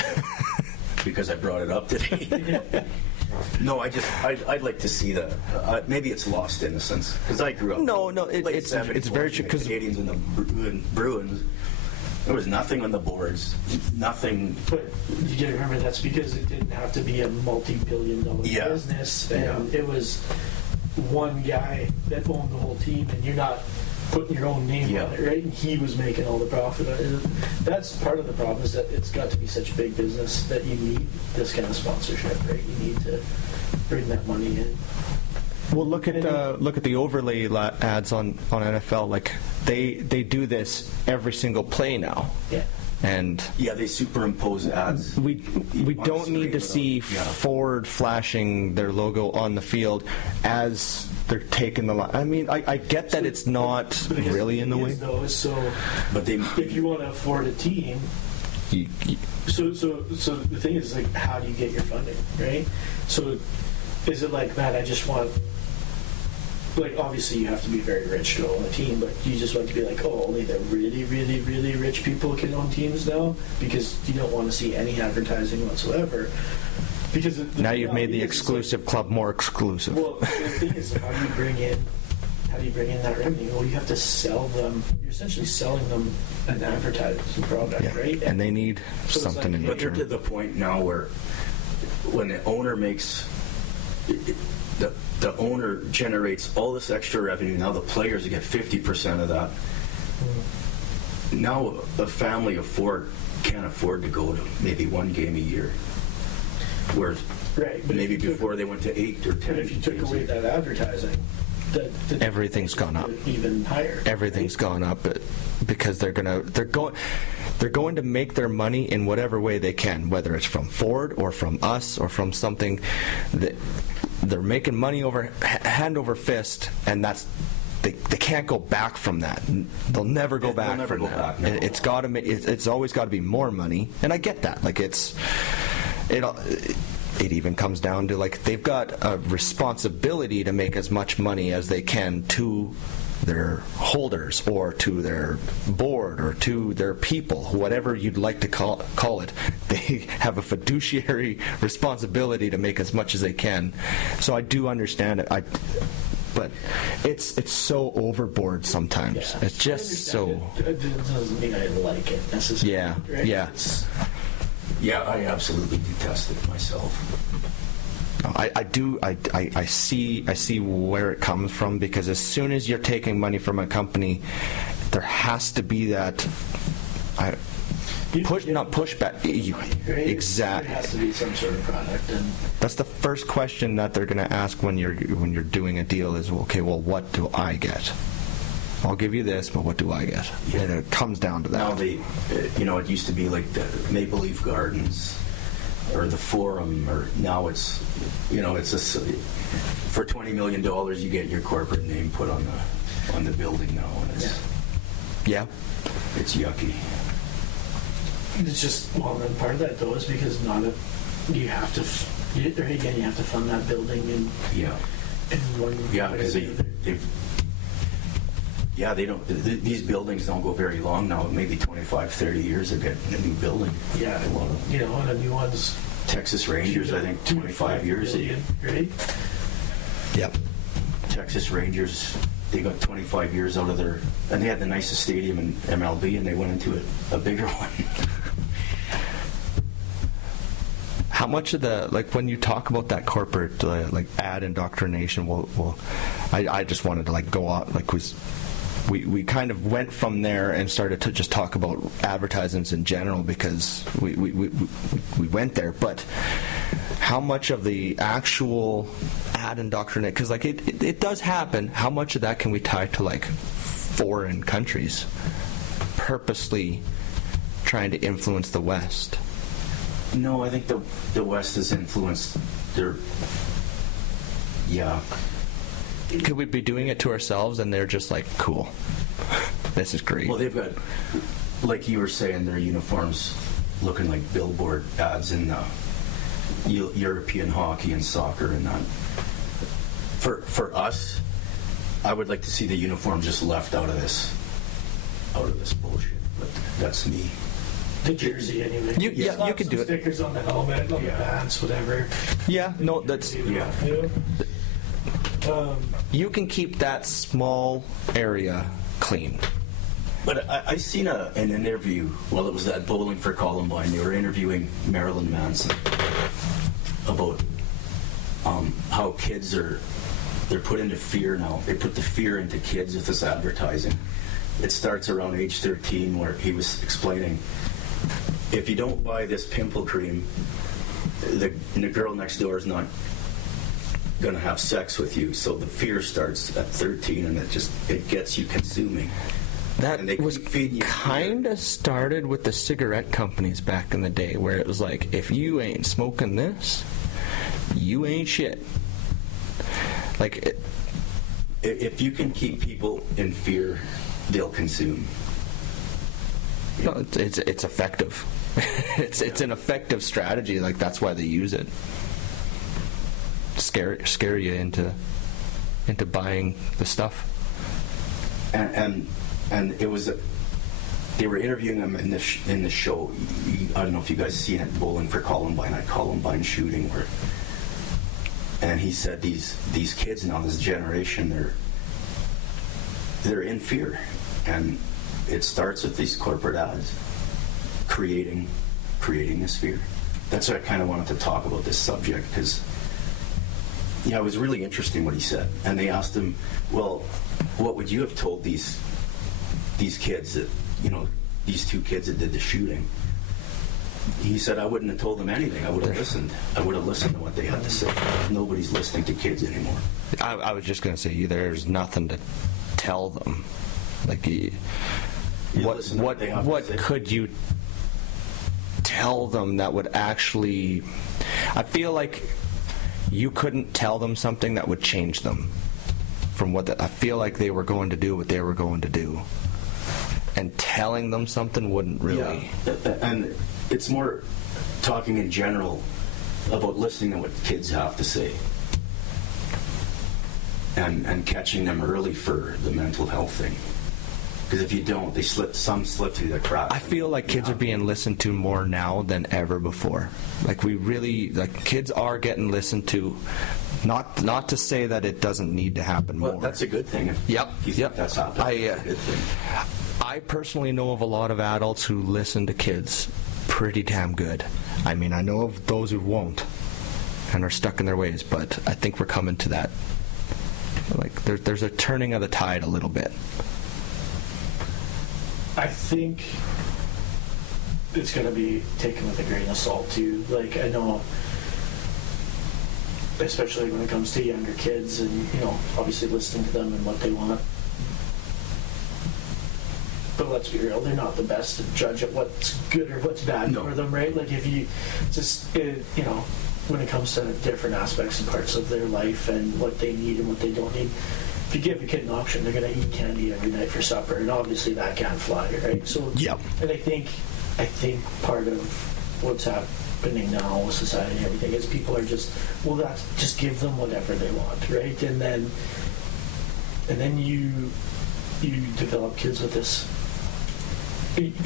because I brought it up today. No, I'd like to see that. Maybe it's lost innocence because I grew up. No, late it's 70s very watching true, 'cause- the Canadians and the Bruins. There was nothing on the boards. Nothing. But you gotta remember that's because it didn't have to be a multi-billion-dollar Yeah. business, and it was one guy that owned the whole team, and you're not putting your own name Yeah. on it, right? And he was making all the profit. That's part of the problem is that it's got to be such a big business that you need this kind of sponsorship, right? You need to bring that money in. Well, look at the overlay ads on NFL. Like they do this every single play now, Yeah. and Yeah, they superimpose ads. we on don't screen need to without- see yeah. Ford flashing their logo on the field as they're taking the line. I mean, I get that it's not Because really in the thing way. is, though, is so But they. if you want to afford a team, You- So the thing is, like, how do you get your funding, right? So is it like that? I just want, like, obviously you have to be very rich to own a team, but you just want to be like, oh, only the really, really, really rich people can own teams now, because you don't want to see any advertising whatsoever. Because now you've made the reality is, it's exclusive club more exclusive. like, well, the thing is, how do you bring in that revenue? Well, you have to sell them. You're essentially selling them an advertising product, Yeah, right? and they need So it's something like- in But they're to return. the point now where when the owner makes. The owner generates all this extra revenue. Now the players get 50% of that. Now a family of four can't afford to go to maybe one game a year. Whereas Right, but maybe if you took- before they went to 8 or 10. But if you took games a away year. that advertising, the Everything's gone up. even higher. Everything's gone up because they're going to make their money in whatever way they can, whether it's from Ford or from us or from something that they're making money over hand over fist, and that's they can't go back from that. They'll never go They'll back never from go that. back, no. It's got to it's always got to be more money, and I get that. Like it even comes down to like they've got a responsibility to make as much money as they can to their holders or to their board or to their people, whatever you'd like to call it. They have a fiduciary responsibility to make as much as they can. So I do understand it. But it's so overboard sometimes. Yeah. It's just I understand so. it doesn't mean I like it necessarily. Yeah, right? yeah. It's- Yeah, I absolutely detest it myself. I see where it comes from, because as soon as you're taking money from a company, there has to be that not pushback. right? Exactly. There has to be some sort of product, and That's the first question that they're going to ask when you're doing a deal is, okay, well, what do I get? I'll give you this, but what do I get? Yeah. And it comes down to that. Now it used to be like the Maple Leaf Gardens or the Forum, or now it's for $20 million you get your corporate name put on the building now, and Yeah. it's yucky. it's just then part of that though is because you have to fund that building Yeah. in one Yeah, because way or the other. Yeah, they don't. These buildings don't go very long now. Maybe 25, 30 years to get a new building. Yeah, A lot of you know, and a new one's Texas Rangers, I think, 25 years. billion, right? Yep. Texas Rangers, they got 25 years out of their, and they had the nicest stadium in MLB, and they went into a bigger one. How much of the, like, when you talk about that corporate, like, ad indoctrination, I just wanted to, like, go out, like, we kind of went from there and started to just talk about advertisements in general because we went there. But how much of the actual ad indoctrination, because, like, it does happen, how much of that can we tie to, like, foreign countries purposely trying to influence the West? No, I think the West has influenced their, yeah. Could we be doing it to ourselves and they're just like, cool, this is great? Well, they've got, like you were saying, their uniforms looking like billboard ads in European hockey and soccer and that. For us, I would like to see the uniform just left out of this bullshit. But that's me. The jersey, anyway. You Slap could some do it. Stickers on the helmet, on the pants, whatever. Yeah, no, that's... Yeah. You can keep that small area clean. But I seen an interview, well, it was at Bowling for Columbine. They were interviewing Marilyn Manson about how kids they're put into fear now. They put the fear into kids with this advertising. It starts around age 13 where he was explaining, if you don't buy this pimple cream, the girl next door is not going to have sex with you. So the fear starts at 13 and it gets you consuming. That And they was keep feeding you kind of started with the cigarette companies back in the day, where it was like, if you ain't smoking this, you ain't shit. Like, If you can keep people in fear, they'll consume. no, it's effective. It's an effective strategy. Like, that's why they use it. Scare you into buying the stuff. And it was they were interviewing him in the show. I don't know if you guys seen it, Bowling for Columbine, at Columbine shooting, and he said these kids now, this generation, they're in fear, and it starts with these corporate ads creating this fear. That's why I kind of wanted to talk about this subject, because it was really interesting what he said. And they asked him, well, what would you have told these kids that, these two kids that did the shooting? He said, I wouldn't have told them anything. I would have listened. I would have listened to what they had to say. Nobody's listening to kids anymore. I was just going to say, there's nothing to tell them. Like, what could you tell them that would actually... I feel like you couldn't tell them something that would change them from what I feel like they were going to do what they were going to do. And telling them something wouldn't really... Yeah. And it's more talking in general about listening to what kids have to say. And catching them early for the mental health thing. Because if you don't, some slip through the cracks. I feel like kids are being listened to more now than ever before. Like, kids are getting listened to. Not to say that it doesn't need to happen more. Well, that's a good thing. If Yep. you think that's happening. That's a good thing. I personally know of a lot of adults who listen to kids pretty damn good. I mean, I know of those who won't and are stuck in their ways, but I think we're coming to that. Like, there's a turning of the tide a little bit. I think it's going to be taken with a grain of salt, too. Like, I know, especially when it comes to younger kids and, obviously listening to them and what they want. But let's be real, they're not the best to judge at what's good or what's bad for them, right? Like, if you just, when it comes to different aspects and parts of their life and what they need and what they don't need, if you give a kid an option, they're going to eat candy every night for supper, and obviously that can't fly, right? So, Yep. And I think part of what's happening now with society and everything is people are just just give them whatever they want, right? And then you you develop kids with this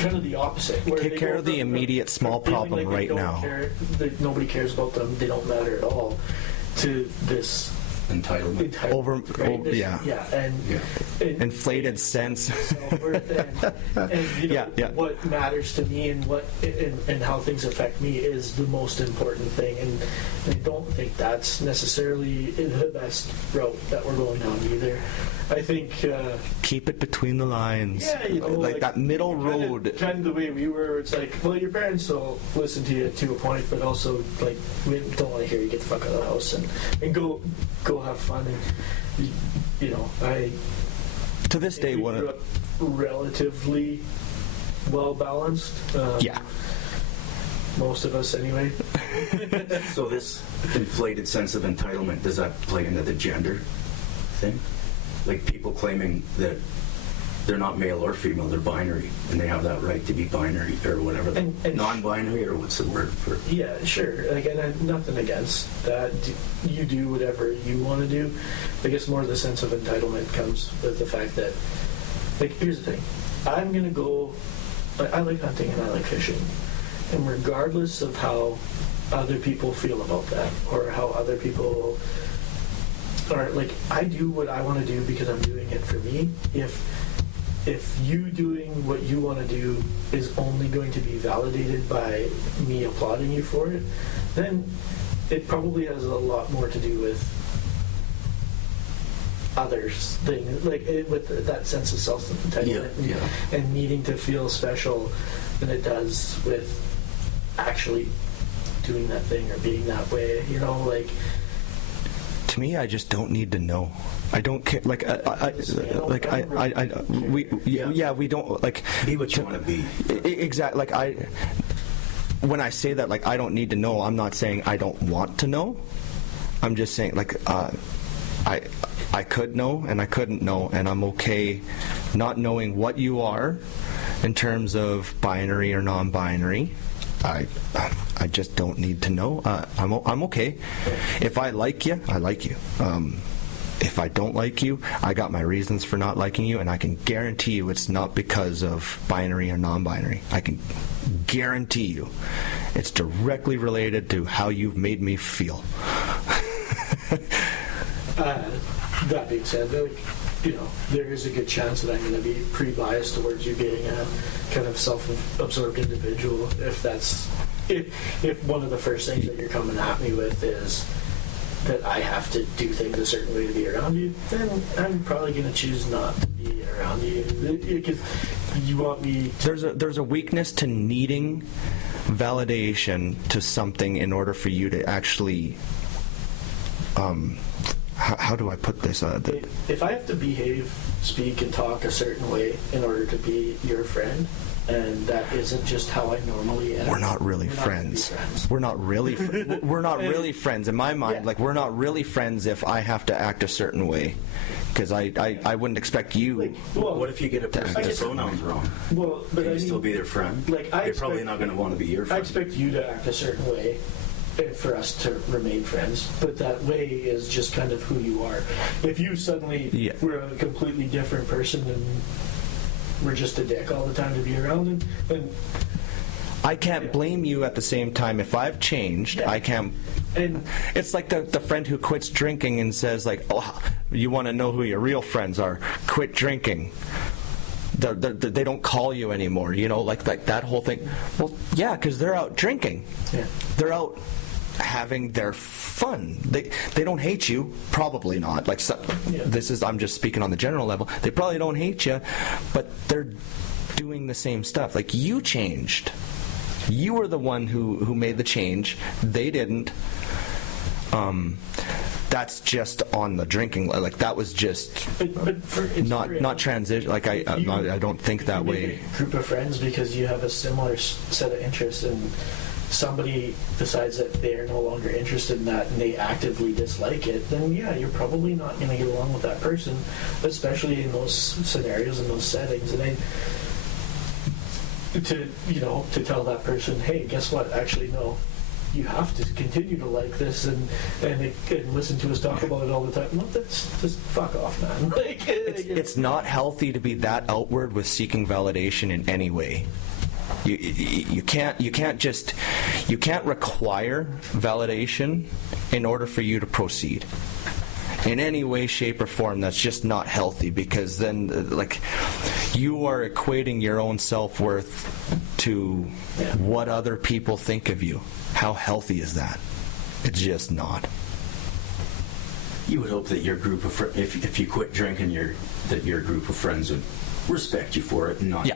kind of the opposite. Where Take they care go of the from- immediate small from feeling problem like they right don't now. care, that nobody cares about them, they don't matter at all, to this Entitlement. entitlement, yeah. and Inflated sense. self-worth and you know, Yeah. what matters to me and what and how things affect me is the most important thing, and I don't think that's necessarily the best route that we're going down either. I think Keep it between the lines. yeah, you know, like that middle kind road. of the way we were. It's like, well, your parents will listen to you to a point, but also like we don't want to hear you get the fuck out of the house and go have fun. And you know, I To this day, we one grew of up relatively well balanced. yeah. Most of us anyway. So this inflated sense of entitlement, does that play into the gender thing? Like people claiming that they're not male or female, they're binary, and they have that right to be binary or whatever. And non-binary, or what's the word for? Yeah, sure. Like, and I'm nothing against that. You do whatever you want to do. I guess more the sense of entitlement comes with the fact that, like, here's the thing. I'm going to go, I like hunting and I like fishing. And regardless of how other people feel about that, or how other people are, like, I do what I want to do because I'm doing it for me. If you doing what you want to do is only going to be validated by me applauding you for it, then it probably has a lot more to do with others thing, like with that sense of self-entitlement and needing to feel special than it does with actually doing that thing or being that way. You know, like. To me, I just don't need to know. I don't care. Like, we don't like. Be what you want to be. Exactly. Like when I say that, like, I don't need to know, I'm not saying I don't want to know. I'm just saying, like, I could know and I couldn't know, and I'm okay not knowing what you are in terms of binary or non-binary. I just don't need to know. I'm okay. If I like you, I like you. If I don't like you, I got my reasons for not liking you, and I can guarantee you it's not because of binary or non-binary. I can guarantee you it's directly related to how you've made me feel. That being said, like, you know, there is a good chance that I'm going to be pretty biased towards you being a kind of self-absorbed individual. If one of the first things that you're coming at me with is that I have to do things a certain way to be around you, then I'm probably going to choose not to be around you because you want me. There's a weakness to needing validation to something in order for you to actually. How do I put this? If I have to behave, speak, and talk a certain way in order to be your friend, and that isn't just how I normally am, we're not really friends. We're not really. We're not really friends in my mind. Yeah. Like, we're not really friends if I have to act a certain way, because I wouldn't expect you. Like, well, What if you get a person's pronouns wrong? well, but Can I you mean, still be their friend? like, They're probably not going to want to be your I friend. expect you to act a certain way for us to remain friends, but that way is just kind of who you are. If you suddenly were a completely different person and were just a dick all the time to be around, then I can't blame you at the same time if I've changed. Yeah. I can't. and It's like the friend who quits drinking and says, like, "Oh, you want to know who your real friends are? Quit drinking." They don't call you anymore. You know, like that whole thing. Well, yeah, because they're out drinking. yeah. They're out having their fun. They don't hate you, probably not. Like, I'm just speaking on the general level. They probably don't hate you, but they're doing the same stuff. Like, you changed. You were the one who made the change. They didn't. That's just on the drinking. Like, that was just But it's not transition. Like, I don't think that you way. make a group of friends because you have a similar set of interests, and somebody decides that they're no longer interested in that and they actively dislike it, then yeah, you're probably not going to get along with that person, especially in those scenarios and those settings. And then to tell that person, hey, guess what? Actually, no, you have to continue to like this and listen to us talk about it all the time. No, that's just fuck off, man. Like, It's not healthy to be that outward with seeking validation in any way. You can't require validation in order for you to proceed in any way, shape, or form. That's just not healthy, because then like you are equating your own self-worth to what other people think of you. How healthy is that? It's just not. You would hope that your group of if you quit drinking, that your group of friends would respect you for it and not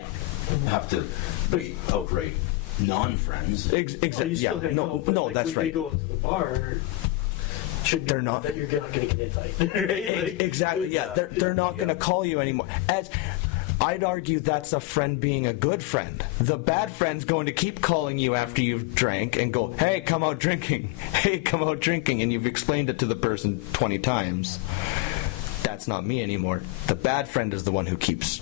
have to be outright non-friends. Exactly. Yeah. No, that's when right. you go to the bar, They're not. that you're not going to get an invite. Right? Exactly. Yeah. They're not going to call you anymore. I'd argue that's a friend being a good friend. The bad friend's going to keep calling you after you've drank and go, "Hey, come out drinking. Hey, come out drinking," and you've explained it to the person 20 times. That's not me anymore. The bad friend is the one who keeps.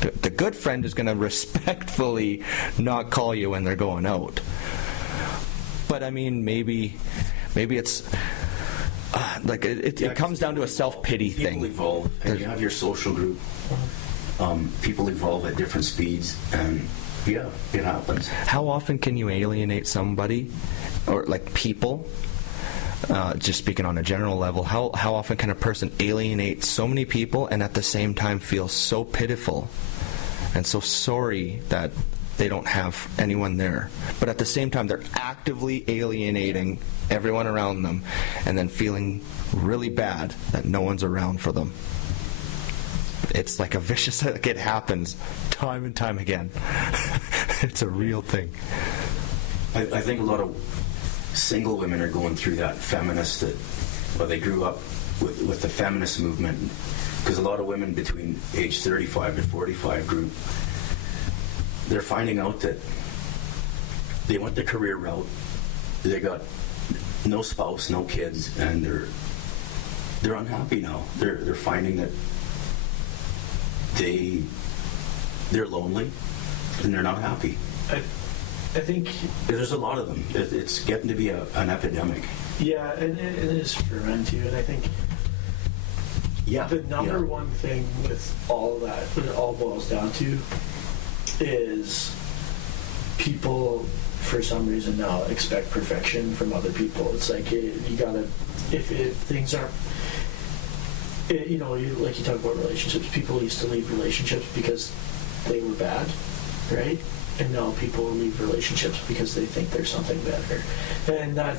The good friend is going to respectfully not call you when they're going out. But I mean, maybe it's like it comes down to a self-pity thing. People evolve, and you have your social group. People evolve at different speeds, and yeah, it happens. How often can you alienate somebody, or like people? Just speaking on a general level, how often can a person alienate so many people and at the same time feel so pitiful and so sorry that they don't have anyone there, but at the same time they're actively alienating everyone around them and then feeling really bad that no one's around for them? It's like a vicious cycle. It happens time and time again. It's a real thing. I think a lot of single women are going through that they grew up with the feminist movement, because a lot of women between age 35 to 45 group, they're finding out that they went the career route, they got no spouse, no kids, and they're unhappy now. They're finding that they're lonely and they're not happy. I think there's a lot of them. It's getting to be an epidemic. Yeah, and it is for men too. And I think the number one thing with all of that, what it all boils down to, is people for some reason now expect perfection from other people. It's like you gotta, if things aren't, like you talk about relationships. People used to leave relationships because they were bad, right? And now people leave relationships because they think there's something better. And I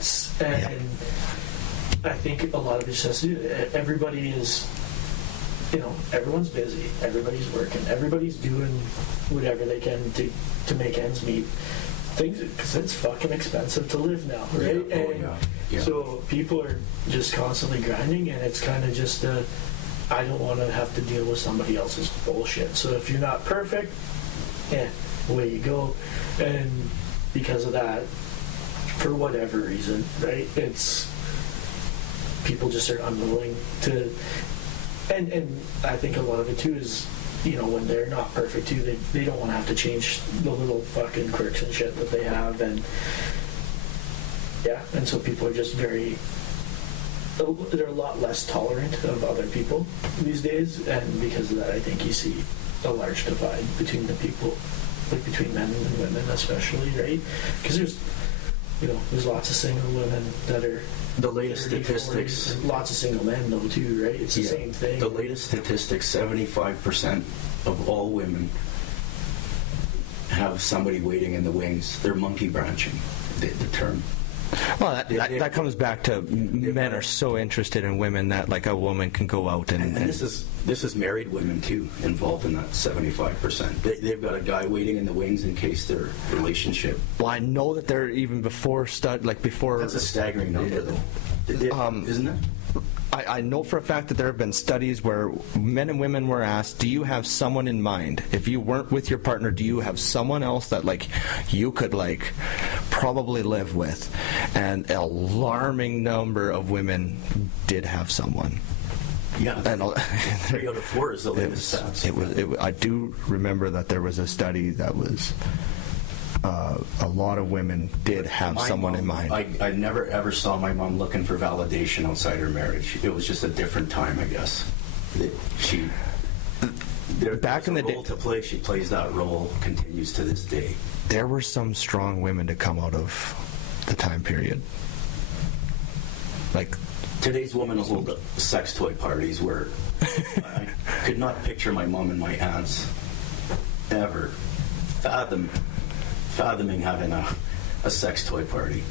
think a lot of it just has to do, everybody is, everyone's busy, everybody's working, everybody's doing whatever they can to make ends meet. Because it's fucking expensive to live now, right? Yeah. So people are just constantly grinding, and it's kind of just I don't want to have to deal with somebody else's bullshit. So if you're not perfect, away you go. And because of that, for whatever reason, right, it's people just are unwilling to, and I think a lot of it too is, when they're not perfect too, they don't want to have to change the little fucking quirks and shit that they have, and so people are just they're a lot less tolerant of other people these days, and because of that, I think you see a large divide between the people, like between men and women especially, right? Because there's lots of single women that are the latest 30, statistics. 40, lots of single men though too, right? It's the same thing. The latest statistics: 75% of all women have somebody waiting in the wings. They're monkey branching, the term. Well, that comes back to men are so interested in women that like a woman can go out and this is married women too involved in that 75%. They've got a guy waiting in the wings in case their relationship. Well, I know that they're even before That's a staggering number, though, isn't it? I know for a fact that there have been studies where men and women were asked, do you have someone in mind? If you weren't with your partner, do you have someone else that you could probably live with? And an alarming number of women did have someone. Yeah, and 3 out of 4 is the latest stats. I do remember that there was a study that was a lot of women did have My someone in mom, mind. I never ever saw my mom looking for validation outside her marriage. It was just a different time, I guess. Back in the day, role to play, she plays that role, continues to this day. there were some strong women to come out of the time period. Like, Today's women hold sex toy parties where I could not picture my mom and my aunts ever fathoming having a sex toy party.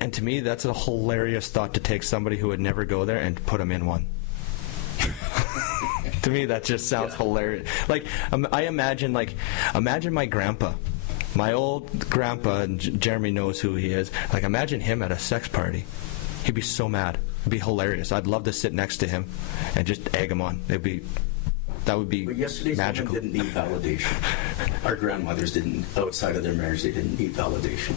and to me, that's a hilarious thought, to take somebody who would never go there and put them in one. To me, that just sounds hilarious. Like, I imagine my grandpa, my old grandpa, and Jeremy knows who he is. Like, imagine him at a sex party. He'd be so mad. It'd be hilarious. I'd love to sit next to him and just egg him on. That would be But yesterday's magical. women didn't need validation. Our grandmothers didn't, outside of their marriage, they didn't need validation.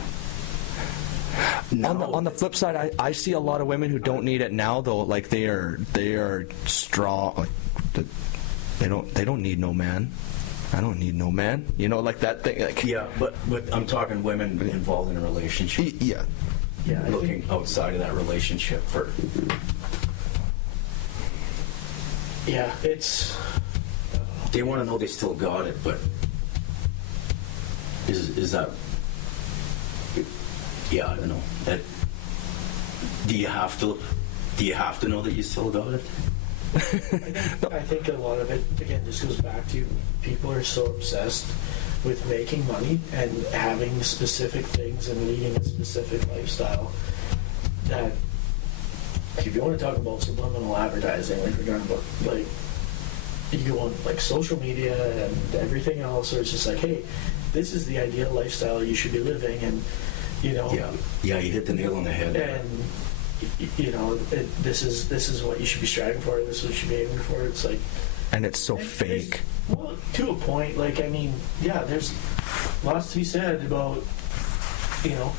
On the flip side, I see a lot of women who don't need it now, though. Like, they are strong. Like, they don't need no man. I don't need no man. You know, like that thing. Like, Yeah, but I'm talking women involved in a relationship, yeah. Yeah, I looking think, outside of that relationship for. yeah, it's. They want to know they still got it, but is that? Yeah, I don't know. Do you have to know that you still got it? I think a lot of it, again, just goes back to people are so obsessed with making money and having specific things and leading a specific lifestyle that if you want to talk about subliminal advertising, like we're talking about, like, you go on like social media and everything else, or it's just like, hey, this is the ideal lifestyle you should be living, and you know, Yeah, you hit the nail on the head. and you know, this is what you should be striving for. This is what you should be aiming for. It's like, And it's so and fake. well, to a point. Like, I mean, yeah, there's lots to be said about, you know,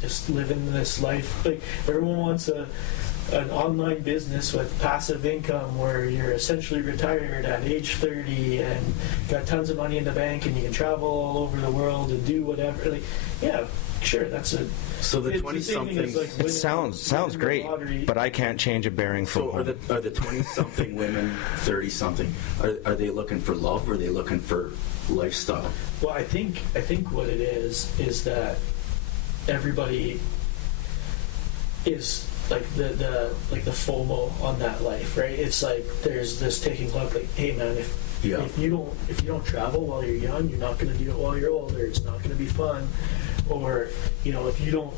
just living this life. Like, everyone wants an online business with passive income where you're essentially retired at age 30 and got tons of money in the bank and you can travel all over the world and do whatever. Like, yeah, sure, that's a. So the it's the same thing as, 20-somethings. like, It winning- sounds winning the great, lottery. but I can't change a bearing from So are home. the 20-something women, 30-something, are they looking for love, or are they looking for lifestyle? Well, I think what it is that everybody is like the FOMO on that life, right? It's like there's this taking look, like, hey man, if you don't travel while you're young, you're not going to do it while you're older. It's not going to be fun, or you know, if you don't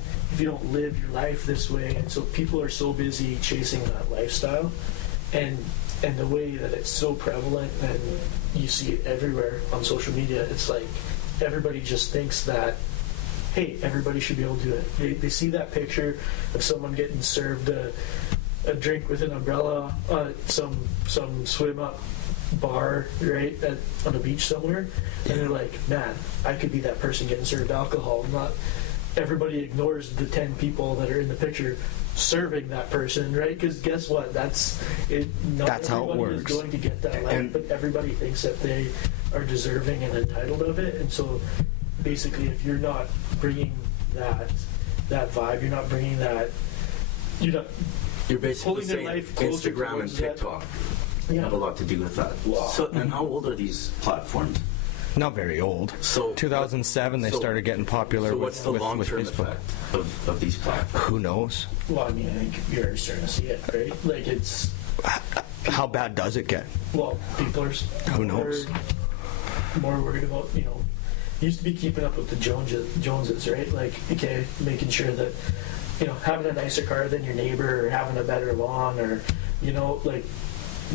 live your life this way, and so people are so busy chasing that lifestyle, and the way that it's so prevalent, and you see it everywhere on social media. It's like everybody just thinks that, hey, everybody should be able to do it. They see that picture of someone getting served a drink with an umbrella on some swim up bar, right, on a beach somewhere, and they're like, man, I could be that person getting served alcohol. Not everybody ignores the 10 people that are in the picture serving that person, right? Because guess what? That's it. Not That's how it everybody works. is going to get that life, And- but everybody thinks that they are deserving and entitled of it, and so basically, if you're not bringing that vibe, you're not bringing that, you're Basically pulling their saying life closer Instagram and towards that. TikTok Yeah. have a lot to do with that. Wow. So, and how old are these platforms? Not very old. So 2007, they so- started getting popular So with, what's the with long-term Facebook. effect of these platforms? Who knows? Well, I mean, I think you're already starting to see it, right? Like, it's, How bad does it get? well, people are Who knows? more worried about, you know, used to be keeping up with the Joneses, right? Like, okay, making sure that, you know, having a nicer car than your neighbor, or having a better lawn, or, you know, like,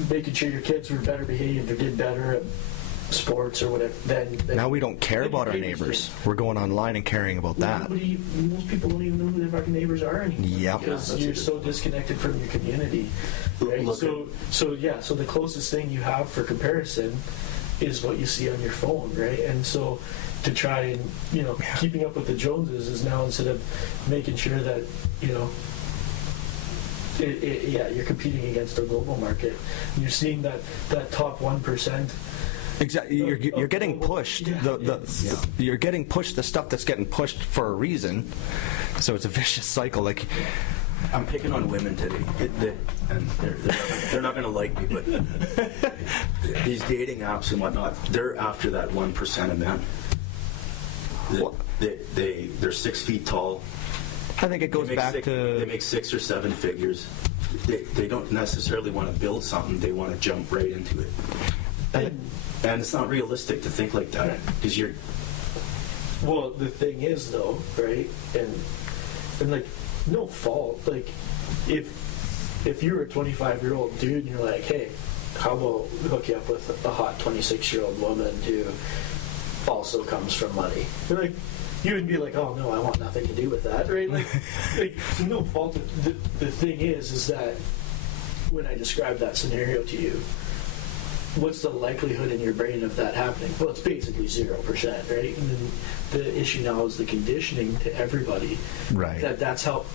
making sure your kids were better behaved or did better at sports or whatever. Then Now we don't care then about our your neighbors neighbors. did. We're going online and caring about that. Most people don't even know who their fucking neighbors are anymore. Yeah. Because that's you're it. so disconnected from your community. Right? Look So the closest thing you have for comparison is what you see on your phone, right? And so to try and, you know, keeping up with the Joneses is now, instead of making sure that, you know, you're competing against a global market. And you're seeing that top 1% Exactly. You're getting pushed. You're getting pushed the stuff that's getting pushed for a reason. So it's a vicious cycle. Like, I'm picking on women today, and they're not going to like me, but these dating apps and whatnot, they're after that 1% of men. They're 6 feet tall. I think it goes back They to make 6 or 7 figures. They don't necessarily want to build something. They want to jump right into it. And it's not realistic to think like that because you're. Well, the thing is, though, right? And like, no fault. Like, if you're a 25-year-old dude and you're like, hey, how about we hook you up with a hot 26-year-old woman who also comes from money? You're like, you would be like, oh no, I want nothing to do with that, right? Like no fault. The thing is that when I describe that scenario to you, what's the likelihood in your brain of that happening? Well, it's basically 0%, right? And then the issue now is the conditioning to everybody. right. That's how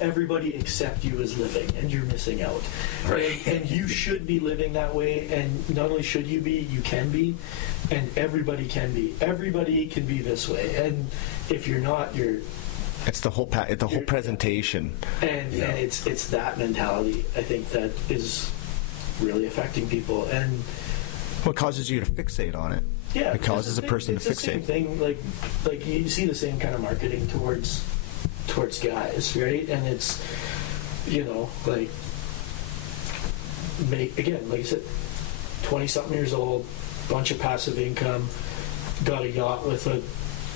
everybody except you is living, and you're missing out. Right. And you should be living that way, and not only should you be, you can be, and everybody can be. Everybody can be this way, and if you're not, you're. It's the whole presentation. And it's that mentality, I think, that is really affecting people, and What causes you to fixate on it? yeah, It causes a person to it's the same fixate. thing. Like you see the same kind of marketing towards guys, right? And it's, like, like I said, 20-something years old, bunch of passive income, got a yacht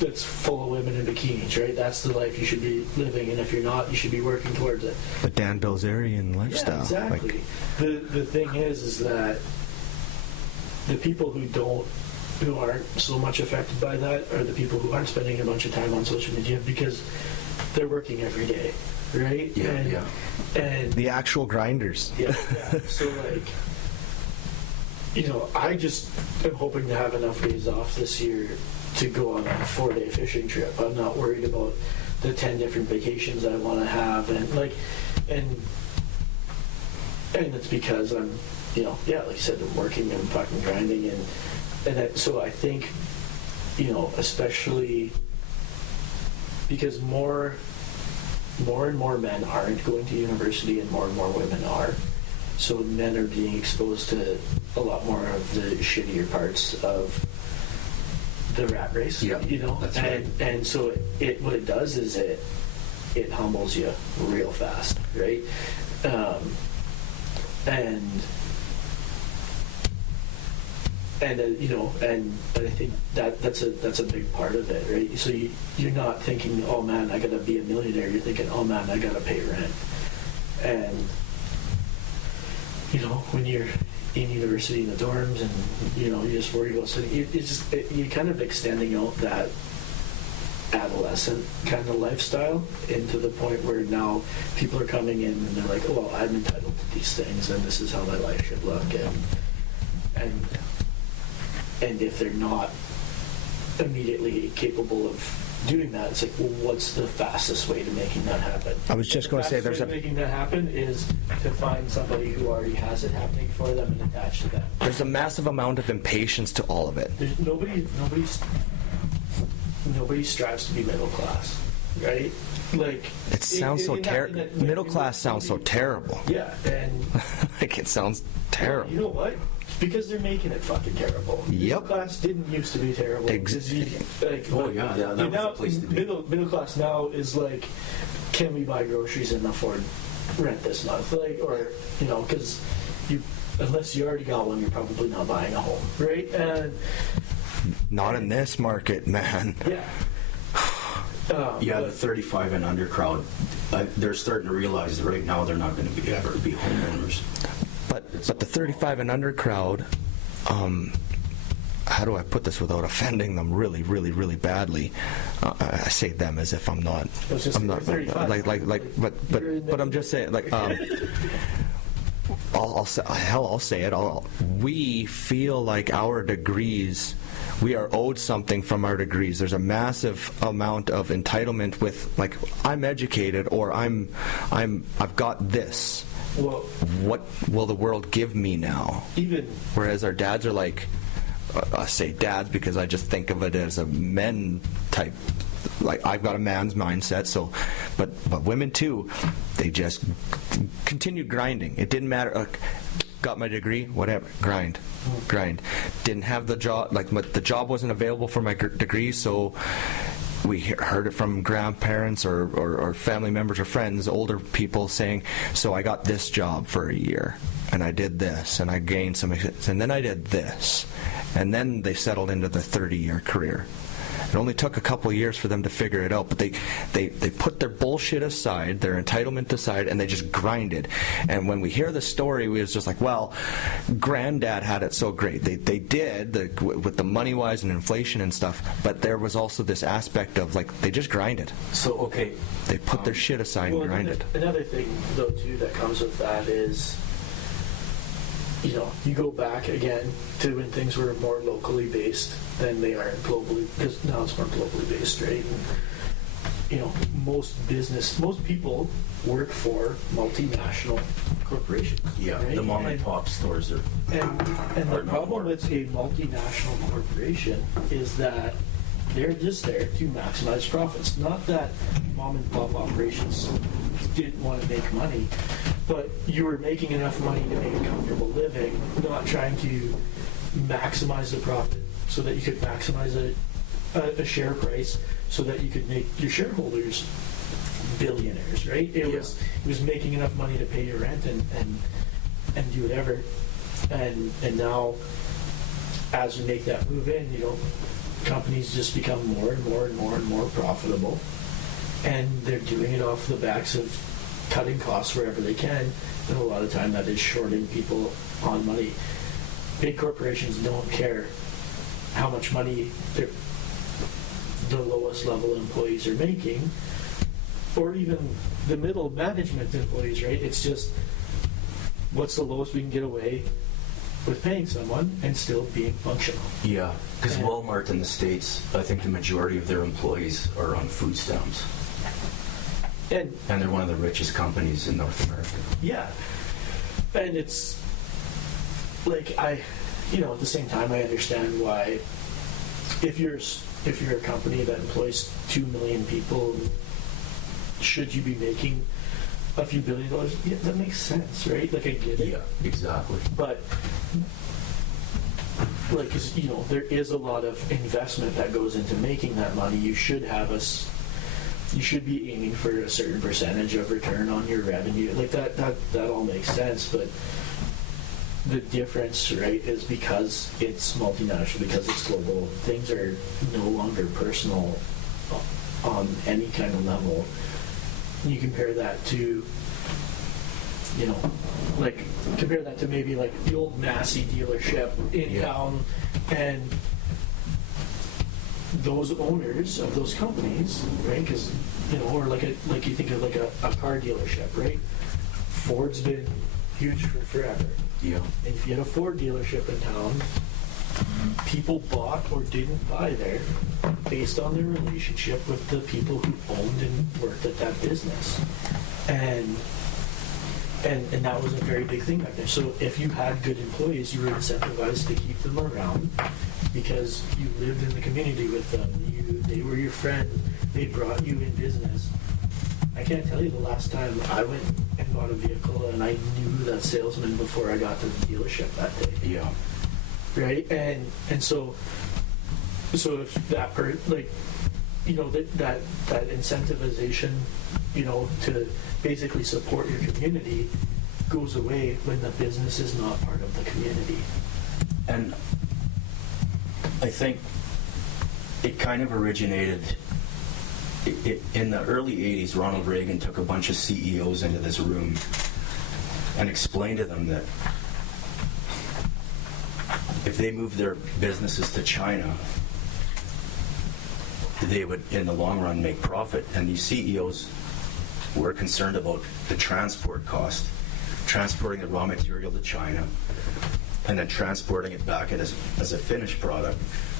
that's full of women in bikinis, right? That's the life you should be living, and if you're not, you should be working towards it. The Dan Bilzerian lifestyle. Yeah, exactly. Like, The thing is that the people who aren't so much affected by that are the people who aren't spending a bunch of time on social media because they're working every day, right? Yeah, And the actual grinders. yeah. So like, I just am hoping to have enough days off this year to go on a 4-day fishing trip. I'm not worried about the 10 different vacations I want to have, and it's because I'm, like I said, I'm working and fucking grinding, so I think, especially because more and more men aren't going to university and more women are. So men are being exposed to a lot more of the shittier parts of the rat race. Yeah, that's right. And so what it does is it humbles you real fast, right? And I think that's a big part of it, right? So you're not thinking, oh man, I gotta be a millionaire. You're thinking, oh man, I gotta pay rent. And when you're in university in the dorms, and you just worry about studying, you're kind of extending out that adolescent kind of lifestyle into the point where now people are coming in and they're like, oh, well, I'm entitled to these things, and this is how my life should look, and if they're not immediately capable of doing that, it's like, well, what's the fastest way to making that happen? I was just going to say there's making that happen is to find somebody who already has it happening for them and attach to them. there's a massive amount of impatience to all of it. There's nobody strives to be middle class, right? Like, It sounds so terrible. Middle class sounds so terrible. Yeah, and Like, it sounds terrible. you know what? It's because they're making it fucking terrible. Yep. Middle class didn't used to be terrible. Oh, yeah, that was the place to be. Middle class now is like, can we buy groceries and afford rent this month? Like, or because unless you already got one, you're probably not buying a home, right? And Not in this market, man. yeah. The 35 and under crowd, they're starting to realize that right now they're not going to ever be homeowners. But the 35 and under crowd, how do I put this without offending them really, really, really badly? I say them as if I'm not. I'm not 35. But I'm just saying, like, I'll say it. We feel like our degrees, we are owed something from our degrees. There's a massive amount of entitlement with, like, I'm educated, or I've got this, Well, what will the world give me now? even Whereas our dads are like, I say dads because I just think of it as a men type. Like I've got a man's mindset, so, but women too, they just continued grinding. It didn't matter. Got my degree, whatever, grind. Didn't have the job, like the job wasn't available for my degree, so we heard it from grandparents or family members or friends, older people saying, so I got this job for a year, and I did this, and I gained some, and then I did this, and then they settled into the 30-year career. It only took a couple of years for them to figure it out, but they put their bullshit aside, their entitlement aside, and they just grinded. And when we hear the story, we was just like, well, Granddad had it so great. They did, with the money-wise and inflation and stuff, but there was also this aspect of, like, they just grinded. So, okay. They put their shit aside and grinded. Another thing, though, too, that comes with that is, you know, you go back again to when things were more locally based than they are globally, because now it's more globally based, right? And, you know, most people work for multinational corporations. Yeah, right? the mom and pop stores are. And the problem with a multinational corporation is that they're just there to maximize profits. Not that mom and pop operations didn't want to make money, but you were making enough money to make a comfortable living, not trying to maximize the profit so that you could maximize a share price so that you could make your shareholders billionaires, right? It was making enough money to pay your rent and do whatever. And now, as you make that move in, you know, companies just become more and more and more and more profitable, and they're doing it off the backs of cutting costs wherever they can, and a lot of time that is shorting people on money. Big corporations don't care how much money the lowest level employees are making, or even the middle management employees, right? It's just, what's the lowest we can get away with paying someone and still being functional. Yeah, because Walmart in the States, I think the majority of their employees are on food stamps. And they're one of the richest companies in North America. Yeah. And it's like, at the same time, I understand why if you're a company that employs 2 million people, should you be making a few $1 billion? Yeah, that makes sense, right? Like, I get it. Yeah, exactly. But, like, 'cause, there is a lot of investment that goes into making that money. You should be aiming for a certain percentage of return on your revenue. Like, that all makes sense, but the difference, right, is because it's multinational, because it's global, things are no longer personal on any kind of level. You compare that to, compare that to maybe like the old Massey dealership in town, and those owners of those companies, right? Because or like you think of like a car dealership, right? Ford's been huge for forever. Yeah. And if you had a Ford dealership in town, people bought or didn't buy there based on their relationship with the people who owned and worked at that business. And that was a very big thing back there. So if you had good employees, you were incentivized to keep them around because you lived in the community with them. They were your friend. They brought you in business. I can't tell you the last time I went and bought a vehicle and I knew that salesman before I got to the dealership that day. Yeah. Right? And so if that that incentivization, to basically support your community goes away when the business is not part of the community. And I think it kind of originated in the early 80s. Ronald Reagan took a bunch of CEOs into this room and explained to them that if they moved their businesses to China, they would, in the long run, make profit. And these CEOs were concerned about the transport cost, transporting the raw material to China, and then transporting it back as a finished product.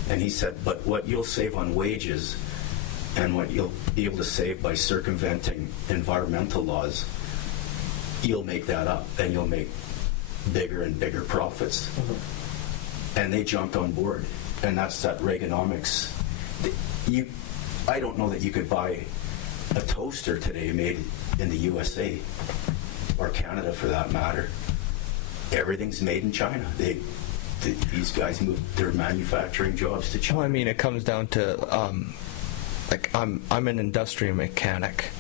And he said, but what you'll save on wages and what you'll be able to save by circumventing environmental laws you'll make that up, and you'll make bigger and bigger profits. And they jumped on board, and that's that Reaganomics. I don't know that you could buy a toaster today made in the USA or Canada for that matter. Everything's made in China. These guys moved their manufacturing jobs to China. Well, I mean, it comes down to like I'm an industrial mechanic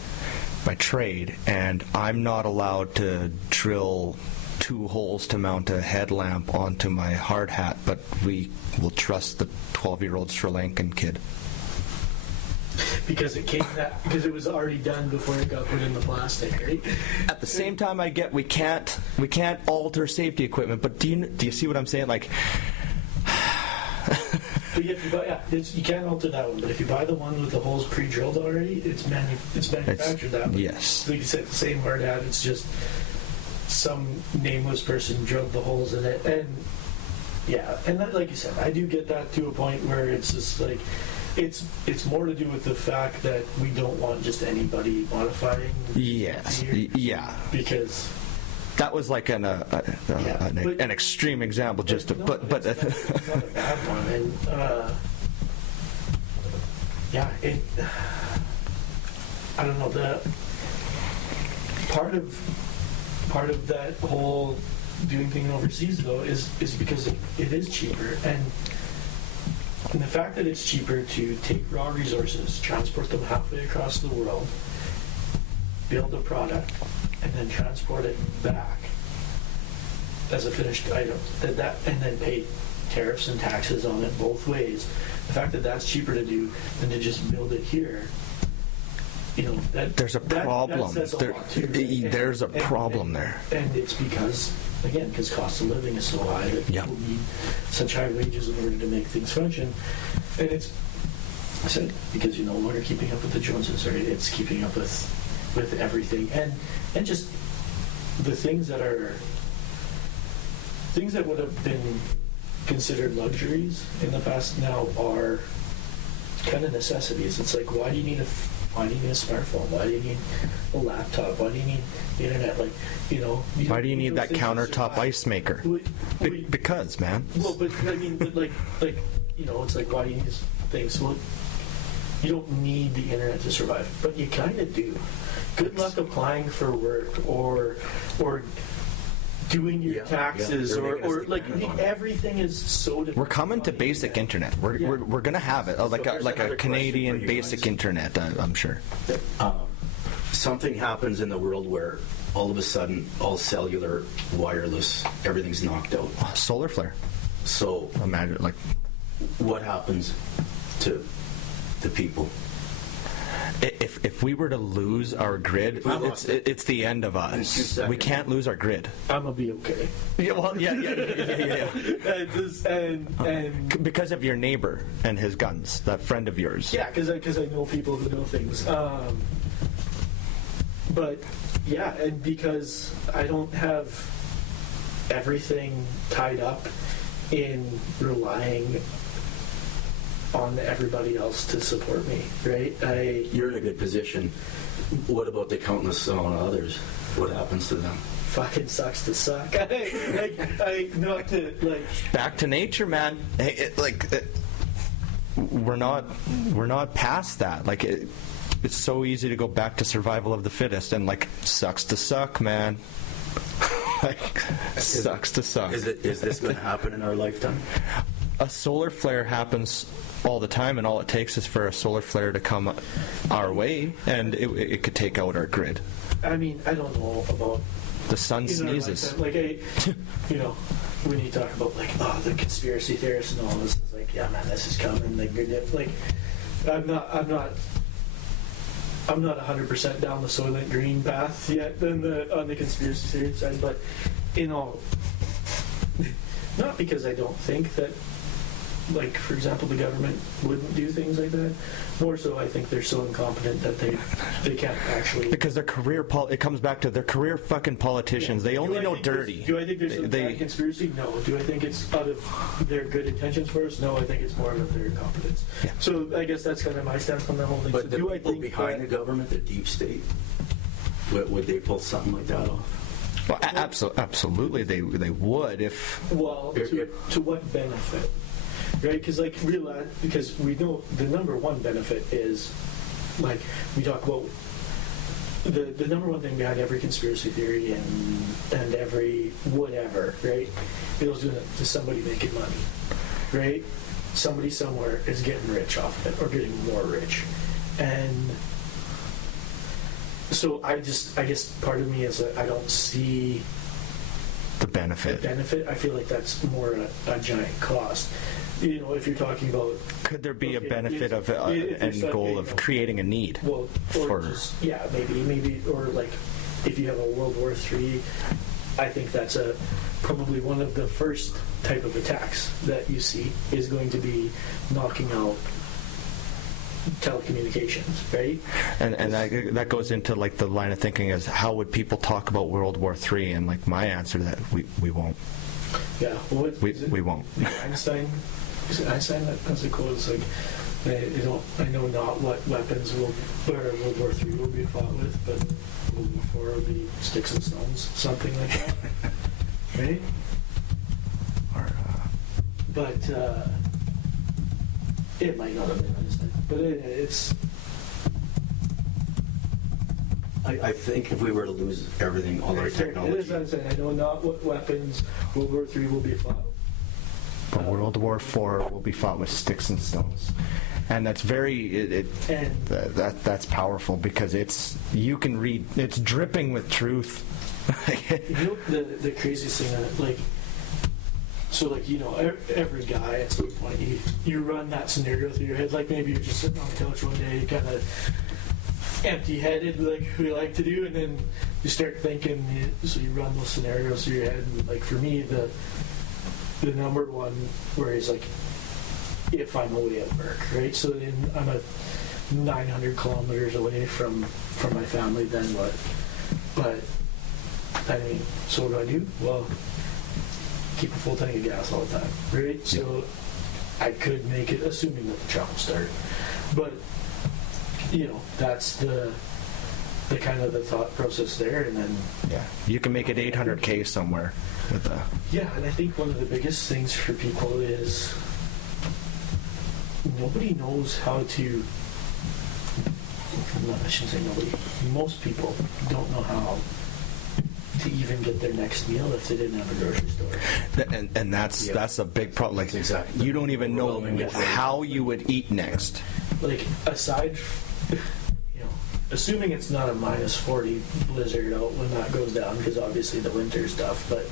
by trade, and I'm not allowed to drill 2 holes to mount a headlamp onto my hard hat, but we will trust the 12-year-old Sri Lankan kid. Because it was already done before it got put in the plastic, right? At the same time, I get we can't alter safety equipment, but do you see what I'm saying? Like, But if you buy, you can't alter that one. But if you buy the one with the holes pre-drilled already, it's manufactured that way. Yes. Like you said, the same hard hat. It's just some nameless person drilled the holes in it, and yeah, and that, like you said, I do get that to a point where it's just like. It's more to do with the fact that we don't want just anybody modifying. yes, yeah. Because That was like an extreme example, just to, but it's not a bad one, and I don't know, the part of that whole doing thing overseas though is because it is cheaper, and the fact that it's cheaper to take raw resources, transport them halfway across the world, build a product, and then transport it back as a finished item, and then pay tariffs and taxes on it both ways. The fact that that's cheaper to do than to just build it here, there's a problem. That says a lot too, right? There's a problem there. And it's because cost of living is so high that people need such high wages in order to make things function. And it's, I said, because you're no longer keeping up with the Joneses, right? It's keeping up with everything. And just the things that would have been considered luxuries in the past now are kind of necessities. It's like, why do you need a smartphone? Why do you need a laptop? Why do you need the internet? Why do you need that countertop ice maker? Because, man. Well, but I mean, it's like, why do you need these things? Well, you don't need the internet to survive, but you kind of do. Good luck applying for work or doing your taxes or everything is so different. We're coming to basic internet. We're gonna have it, like a Canadian basic internet. I'm sure. Something happens in the world where all of a sudden all cellular, wireless, everything's knocked out. Solar flare. So imagine what happens to the people? If we were to lose our grid, it's the end of us. We can't lose our grid. I'm gonna be okay. Yeah. And because of your neighbor and his guns, that friend of yours. Yeah, because I know people who know things. But yeah, and because I don't have everything tied up in relying on everybody else to support me, right? You're in a good position. What about the countless amount of others? What happens to them? Fucking sucks to suck. Back to nature, man. We're not past that. It's so easy to go back to survival of the fittest, and sucks to suck, man. Sucks to suck. Is this going to happen in our lifetime? A solar flare happens all the time, and all it takes is for a solar flare to come our way, and it could take out our grid. I mean, I don't know about the sun sneezes. When you talk about the conspiracy theorists and all this, it's like, yeah, man, this is coming. I'm not 100% down the Soylent Green path yet on the conspiracy theory side, but not because I don't think that, for example, the government wouldn't do things like that. More so, I think they're so incompetent that they can't actually. Because it comes back to their career fucking politicians. Yeah. They only know dirty. Do I think there's a bad conspiracy? No. Do I think it's out of their good intentions for us? No, I think it's more out of their incompetence. Yeah. So I guess that's kind of my stance on the whole thing. But so do I think behind the government, the deep state, would they pull something like that off? Well, absolutely, they would if. Well, to what benefit? Right? Because because we know the number one benefit is, like, we talk about the number one thing behind every conspiracy theory and every whatever, right? It was to somebody making money, right? Somebody somewhere is getting rich off of it or getting more rich. And so I guess part of me is that I don't see the benefit. I feel like that's more a giant cost. You know, if you're talking about, could there be a benefit of and goal of creating a need? Well, or just, maybe, or like if you have a World War III, I think that's probably one of the first type of attacks that you see is going to be knocking out telecommunications, right? And that goes into like the line of thinking is how would people talk about World War III? And like my answer to that, we won't. Yeah, well, we won't. Is it Einstein that has a quote? It's like, I know not what weapons World War III will be fought with, but World War IV will be sticks and stones, something like that, right? But it might not have been Einstein, but it's. I think if we were to lose everything, all our technology. It is Einstein. I know not what weapons World War III will be fought. But World War IV will be fought with sticks and stones, and that's that's powerful because you can read it's dripping with truth. You know the craziest thing, every guy at some point you run that scenario through your head, like maybe you're just sitting on the couch one day, kind of empty-headed, like we like to do, and then you start thinking. So you run those scenarios through your head, and like for me the number one where he's like, if I'm away at work, right? So then I'm 900 kilometers away from my family, then what? But, I mean, so what do? Well, keep a full tank of gas all the time, right? Yeah. So I could make it, assuming that the truck will start. But, that's the kind of the thought process there, and then... Yeah, you can make it 800K somewhere. Yeah, and I think one of the biggest things for people is nobody knows how to. No, I shouldn't say nobody. Most people don't know how to even get their next meal if they didn't have a grocery store. And that's a big problem. Like exactly. You don't even know how you would eat next. Like aside. Assuming it's not a minus 40 blizzard out when that goes down, because obviously the winter stuff, but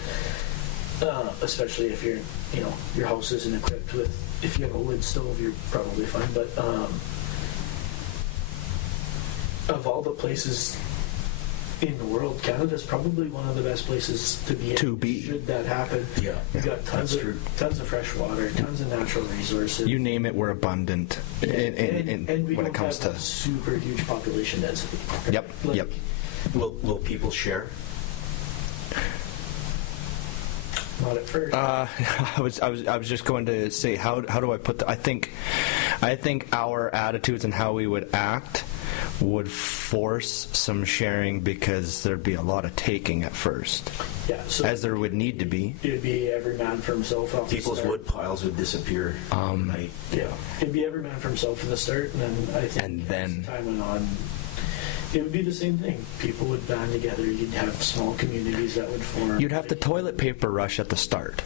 especially if your house isn't equipped with, if you have a wood stove, you're probably fine. But of all the places in the world, Canada's probably one of the best places to be in. Should that happen? Yeah, we've got tons of fresh water, tons of natural resources. You name it, we're abundant. And we when don't it comes have to super huge population density. Yep. Yep. Will people share? Not at first. I was just going to say how do I put I think our attitudes and how we would act would force some sharing because there'd be a lot of taking at first. Yeah, so as there would need to be. It'd be every man for himself. People's wood piles would disappear. Yeah, it'd be every man for himself from the start, and then I think as time went on, it would be the same thing. People would band together. You'd have small communities that would form. You'd have the toilet paper rush at the start,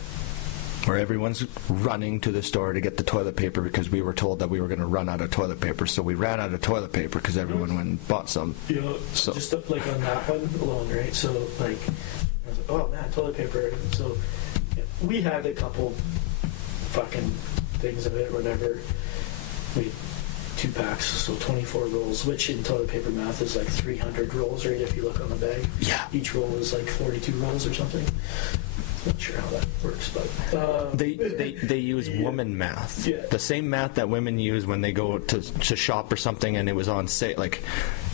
where everyone's running to the store to get the toilet paper because we were told that we were going to run out of toilet paper. So we ran out of toilet paper because everyone went and bought some. Just like on that one alone, right? So like, I was like, oh man, toilet paper. So we had a couple fucking things of it, whatever. We 2 packs, so 24 rolls, which in toilet paper math is like 300 rolls, right? If you look on the bag, each roll is like 42 rolls or something. Not sure how that works, but they use woman math, the same math that women use when they go to shop or something, and it was on sale, like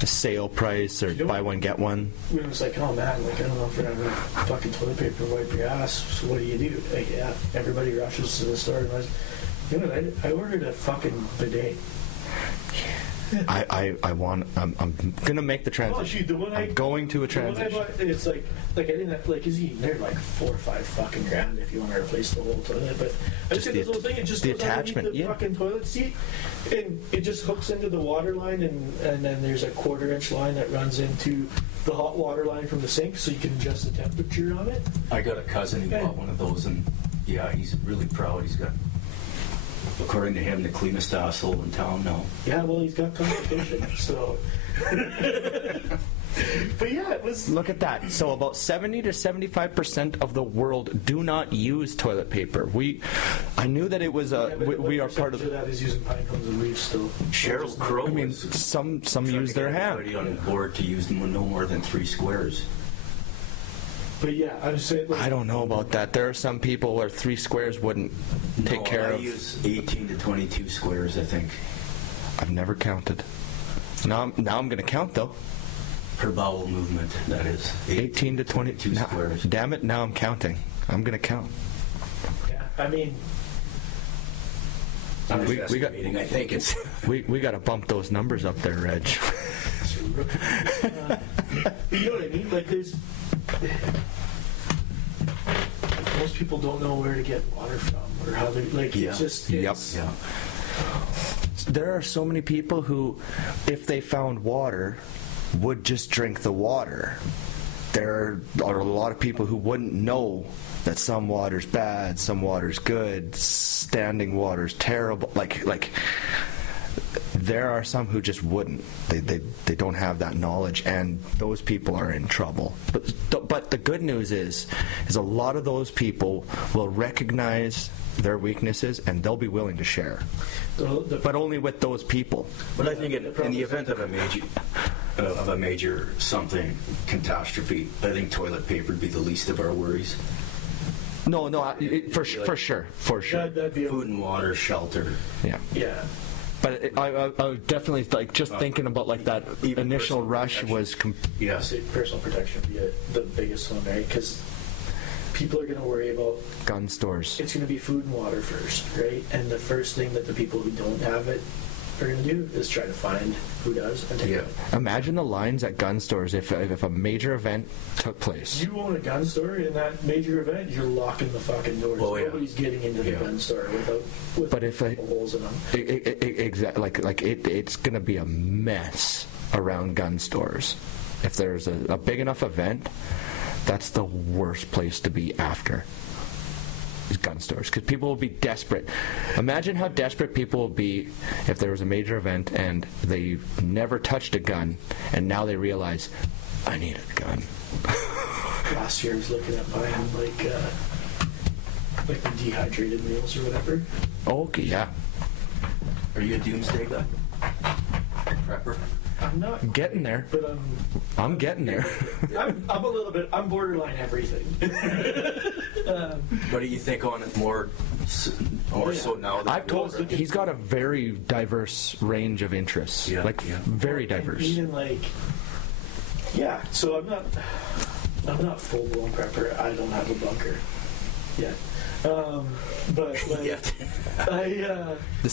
a sale price or buy one get one. It was like, oh man, like I don't know if we're having fucking toilet paper to wipe your ass. So what do you do? Like, everybody rushes to the store and I ordered a fucking bidet. I'm gonna make the transition. Oh, shoot, the one I'm going to a the one I transition. bought, it's like I didn't have, like, they're like 4 or 5 fucking grand if you want to replace the whole toilet. But I just Just get this little thing. It just the goes underneath attachment, the yeah. fucking toilet seat, and it just hooks into the water line, and then there's a 1/4-inch line that runs into the hot water line from the sink, so you can adjust the temperature on it. I got a cousin who bought one of those, and yeah, he's really proud. He's got, according to him, the cleanest asshole in town now. Yeah, well, he's got competition, so. But yeah, it was. Look at that. So about 70 to 75% of the world do not use toilet paper. I knew that it was Yeah, but we are what part of. percentage that is using pine cones and leaves still. Cheryl Crow I mean, was some trying use to their get hand. everybody on board to use no more than 3 squares. But yeah, I was saying. Like, I don't know about that. There are some people where 3 squares wouldn't take care I of. use 18 to 22 squares, I think, I've never counted. Now I'm going to count though. per bowel movement. That is 18 to 22 22 squares. Damn it! Now I'm counting. I'm going to count. Yeah, I mean, I'm We just got- estimating. I think it's. We got to bump those numbers up there, Reg. it's a rookie. You know what I mean? Like, there's. Most people don't know where to get water from or how they like. Yeah. It's just. Yep. It's, Yeah. There are so many people who, if they found water, would just drink the water. There are a lot of people who wouldn't know that some water's bad, some water's good, standing water's terrible. Like there are some who just wouldn't. They don't have that knowledge, and those people are in trouble. But the good news is a lot of those people will recognize their weaknesses and they'll be willing to share. But only with those people. But I think in the event of a major something catastrophe, I think toilet paper would be the least of our worries. No, for sure. that'd be a, Food and water, shelter. Yeah. yeah. But I definitely like just thinking about like that Even initial personal rush protection. was. Yeah. I'd say personal protection would be the biggest one, right? Because people are going to worry about Gun stores. it's going to be food and water first, right? And the first thing that the people who don't have it are going to do is try to find who does and take Yeah. it. Imagine the lines at gun stores if a major event took place. You own a gun store in that major event, you're locking the fucking doors. Oh, yeah. Nobody's getting into the Yeah. gun store with But if I- holes in them. Exactly, it's going to be a mess around gun stores. If there's a big enough event, that's the worst place to be after. Is gun stores, because people will be desperate. Imagine how desperate people will be if there was a major event and they never touched a gun, and now they realize, I need a gun. Last year I was looking at buying like the dehydrated meals or whatever. Okay, yeah. Are you a doomsday guy? Prepper? I'm not Getting there. but I'm getting there. I'm a little bit. I'm borderline everything. What do you think on it more so now? That I've told he's got a very diverse range of interests. Yeah, like yeah. very diverse. Even like, yeah. So I'm not full blown prepper. I don't have a bunker yet. But like, Yeah. The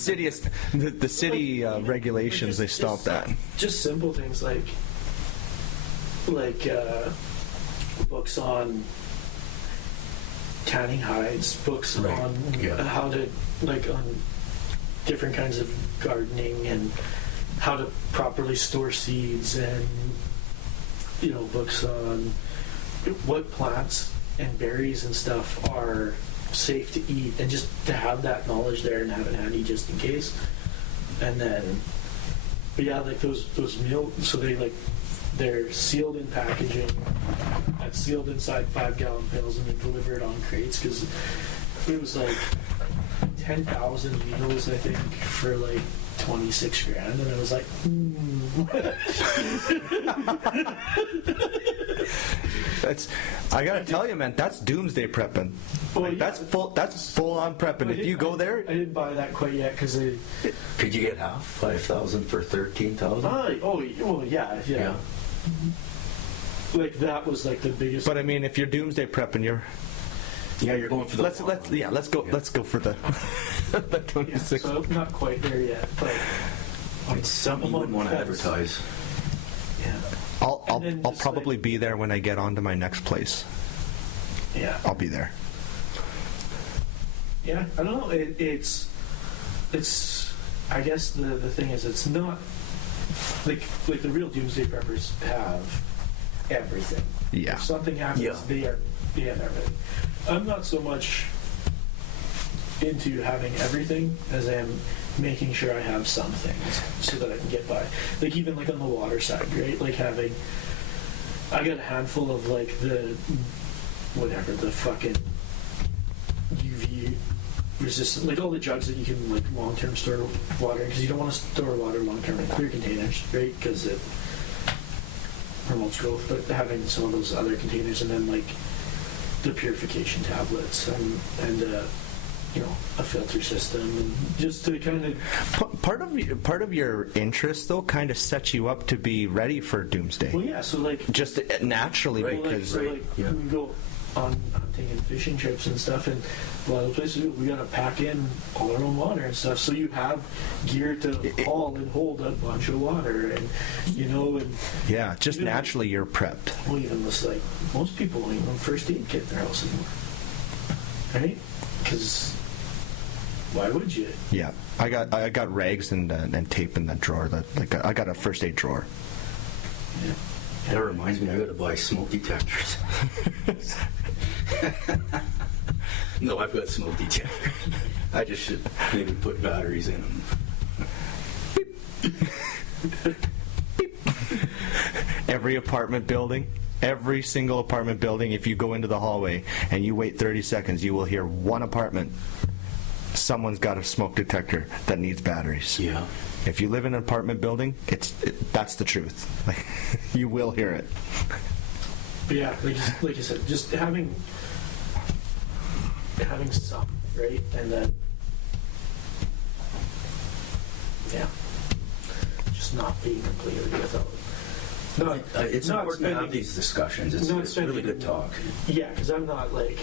city regulations, they stop that. Just simple things like books on tanning hides, books Right. on Yeah. how to on different kinds of gardening and how to properly store seeds, and books on what plants and berries and stuff are safe to eat, and just to have that knowledge there and have it handy just in case. And then, but yeah, like those meal, so they're sealed in packaging, that's sealed inside 5-gallon pails, and they deliver it on crates, because it was like 10,000 meals, I think, for like 26 grand, and I was like, I gotta tell you, man, that's doomsday prepping. Well, Like, yeah. that's full on prepping. If you go there, I didn't buy that quite yet, because they, Could you get half 5,000 for 13,000? well, yeah. Like that was like the biggest. but I mean, if you're doomsday prepping, you're Yeah, you're going for the. let's go for the the yeah, 26. so not quite there yet, but It's something you wouldn't want to advertise. Yeah. I'll And then I'll just, probably like- be there when I get onto my next place. Yeah. I'll be there. Yeah, I don't know. It's. I guess the thing is, it's not like the real doomsday preppers have everything. Yeah. If something happens, Yeah. they have everything. I'm not so much into having everything as I am making sure I have some things so that I can get by. Like even like on the water side, right? Like having, I got a handful of like the fucking UV resistant, like all the jugs that you can like long-term store water, because you don't want to store water long-term in clear containers, right? Because it promotes growth. But having some of those other containers, and then like the purification tablets and you know, a filter system, and just to kind of Part of your interest though kind of sets you up to be ready for doomsday. well, yeah. So like Just naturally, Right, because yeah. we go on hunting and fishing trips and stuff, and a lot of places we gotta pack in all our own water and stuff, so you have gear to haul and hold a bunch of water, and you know, and yeah, just Even- naturally you're prepped. well, even this, like most people don't even first aid kit in their house anymore, right? Because why would you? Yeah, I got rags and tape in that drawer. I got a first aid drawer. Yeah. That reminds me, I got to buy smoke detectors. No, I've got smoke detectors. I just should maybe put batteries in them. Every apartment building, every single apartment building, if you go into the hallway and you wait 30 seconds, you will hear one apartment. Someone's got a smoke detector that needs batteries. Yeah. If you live in an apartment building, that's the truth. Like, you will hear it. But yeah, like I said, just having some, right? And then yeah, just not being completely without. It's not important to have spending- these discussions. It's not really spending- good talk. Yeah, because I'm not like.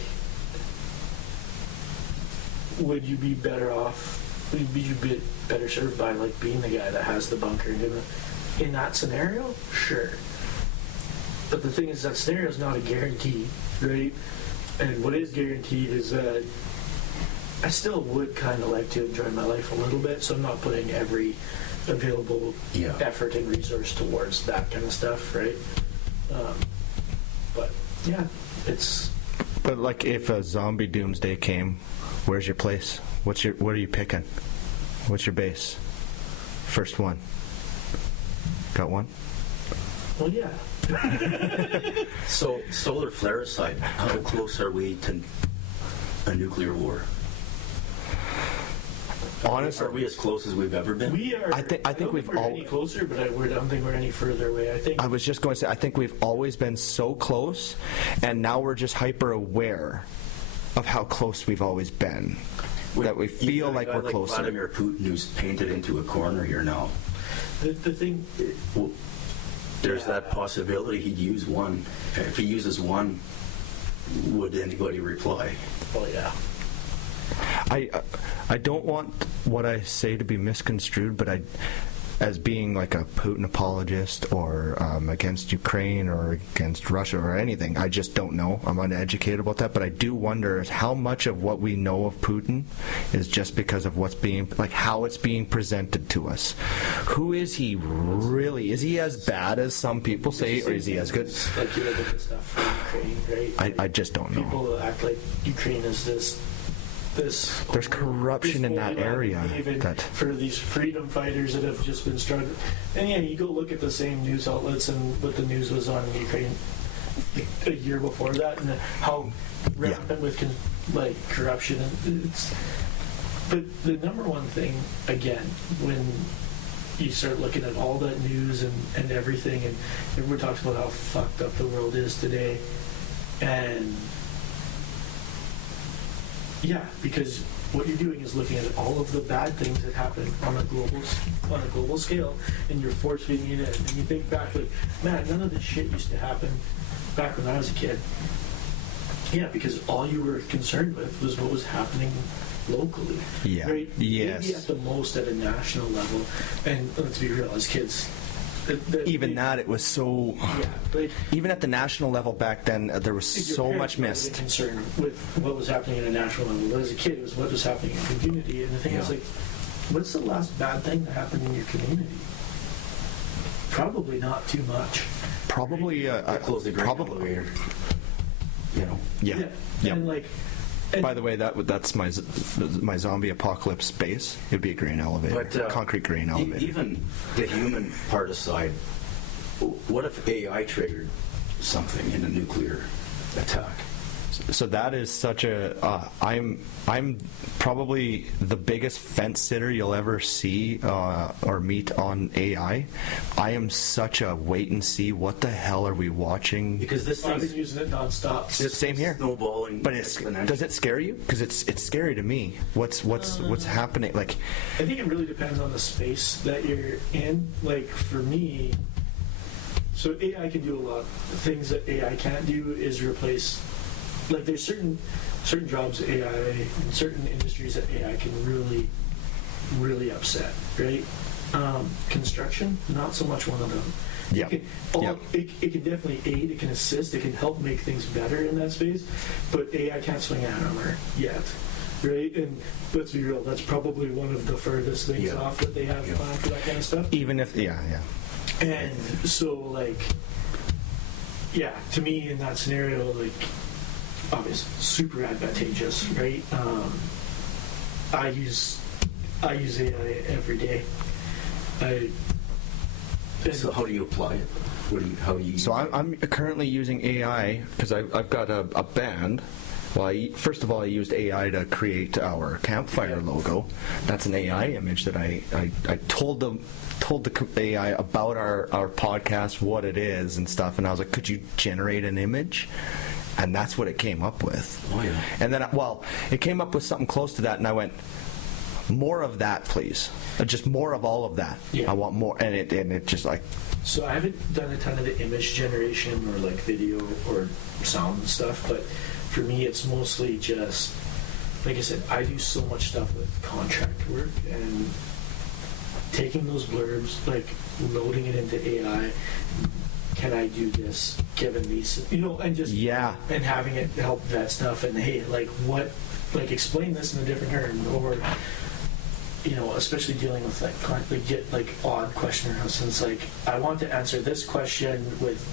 Would you be better off? Would you be better served by like being the guy that has the bunker in that scenario? Sure. But the thing is, that scenario is not a guarantee, right? And what is guaranteed is that I still would kind of like to enjoy my life a little bit, so I'm not putting every available Yeah. effort and resource towards that kind of stuff, right? But yeah, it's. But like, if a zombie doomsday came, where's your place? What are you picking? What's your base? First one. Got one? Well, yeah. So, solar flare aside, how close are we to a nuclear war? Honestly, Are we as close as we've ever been? We are. I think we've we're all- any closer, but I don't think we're any further away. I think. I was just going to say, I think we've always been so close, and now we're just hyper aware of how close we've always been. That we You feel got a like guy we're closer. Vladimir Putin, who's painted into a corner here now. The thing. Well, there's Yeah. that possibility he'd use one. If he uses one, would anybody reply? Well, yeah. I don't want what I say to be misconstrued, but as being like a Putin apologist or against Ukraine or against Russia or anything, I just don't know. I'm uneducated about that, but I do wonder how much of what we know of Putin is just because of what's being, like, how it's being presented to us. Who is he really? Is he as bad as some people say, or is he as good? Like you look at the stuff from Ukraine, right? I just don't know. People act like Ukraine is this. There's corruption in that area that- for these freedom fighters that have just been struggling. And yeah, you go look at the same news outlets and what the news was on Ukraine a year before that, and how rampant with corruption. And but the number one thing, again, when you start looking at all that news and everything, and everyone talks about how fucked up the world is today, and yeah, because what you're doing is looking at all of the bad things that happen on a global scale, and you're force feeding it. And you think back, like, man, none of this shit used to happen back when I was a kid. Yeah, because all you were concerned with was what was happening locally. Yeah. Right? Yes. Maybe at the most at a national level. And let's be real, as kids, Even that, it was so. yeah, like Even at the national level back then, there was your so parents much might have been missed. concerned with what was happening at a national level. But as a kid, it was what was happening in the community. And the thing is, Yeah. like, what's the last bad thing that happened in your community? Probably not too much. Probably. Close the grain Probably. elevator. You know. Yeah. Yeah. And like, and By the way, that's my zombie apocalypse base. It'd be a grain elevator, But concrete grain elevator. even the human part aside, what if AI triggered something in a nuclear attack? So that is such a. I'm probably the biggest fence sitter you'll ever see or meet on AI. I am such a wait and see. What the hell are we watching? Because this I've been thing's using it nonstop. Same here. snowballing. But exponentially. does it scare you? Because it's scary to me. What's happening? Like, I think it really depends on the space that you're in. Like for me, so AI can do a lot. The things that AI can't do is replace. Like there's certain jobs AI and certain industries that AI can really upset. Right? Construction, not so much one of them. Yep. It can definitely aid. It can assist. It can help make things better in that space. But AI can't swing a hammer yet. Right? And let's be real, that's probably one of the furthest things Yeah. off that they have Yeah. planned for that kind of stuff. even if yeah. And so, like, yeah, to me in that scenario, like, obviously super advantageous, right? I use AI every day. So how do you apply it? How do you? So I'm currently using AI because I've got a band. Well, first of all, I used AI to create our Campfire logo. That's an AI image that I told the AI about our podcast, what it is and stuff, and I was like, could you generate an image? And that's what it came up with. Oh, yeah. And then, it came up with something close to that, and I went, more of that, please. Just more of all of that. Yeah. I want more, and it just like. So I haven't done a ton of the image generation or like video or sound stuff, but for me it's mostly just, like I said, I do so much stuff with contract work and taking those blurbs, like loading it into AI. Can I do this given these, and just and having it help vet stuff and hey, like what, like explain this in a different term, or especially dealing with like odd questionnaires, since like I want to answer this question with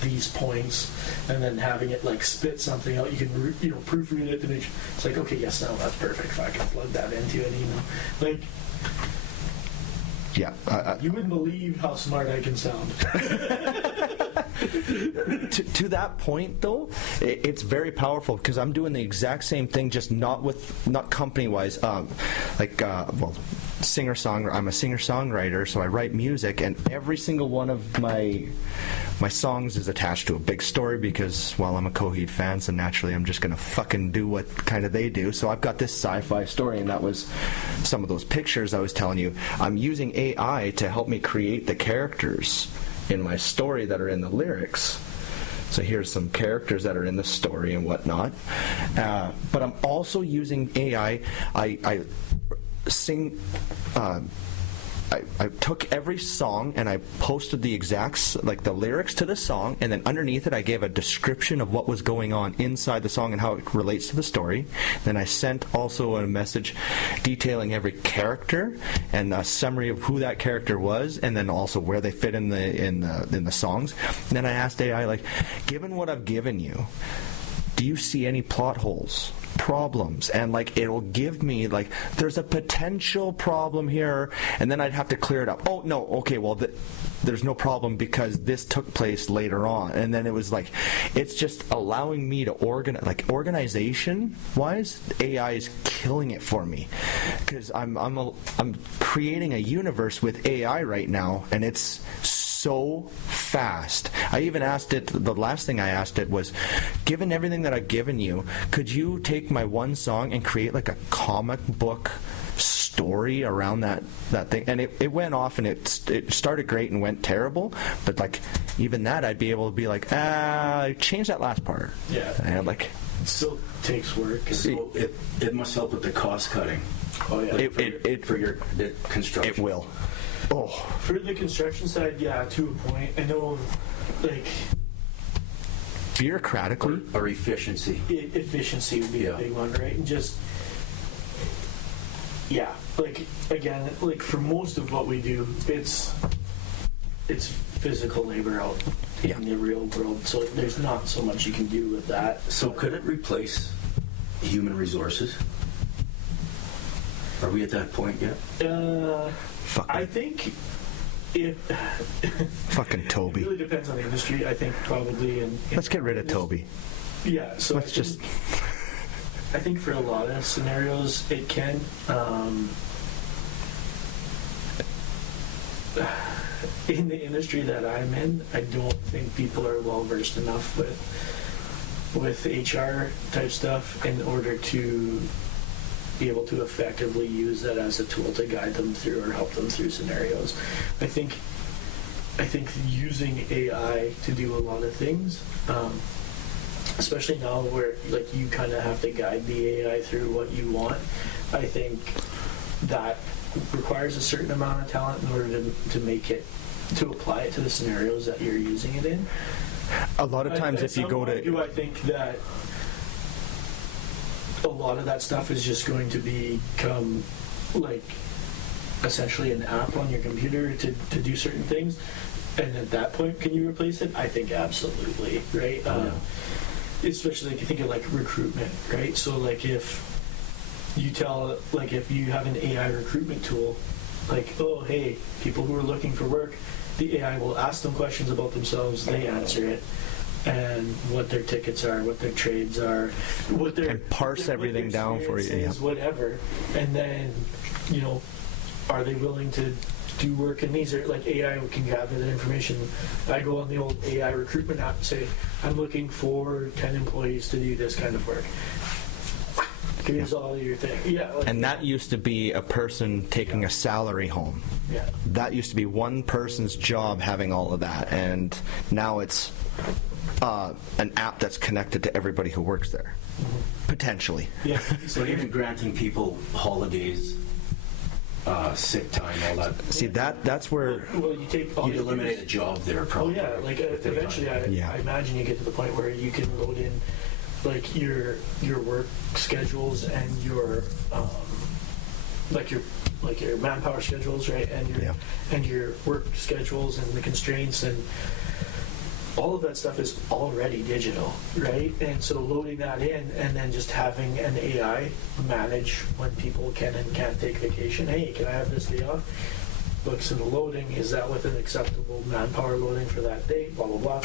these points, and then having it like spit something out, you can proofread it to make it's like, okay, yes, no, that's perfect. If I can plug that into an email, like. Yeah. You wouldn't believe how smart I can sound. To that point, though, it's very powerful because I'm doing the exact same thing, just not company-wise. Singer-songwriter. I'm a singer-songwriter, so I write music, and every single one of my songs is attached to a big story because, well, I'm a Coheed fan, so naturally I'm just going to fucking do what kind of they do. So I've got this sci-fi story, and that was some of those pictures I was telling you. I'm using AI to help me create the characters in my story that are in the lyrics. So here's some characters that are in the story and whatnot. But I'm also using AI. I sing... I took every song and I posted the exact, like the lyrics to the song, and then underneath it I gave a description of what was going on inside the song and how it relates to the story. Then I sent also a message detailing every character and a summary of who that character was, and then also where they fit in the songs. And then I asked AI, like, given what I've given you, do you see any plot holes, problems? And like it'll give me like, there's a potential problem here, and then I'd have to clear it up. Oh no, okay, well there's no problem because this took place later on. And then it was like, it's just allowing me to organization wise, AI is killing it for me because I'm creating a universe with AI right now, and it's so fast. I even asked it, the last thing I asked it was, given everything that I've given you, could you take my one song and create like a comic book story around that thing? And it went off, and it started great and went terrible, but like even that I'd be able to be like, change that last part. Yeah. And I'm like, still takes work. And, So it must help with the cost cutting oh yeah. for your construction. It will. Oh, For the construction side, yeah, to a point. I know, like, bureaucratically, Or efficiency. efficiency would be a Yeah. big one, right? And just, yeah, like, again, like, for most of what we do, it's physical labor out Yeah. in the real world, so there's not so much you can do with that. So could it replace human resources? Are we at that point yet? I think it fucking it Toby. really depends on the industry. I think probably in Let's get rid of Toby. Yeah, so Let's just. I think for a lot of scenarios it can. In the industry that I'm in, I don't think people are well versed enough with HR type stuff in order to be able to effectively use that as a tool to guide them through or help them through scenarios. I think using AI to do a lot of things, especially now where like you kind of have to guide the AI through what you want, I think that requires a certain amount of talent in order to make it, to apply it to the scenarios that you're using it in. A lot of times, if you go to. I think that a lot of that stuff is just going to become like essentially an app on your computer to do certain things, and at that point can you replace it? I think absolutely, right? Especially if you think of like recruitment, right? So like if you have an AI recruitment tool, like, oh hey, people who are looking for work, the AI will ask them questions about themselves, they answer it, and what their tickets are, what their trades are, what their And parse everything down for you, experience is, whatever. And then, are they willing to do work in these? Or like AI can gather that information. I go on the old AI recruitment app and say, I'm looking for 10 employees to do this kind of work. Here's all your thing. Yeah. Like, And that used to be a person taking a salary home. yeah. That used to be one person's job having all of that, and now it's an app that's connected to everybody who works there, potentially. Yeah. So even granting people holidays, sick time, all that. See, that's where. Well, you take all You'd eliminate a job there, Oh probably. yeah, like eventually, I imagine you get to the point where you can load in like your work schedules and your manpower schedules, right? And your work schedules and the constraints and all of that stuff is already digital, right? And so loading that in and then just having an AI manage when people can and can't take vacation. Hey, can I have this day off? Looks in the loading. Is that with an acceptable manpower loading for that day? Blah, blah, blah.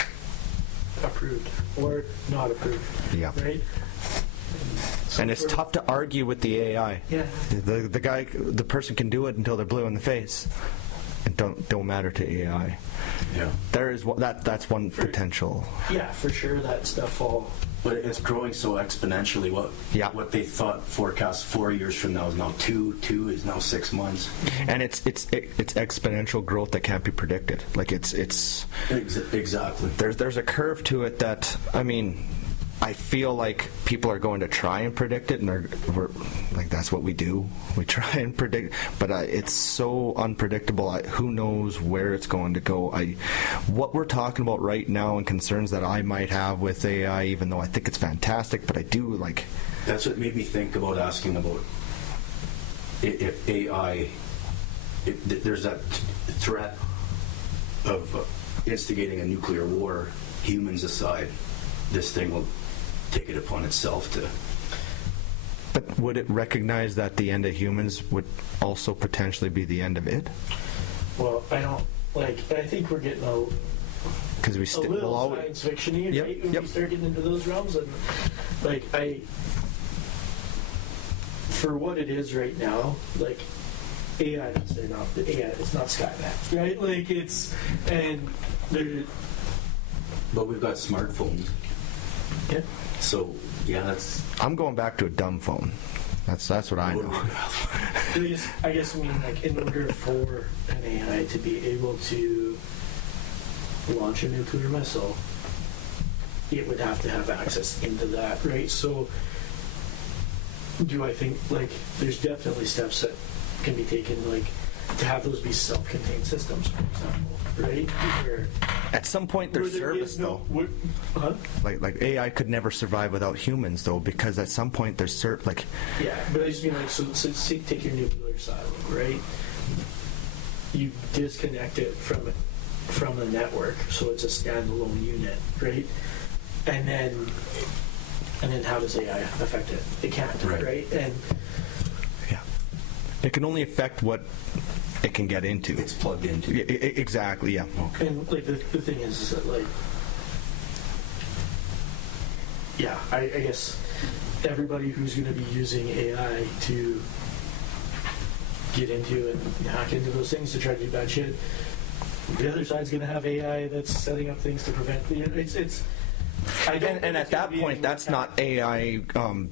Approved or not approved. Yeah. Right? So And it's tough to argue with the AI. Yeah. The person can do it until they're blue in the face. It don't matter to AI. Yeah. There is that's one potential. Yeah, for sure that stuff all. But it's growing so exponentially. What they thought forecast 4 years from now is now 2 is now 6 months. And it's exponential growth that can't be predicted. Like it's Exactly. there's a curve to it that, I mean, I feel like people are going to try and predict it, and we're like, that's what we do. We try and predict, but it's so unpredictable. Who knows where it's going to go? What we're talking about right now and concerns that I might have with AI, even though I think it's fantastic, but I do like. That's what made me think about asking about if AI, there's that threat of instigating a nuclear war, humans aside, this thing will take it upon itself to. But would it recognize that the end of humans would also potentially be the end of it? Well, I don't like. I think we're getting Because we a still little will always. science fiction-y, Yep, right? When yep. we start getting into those realms, and like for what it is right now, like AI, it's not Skynet, right? Like it's But we've got smartphones. Yeah. So yeah, that's. I'm going back to a dumb phone. That's what I know. I guess I mean like in order for an AI to be able to launch a nuclear missile, it would have to have access into that, right? So do I think, like, there's definitely steps that can be taken, like, to have those be self-contained systems, for example, right? Where At some point, there's there service, is no, though. huh? Like AI could never survive without humans, though, because at some point there's like. Yeah, but I just mean, like, so take your nuclear silo, right? You disconnect it from the network, so it's a standalone unit, right? And then how does AI affect it? It can't, right? And Yeah. It can only affect what it can get into. It's plugged into. Exactly, yeah. Okay. And like the thing is that, like, yeah, I guess everybody who's going to be using AI to get into and hack into those things to try to do bad shit, the other side's going to have AI that's setting up things to prevent. It's. And at that point, that's not AI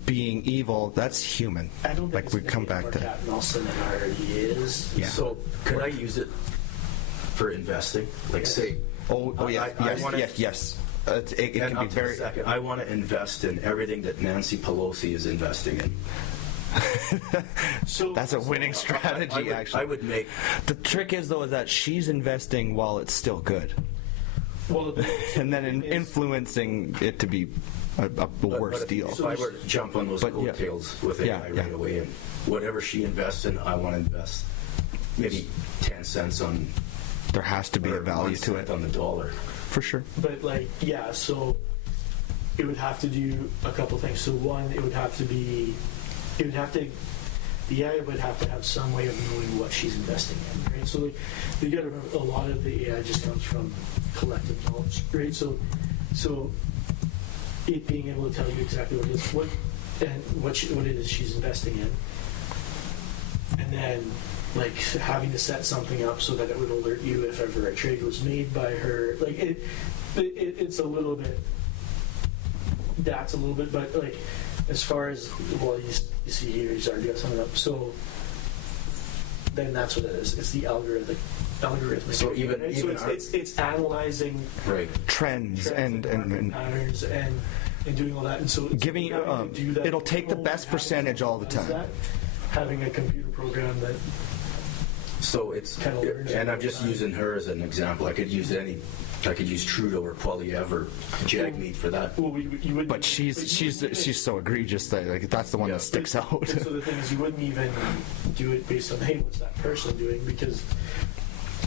being evil. That's human. I don't think like it's we gonna come be back more to. Cat Nelson than it already is. Yeah. So could I use it for investing? Like, Yes. say, Oh yeah, I yes, wanna- yes. It and can up be to very. the second, I want to invest in everything that Nancy Pelosi is investing in. So That's a winning strategy, actually. I would make. The trick is, though, is that she's investing while it's still good, well, and then influencing it to be a worse but deal. If I were to jump on those But, yeah. coattails with Yeah, AI yeah. right away, and whatever she invests in, I want to invest maybe 10 cents on. There has to be a or value 1 to cent it, on the dollar. for sure. But like, yeah, so it would have to do a couple things. So one, the AI would have to have some way of knowing what she's investing in, right? So like, you got to remember, a lot of the AI just comes from collective knowledge, right? So it being able to tell you exactly what it is, what it is she's investing in, and then like having to set something up so that it would alert you if ever a trade was made by her. Like it's a little bit. That's a little bit, but like as far as, well, you see here, he's already got something up. So then that's what it is. It's the algorithmic. So even- right? even so it's analyzing Right. Trends and market patterns and doing all that. And so giving you, having to do that, it'll take the best having percentage all the does time. that, having a computer program that So it's, Kinda learns and I'm over just time. using her as an example. I could use Trudeau or Polyev or Jagmeet for that. well, you would. But she's so egregious that like that's the one Yeah. that sticks out. And so the thing is, you wouldn't even do it based on, hey, what's that person doing? Because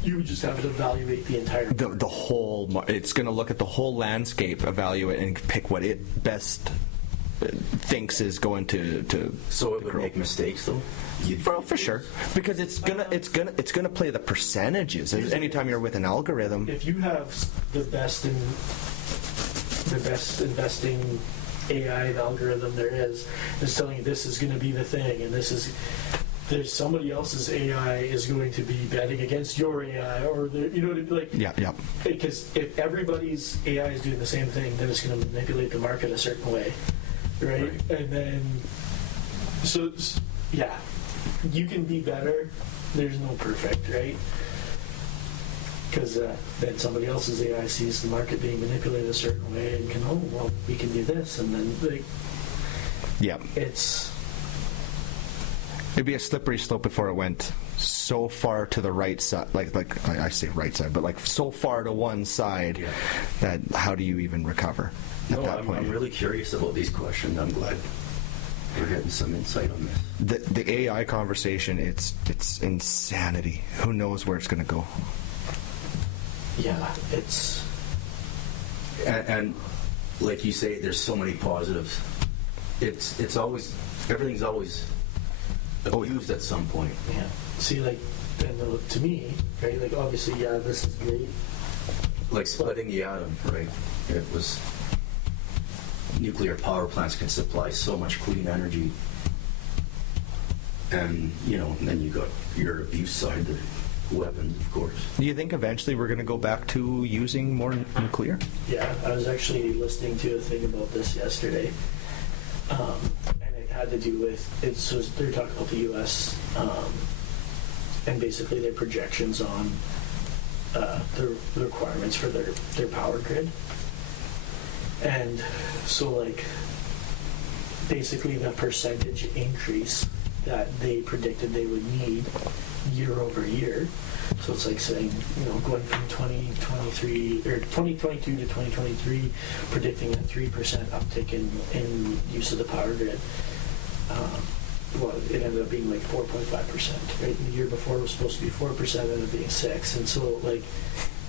you would just have to evaluate the entire. The whole, it's going to look at the whole landscape, evaluate, and pick what it best thinks is going to. So it would grow. make mistakes, though. For sure, because it's gonna play the percentages. Anytime you're with an algorithm, If you have the best investing AI algorithm there is, it's telling you this is going to be the thing, and there's somebody else's AI is going to be betting against your AI, or you know what I mean? Like, yeah. because if everybody's AI is doing the same thing, then it's going to manipulate the market a certain way, right? And then, so yeah, you can be better. There's no perfect, right? Because then somebody else's AI sees the market being manipulated a certain way and can, oh, well, we can do this, and then like, Yeah. It'd be a slippery slope before it went so far to the right side, like I say right side, but like so far to one side that how do you even recover at that point? I'm really curious about these questions. I'm glad we're getting some insight on this. The AI conversation, it's insanity. Who knows where it's going to go? yeah, it's And like you say, there's so many positives. It's always, everything's always abused at some point. yeah. See, like, and to me, right? Like, obviously, yeah, this is great. Like splitting the atom, right? It was, nuclear power plants can supply so much clean energy. And, then you got your abuse side, the weapons, of course. Do you think eventually we're going to go back to using more nuclear? Yeah, I was actually listening to a thing about this yesterday, and it had to do with so they're talking about the U.S. And basically their projections on the requirements for their power grid, And so like basically the percentage increase that they predicted they would need year over year. So it's like saying, going from 2023 or 2022 to 2023, predicting a 3% uptick in use of the power grid. Well, it ended up being like 4.5%, right? And the year before it was supposed to be 4%, it ended up being 6%. And so, like,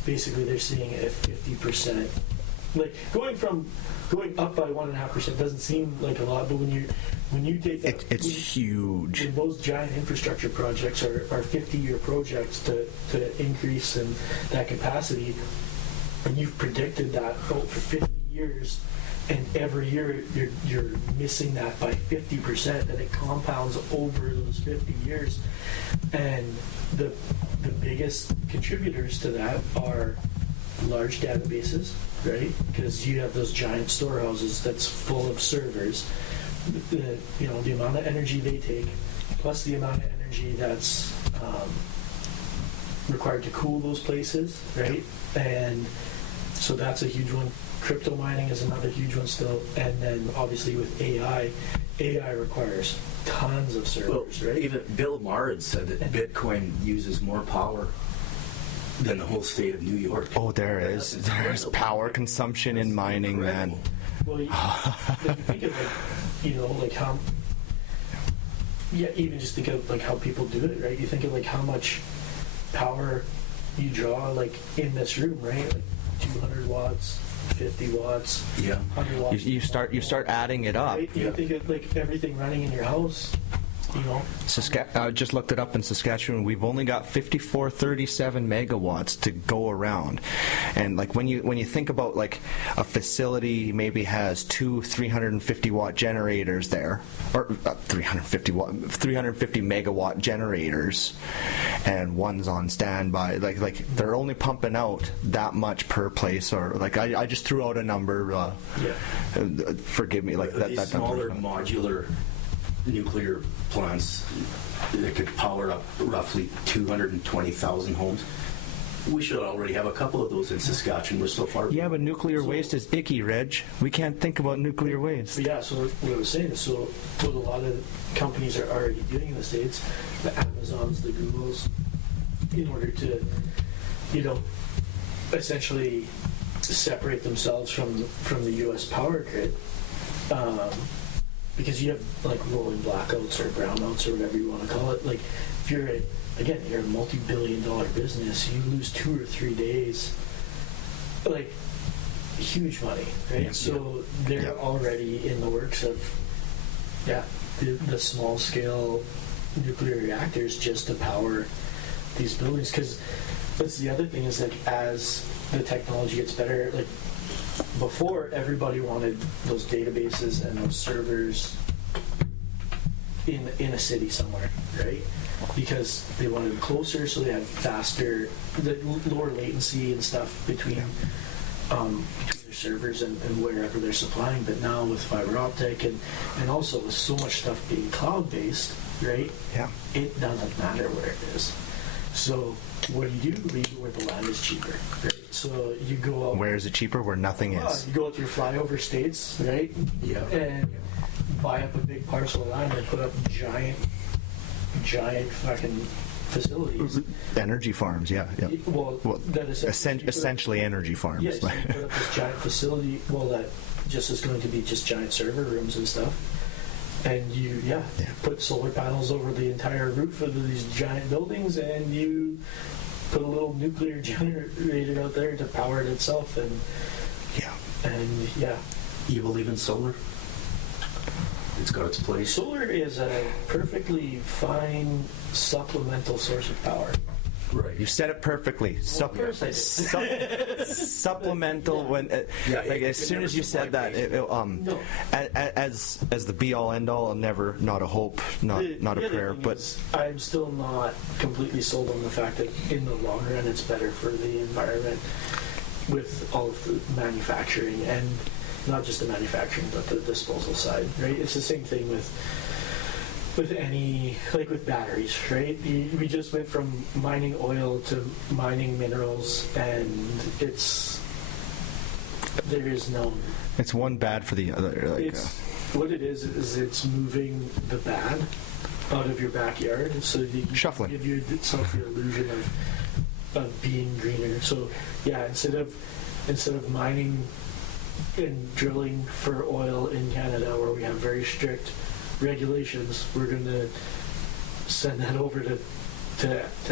basically they're seeing a 50%. Like, going up by 1.5% doesn't seem like a lot, but when you take that, it's huge. When those giant infrastructure projects are 50-year projects to increase in that capacity, and you've predicted that for 50 years, and every year you're missing that by 50%, and it compounds over those 50 years. And the biggest contributors to that are large databases, right? Because you have those giant storehouses that's full of servers. The amount of energy they take, plus the amount of energy that's required to cool those places, right? And so that's a huge one. Crypto mining is another huge one still. And then obviously with AI requires tons of servers, right? Even Bill Maher had said that Bitcoin uses more power than the whole state of New York. Oh, there's power consumption in mining, man. Well, you think of like how, even just think of like how people do it, right? You think of like how much power you draw like in this room, right? Like 200 watts, 50 watts, 100 watts. You start adding it up. Right? You think of like everything running in your house. I just looked it up in Saskatchewan. We've only got 5437 megawatts to go around, and like when you think about like a facility maybe has two 350 watt generators there, or 350 megawatt generators, and one's on standby. Like they're only pumping out that much per place, or like I just threw out a number. Forgive me, like these that smaller number. modular nuclear plants that could power up roughly 220,000 homes. We should already have a couple of those in Saskatchewan. We're so far. Yeah, but nuclear waste is icky, Reg. We can't think about nuclear waste. But yeah, so what I was saying is, what a lot of companies are already doing in the States, the Amazons, the Googles, in order to, essentially separate themselves from the U.S. power grid. Because you have like rolling blackouts or brownouts or whatever you want to call it. Like if you're a multi-billion-dollar business, you lose 2 or 3 days, like huge money, right? Yeah. So they're already in the works of the small-scale nuclear reactors just to power these buildings. Because that's the other thing is like as the technology gets better, like. Before, everybody wanted those databases and those servers in a city somewhere, right? Because they wanted them closer, so they had faster, lower latency and stuff between their servers and wherever they're supplying. But now with fiber optic and also with so much stuff being cloud-based, right? Yeah. It doesn't matter where it is. So what do? You go where the land is cheaper, right? So you go out. Where is it cheaper? Where nothing is. You go out to your flyover states, right? Yeah. And buy up a big parcel of land and put up giant fucking facilities. Energy farms, yeah. Well, that is essentially energy farms. Yes, you put up this giant facility. Well, that just is going to be just giant server rooms and stuff. And you put solar panels over the entire roof of these giant buildings, and you put a little nuclear generator out there to power it itself, and You believe in solar? It's got its place. Solar is a perfectly fine supplemental source of power. Right. You said it perfectly. Of course I did. Supplemental. When as soon as you said that, as the be all end all, never, not a hope, not a prayer, but I'm still not completely sold on the fact that in the long run it's better for the environment with all of the manufacturing, and not just the manufacturing but the disposal side, right? It's the same thing with any, like with batteries, right? We just went from mining oil to mining minerals, and there is no It's one bad for the other. Like, It's what it is it's moving the bad out of your backyard, so that you can Shuffling. give yourself the illusion of being greener. So yeah, instead of mining and drilling for oil in Canada, where we have very strict regulations, we're going to send that over to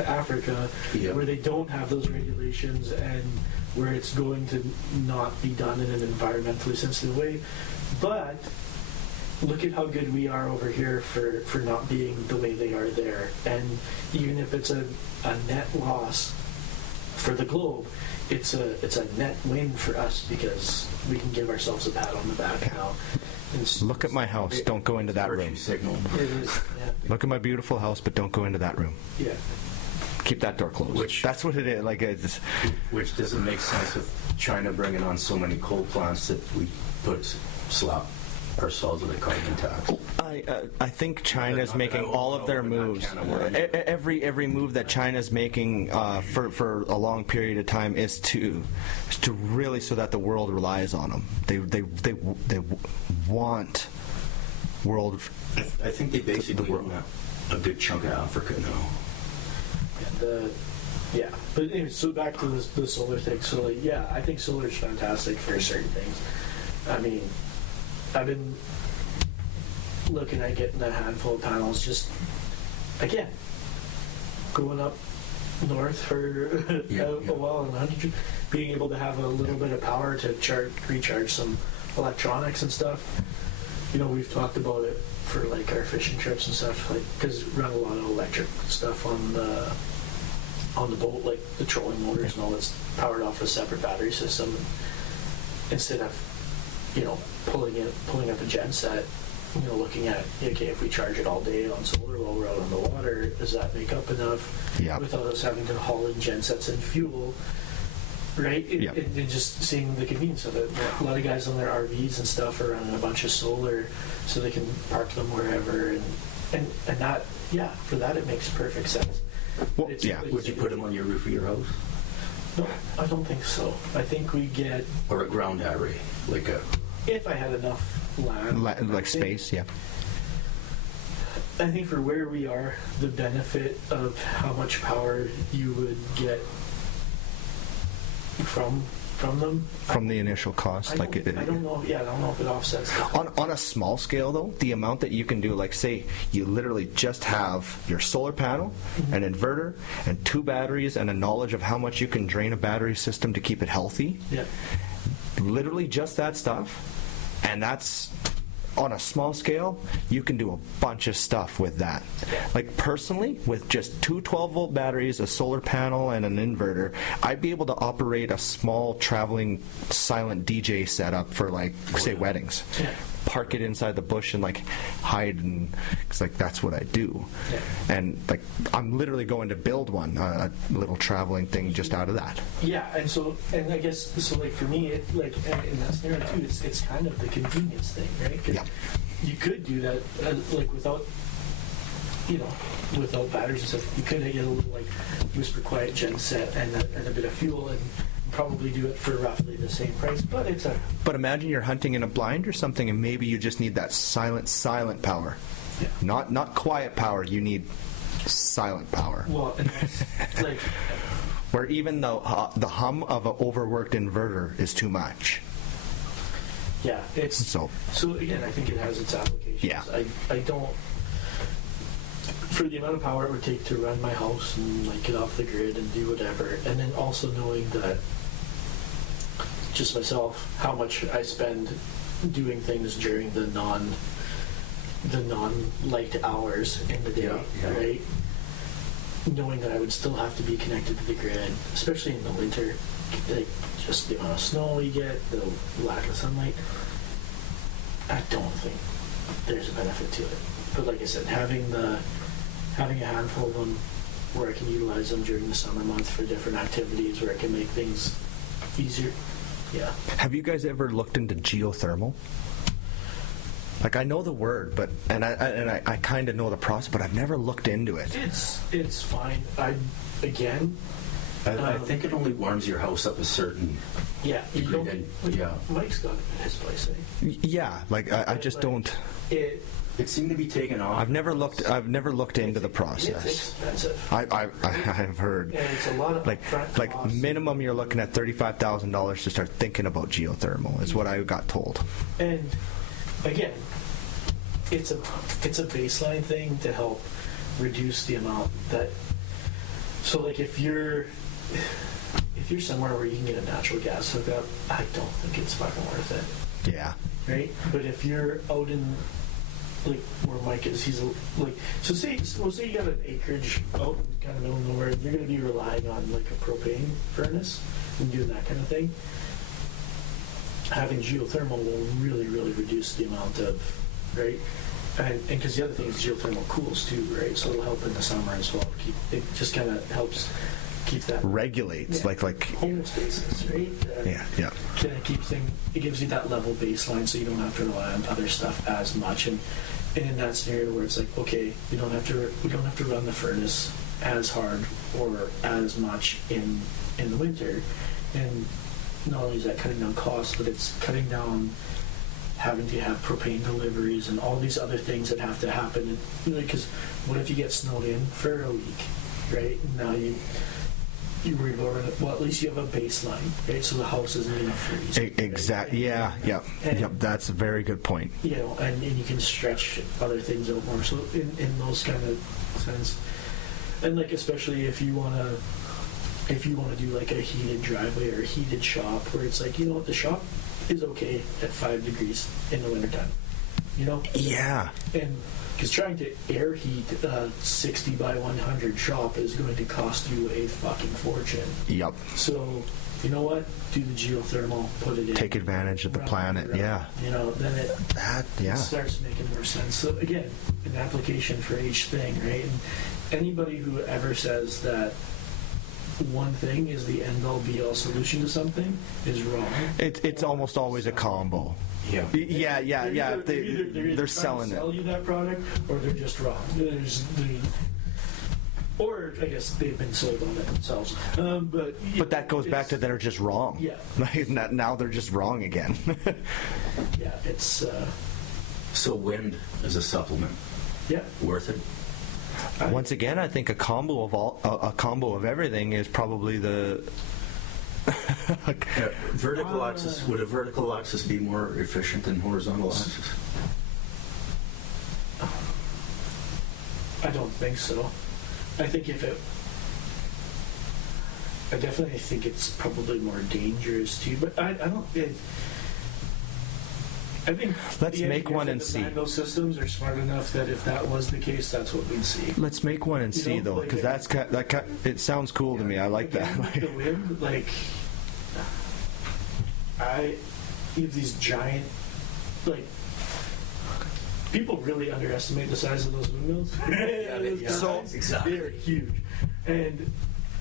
Africa, Yeah. where they don't have those regulations and where it's going to not be done in an environmentally sensitive way. But look at how good we are over here for not being the way they are there. And even if it's a net loss for the globe, it's a net win for us, because we can give ourselves a pat on the back now. And look at my house. Don't go into that Virtue room. signal. It is, yeah. Look at my beautiful house, but don't go into that room. Yeah. Keep that door closed. Which- That's what it is. Like, it's, Which doesn't make sense with China bringing on so many coal plants that we slap ourselves with a carbon tax. I think China's making all of their moves. Every move that China's making for a long period of time is to really, so that the world relies on them. They want world. I think they basically own a good chunk of Africa now. But anyway, so back to the solar thing. So like, yeah, I think solar is fantastic for certain things. I mean, I've been looking at getting a handful of panels, just again going up north for a while and 100, being able to have a little bit of power to recharge some electronics and stuff. You know, we've talked about it for like our fishing trips and stuff, like, because run a lot of electric stuff on the boat, like the trolling motors and all that's powered off a separate battery system. Instead of, you know, pulling up a gen set, you know, looking at, okay, if we charge it all day on solar while we're out on the water, does that make up enough without us having to haul in gen sets and fuel, right? And just seeing the convenience of it. A lot of guys on their RVs and stuff are running a bunch of solar so they can park them wherever, and that, yeah, for that it makes perfect sense. Well, Would you put them on your roof of your house? No, I don't think so. I think we get, Or a ground array, like a... if I had enough land, like space, yeah. I think for where we are, the benefit of how much power you would get from them. From the initial cost, I don't know. Yeah, I don't know if it offsets. On a small scale, though, the amount that you can do, like say you literally just have your solar panel, an inverter, and 2 batteries, and a knowledge of how much you can drain a battery system to keep it healthy. Yeah. Literally just that stuff, and that's on a small scale. You can do a bunch of stuff with that. Like personally, with just 2 12-volt batteries, a solar panel, and an inverter, I'd be able to operate a small traveling silent DJ setup for, like, say, weddings. Yeah. Park it inside the bush and like hide, and because like that's what I do. Yeah. And like I'm literally going to build one, a little traveling thing just out of that. Yeah, and I guess so. Like for me, it, like in that scenario too, it's kind of the convenience thing, right? 'Cause Yeah. you could do that like without, you know, without batteries and stuff. You could get a little like whisper quiet gen set and a bit of fuel, and probably do it for roughly the same price. But it's a But imagine you're hunting in a blind or something, and maybe you just need that silent power. yeah. Not quiet power. You need silent power. Well, and that's, like Where even though the hum of an overworked inverter is too much. yeah, it's So again, I think it has its applications. Yeah. I don't. For the amount of power it would take to run my house and like get off the grid and do whatever, and then also knowing that just myself, how much I spend doing things during the non-light hours in the day, Yeah. right? Knowing that I would still have to be connected to the grid, especially in the winter, like just the amount of snow we get, the lack of sunlight. I don't think there's a benefit to it. But like I said, having a handful of them where I can utilize them during the summer months for different activities, where I can make things easier. Yeah. have you guys ever looked into geothermal? Like I know the word, but I kind of know the process, but I've never looked into it. It's fine. I think it only warms your house up a certain Yeah, you degree. don't. And, yeah. Mike's got it in his place. Eh? Yeah, like I just Like, don't. It seemed to be taken off. I've never looked into the It's process. expensive. I've heard. And it's a lot of upfront Like costs. minimum, you're looking at $35,000 to start thinking about geothermal. Is what I got told. And again, it's a baseline thing to help reduce the amount that. So like if you're somewhere where you can get a natural gas hookup, I don't think it's fucking worth it, Yeah. right? But if you're out in like where Mike is, he's like so say you got an acreage out in kind of middle of nowhere, you're going to be relying on like a propane furnace and doing that kind of thing. Having geothermal will really reduce the amount of right. And because the other thing is geothermal cools too, right? So it'll help in the summer as well. It just kind of helps keep that Regulates Yeah. like home spaces, right? yeah. Kind of keeps things. It gives you that level baseline, so you don't have to rely on other stuff as much. And in that scenario where it's like, okay, we don't have to run the furnace as hard or as much in the winter. And not only is that cutting down costs, but it's cutting down having to have propane deliveries and all these other things that have to happen. Because what if you get snowed in for a week, right? Now you worry about it. Well, at least you have a baseline, right? So the house isn't going to freeze. Exactly. Yeah. Yep. That's a very good point. You know, and you can stretch other things out more. So in those kind of sense, and like especially if you want to do like a heated driveway or a heated shop, where it's like, you know what, the shop is okay at 5 degrees in the wintertime, you know? Yeah. And because trying to air heat a 60 by 100 shop is going to cost you a fucking fortune. Yep. So, you know what? Do the geothermal, put it in. Take advantage of the run it planet. around. Yeah. You know, then it Yeah. starts making more sense. So again, an application for each thing, right? And anybody who ever says that one thing is the end-all be-all solution to something is wrong. It's almost always a combo. Yeah. They're either They're trying selling to sell it. you that product, or they're just wrong. Or I guess they've been sold on it themselves. But that goes back to they're just wrong. Yeah. Like, now they're just wrong again. Yeah, it's So wind is a supplement. yeah. Worth it? Once again, I think a combo of everything is probably the. Vertical axis, would a vertical axis be more efficient than horizontal axis? I don't think so. I think I definitely think it's probably more dangerous too. But I don't. I think Let's the make one and engineers see. that design those systems are smart enough that if that was the case, that's what we'd see. Let's make one and You see know, though, like because it sounds cool to me. I like Again, that. with the wind, like you have these giant, like people really underestimate the size of those windmills. So exactly. They're huge, and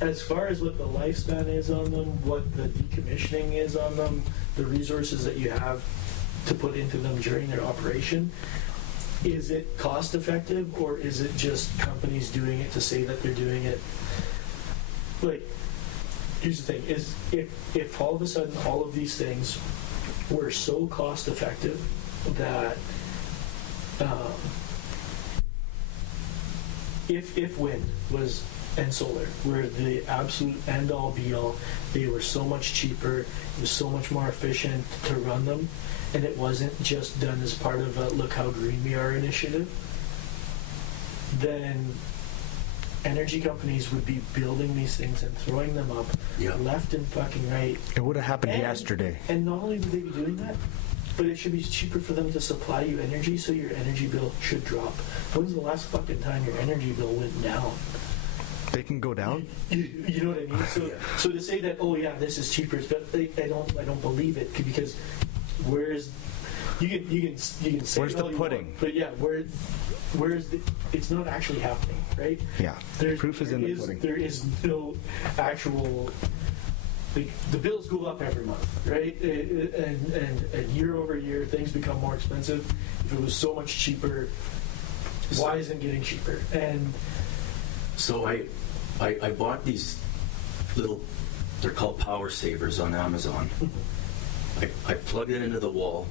as far as what the lifespan is on them, what the decommissioning is on them, the resources that you have to put into them during their operation, is it cost effective, or is it just companies doing it to say that they're doing it? Like, here's the thing, is if all of a sudden all of these things were so cost effective that if wind was and solar were the absolute end all be all, they were so much cheaper, it was so much more efficient to run them, and it wasn't just done as part of a look how green we are initiative, then energy companies would be building these things and throwing them up left and fucking right. It would have happened And- yesterday. And not only would they be doing that, but it should be cheaper for them to supply you energy, so your energy bill should drop. When's the last fucking time your energy bill went down? They can go down. You know what I mean? So to say that, oh yeah, this is cheaper, but I don't believe it, because where's you can say Where's it all the you pudding? want, but yeah, where's the? It's not actually happening, right? Yeah. Proof is in the pudding. There is no actual. Like, the bills go up every month, right? And year over year, things become more expensive. If it was so much cheaper, why isn't it getting cheaper? And So I bought these little, they're called power savers on Amazon. I plugged it into the wall,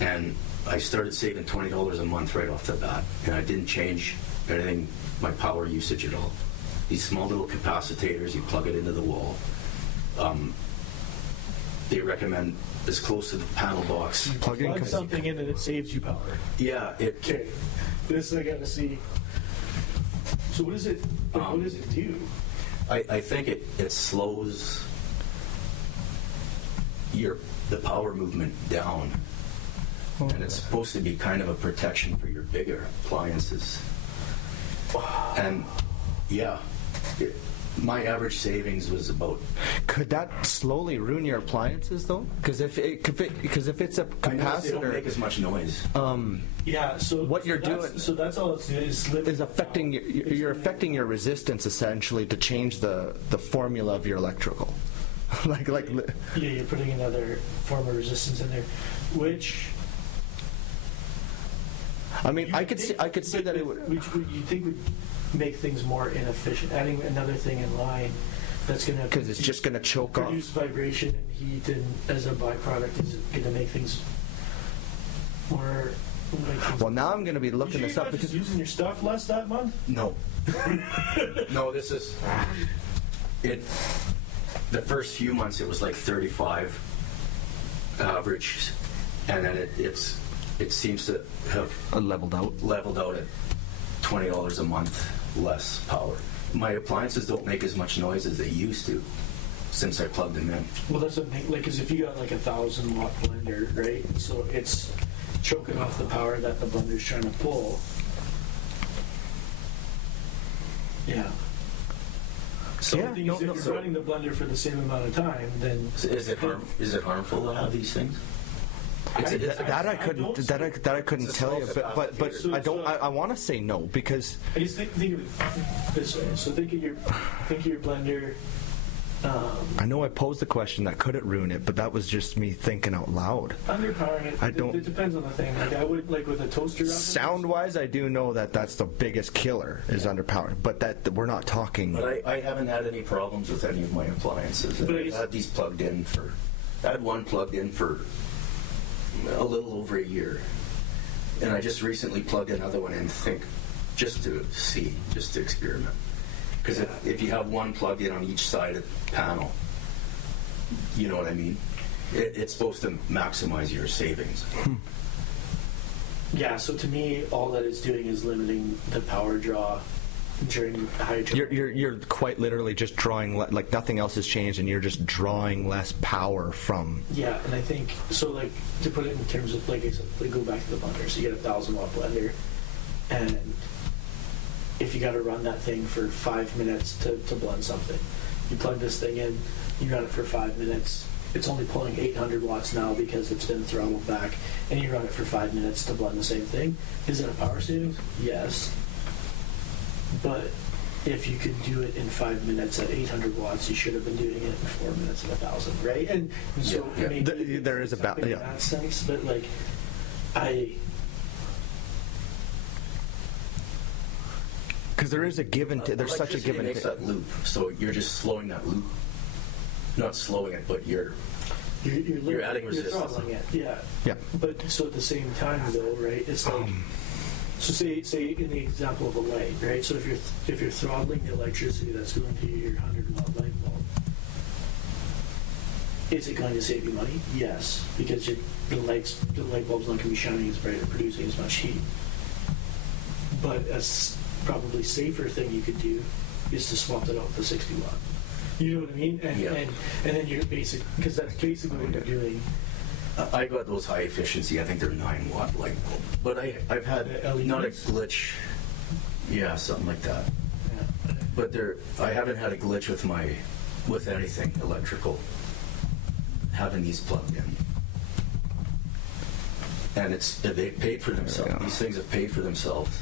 and I started saving $20 a month right off the bat, and I didn't change anything, my power usage at all. These small little capacitors, you plug it into the wall. They recommend as close to the panel box. You plug something in and it saves you power. Yeah, Okay, this I gotta see. So what does it? What does it do? I think it slows the power movement down, and it's supposed to be kind of a protection for your bigger appliances. And yeah, my average savings was about. Could that slowly ruin your appliances though? Because if it's a I noticed they don't make capacitor, as much noise. Yeah. So What you're that's- doing- So that's all it's doing is affecting you're affecting your resistance essentially to change the formula of your electrical. like Yeah, you're putting another form of resistance in there, which. I mean, you I could think- see that it would. Which would you think would make things more inefficient? Adding another thing in line that's going to. Because it's just going to choke off. Produce vibration and heat, and as a byproduct, is going to make things more. Well, now I'm going to be looking this up because because using your stuff less that month. No. No, this is it. The first few months it was like 35 average, and then it seems to have leveled out. leveled out at $20 a month less power. My appliances don't make as much noise as they used to since I plugged them in. Well, that's the thing. Like, because if you got like 1,000-watt blender, right? So it's choking off the power that the blender's trying to pull. Yeah. So Yeah, the thing no, is, if no, you're so- running the blender for the same amount of time, then Is it harmful to have these things? That I couldn't It's a tell you, small but capacitor. I don't. I want to say no because I just think of it this way. So think of your blender. I know I posed the question that could it ruin it, but that was just me thinking out loud. Underpowering it. I don't- It depends on the thing. Like I would like with a toaster oven. Sound wise, I do know that that's the biggest killer is underpowered, but that we're not talking. But I haven't had any problems with any of my appliances. But I I've guess- had these plugged in for. I had one plugged in for a little over a year, and I just recently plugged another one in, just to experiment. Because if you have one plugged in on each side of the panel, you know what I mean? It's supposed to maximize your savings. Yeah. So to me, all that it's doing is limiting the power draw during high. You're quite literally just drawing like nothing else has changed, and you're just drawing less power from. Yeah, and I think so. Like to put it in terms of like I said, like go back to the blender. So you get 1,000-watt blender, and if you got to run that thing for 5 minutes to blend something, you plug this thing in, you run it for 5 minutes. It's only pulling 800 watts now because it's been throttled back, and you run it for 5 minutes to blend the same thing. Is it a power savings? Yes. But if you could do it in 5 minutes at 800 watts, you should have been doing it in 4 minutes at 1,000, right? And so Yeah. maybe There is a something in yeah. that sense, but like Because there is a give and there's such a give and makes that loop, so you're just slowing that loop. Not slowing it, but you're adding resistance. You're throttling it, yeah. Yeah. But so at the same time, though, right? It's like so say in the example of a light, right? So if you're throttling the electricity that's going to your 100-watt light bulb, is it going to save you money? Yes, because the light bulb's not going to be shining as bright or producing as much heat. But a probably safer thing you could do is to swap it out with a 60-watt. You know what I mean? And, Yeah. and then you're because that's basically what you're doing. I got those high efficiency, I think they're 9-watt light bulb. But I've had The LEDs? not a glitch. Yeah, something like that. Yeah. But I haven't had a glitch with anything electrical, having these plugged in. And they paid for themselves. go. These things have paid for themselves.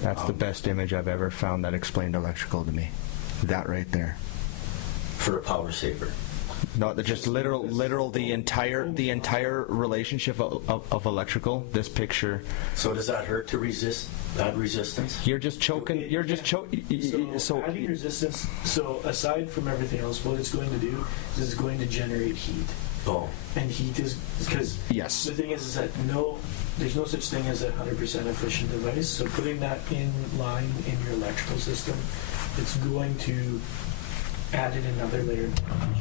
That's the best image I've ever found that explained electrical to me. That right there. For a power saver. No, they're just literal the entire relationship of electrical. This picture. So does that hurt to add resistance? You're just choking. You're just choking. So adding resistance. So aside from everything else, what it's going to do is it's going to generate heat. Oh. And heat is because yes. The thing is that there's no such thing as a 100% efficient device. So putting that in line in your electrical system, it's going to add in another layer of efficiency.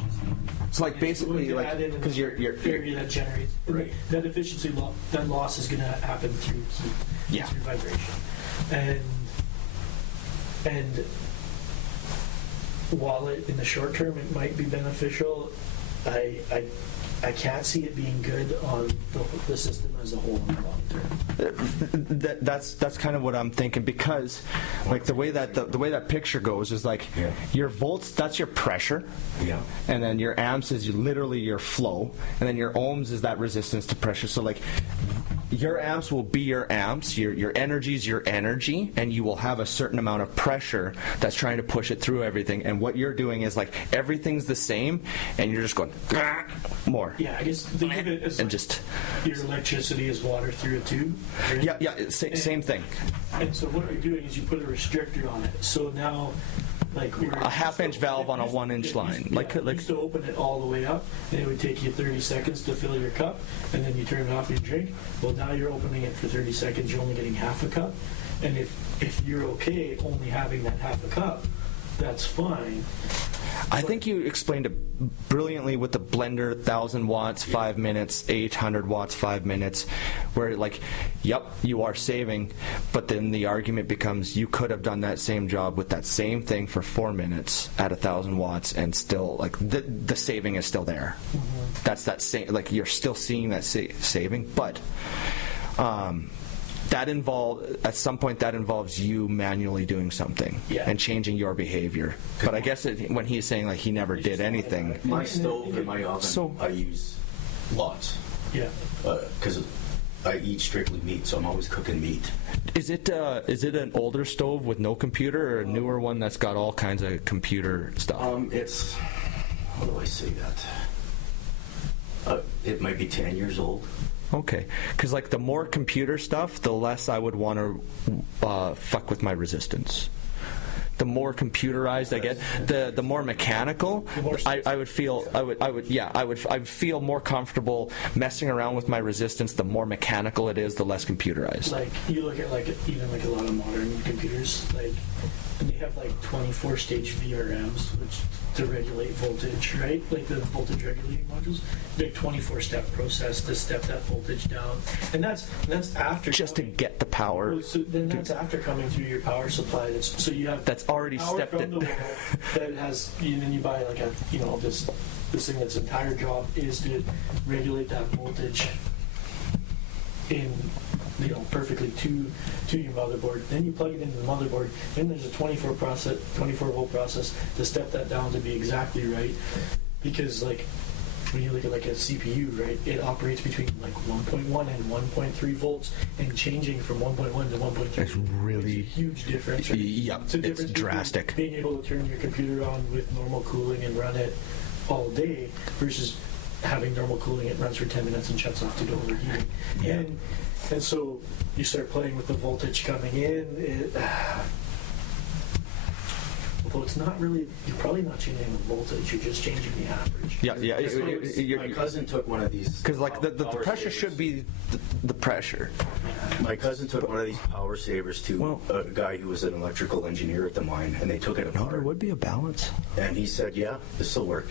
It's like basically like because your area that generates right. That efficiency that loss is going to happen through heat, yeah, through vibration, and while in the short term it might be beneficial, I can't see it being good on the system as a whole in the long term. That's kind of what I'm thinking, because like the way that picture goes is like your volts, that's your pressure, and then your amps is literally your flow, and then your ohms is that resistance to pressure. So like your amps will be your amps, your energy is your energy, and you will have a certain amount of pressure that's trying to push it through everything. And what you're doing is like everything's the same, and you're just going more. Yeah, I guess think of it as and like just your electricity is water through a tube. Right? Yeah, same thing. And so what you're doing is you put a restrictor on it. So now, like a half-inch valve on a 1-inch line. You used to open it all the way up, and it would take you 30 seconds to fill your cup, and then you turn it off and you drink. Well, now you're opening it for 30 seconds. You're only getting half a cup, and if you're okay only having that half a cup, that's fine. I think you explained it brilliantly with the blender, 1,000 watts, 5 minutes, 800 watts, 5 minutes, where like, yep, you are saving, but then the argument becomes you could have done that same job with that same thing for 4 minutes at 1,000 watts, and still like the saving is still there. Mm-hmm. That's that same, like you're still seeing that saving, but at some point that involves you manually doing something and changing your behavior. But I guess when he's saying like he never did anything. My stove and my oven, I use lots. Yeah. Because I eat strictly meat, so I'm always cooking meat. Is it an older stove with no computer, or a newer one that's got all kinds of computer stuff? It's, how do I say that? It might be 10 years old. Okay, because like the more computer stuff, the less I would want to fuck with my resistance. The more computerized I get, the more mechanical I would feel. I'd feel more comfortable messing around with my resistance. The more mechanical it is, the less computerized. Like you look at even a lot of modern computers, like they have like 24-stage VRMs, which to regulate voltage, right? Like the voltage regulating modules, big 24-step process to step that voltage down, and that's after just to get the power. So then that's after coming through your power supply. So you have that's already power stepped from it. the wall that has, and then you buy like this thing that's entire job is to regulate that voltage in perfectly to your motherboard. Then you plug it into the motherboard. Then there's a 24 volt process to step that down to be exactly right. Because like when you look at like a CPU, right, it operates between like 1.1 and 1.3 volts, and changing from 1.1 to 1.3 is really a huge difference. Right? Yep, it's drastic. Being able to turn your computer on with normal cooling and run it all day versus having normal cooling, it runs for 10 minutes and shuts off due to overheating. Yeah. And so you start playing with the voltage coming in. Although it's not really, you're probably not changing the voltage, you're just changing the average. Yeah. My cousin took one of these. Because like the pressure savers. should be the pressure. My cousin took one of these power savers to a guy who was an electrical engineer at the mine, and they took it apart. No, there would be a balance. And he said, "Yeah, this will work."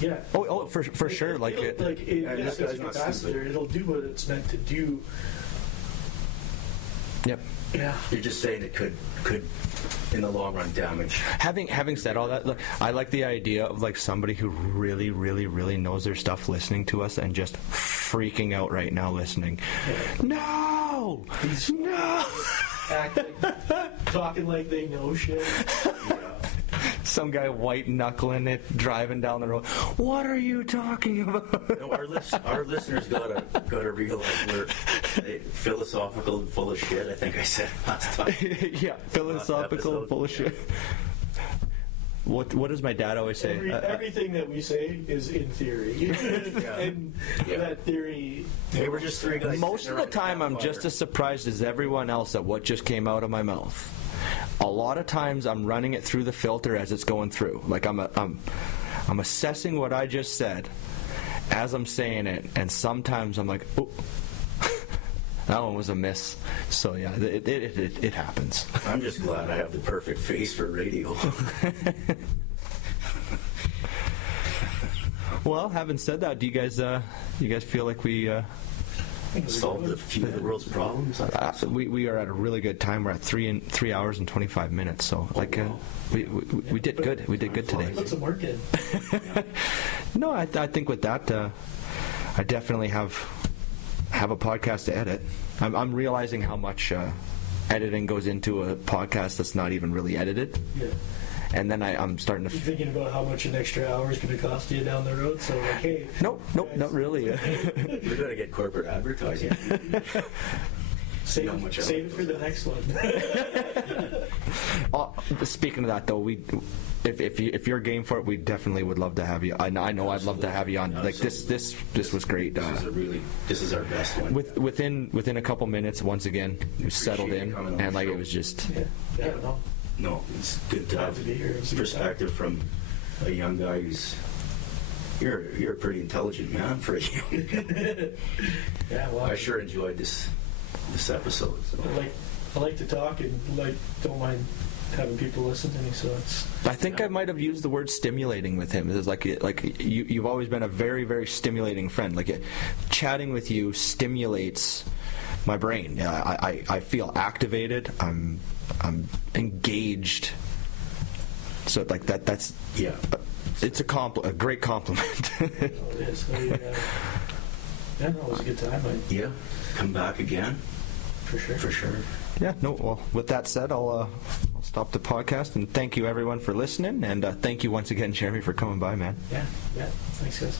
Yeah. Oh, for sure. This guy's not capacitor, stupid. it'll do what it's meant to do. Yep. Yeah. You're just saying it could in the long run damage. Having said all that, look, I like the idea of like somebody who really, really, really knows their stuff listening to us and just freaking out right now listening. No! Talking like they know shit. Yeah. Some guy white knuckling it, driving down the road. What are you talking about? No, our listeners gotta realize we're philosophical and full of shit. I think I said last time. Yeah, philosophical and full of shit. What does my dad always say? Everything that we say is in theory. And that theory... They were just three guys. Most of the time, I'm just as surprised as everyone else at what just came out of my mouth. A lot of times, I'm running it through the filter as it's going through. Like I'm assessing what I just said as I'm saying it, and sometimes I'm like, oh, that one was a miss. So yeah, it happens. I'm just glad I have the perfect face for radio. Well, having said that, do you guys feel like we solved a few of the world's problems? we are at a really good time. We're at 3 hours and 25 minutes. So wow. we did good. We did good today. Put some work in. No, I think with that, I definitely have a podcast to edit. I'm realizing how much editing goes into a podcast that's not even really edited. Yeah. And then I'm starting to... You're thinking about how much an extra hour is going to cost you down the road, so like, hey... Nope, not really. We're going to get corporate advertising. Save it for the next one. Speaking of that, though, if you're game for it, we definitely would love to have you. I know I'd love to have you on. Like this was great. This is our best one. Within a couple minutes, once again, we settled in, and like it was just... Yeah. No, it's good to have perspective from a young guy who's... You're a pretty intelligent man for a young guy. Yeah, well, I sure enjoyed this episode. So. I like to talk and don't mind having people listen to me. So it's... I think I might have used the word stimulating with him. It's like you've always been a very, very stimulating friend. Like chatting with you stimulates my brain. Yeah, I feel activated. I'm engaged. So like that's yeah. It's a great compliment. It is. Yeah, no, it was a good time. Yeah, come back again. For sure. Yeah, no, well, with that said, I'll stop the podcast, and thank you, everyone, for listening, and thank you once again, Jeremy, for coming by, man. Yeah, thanks, guys.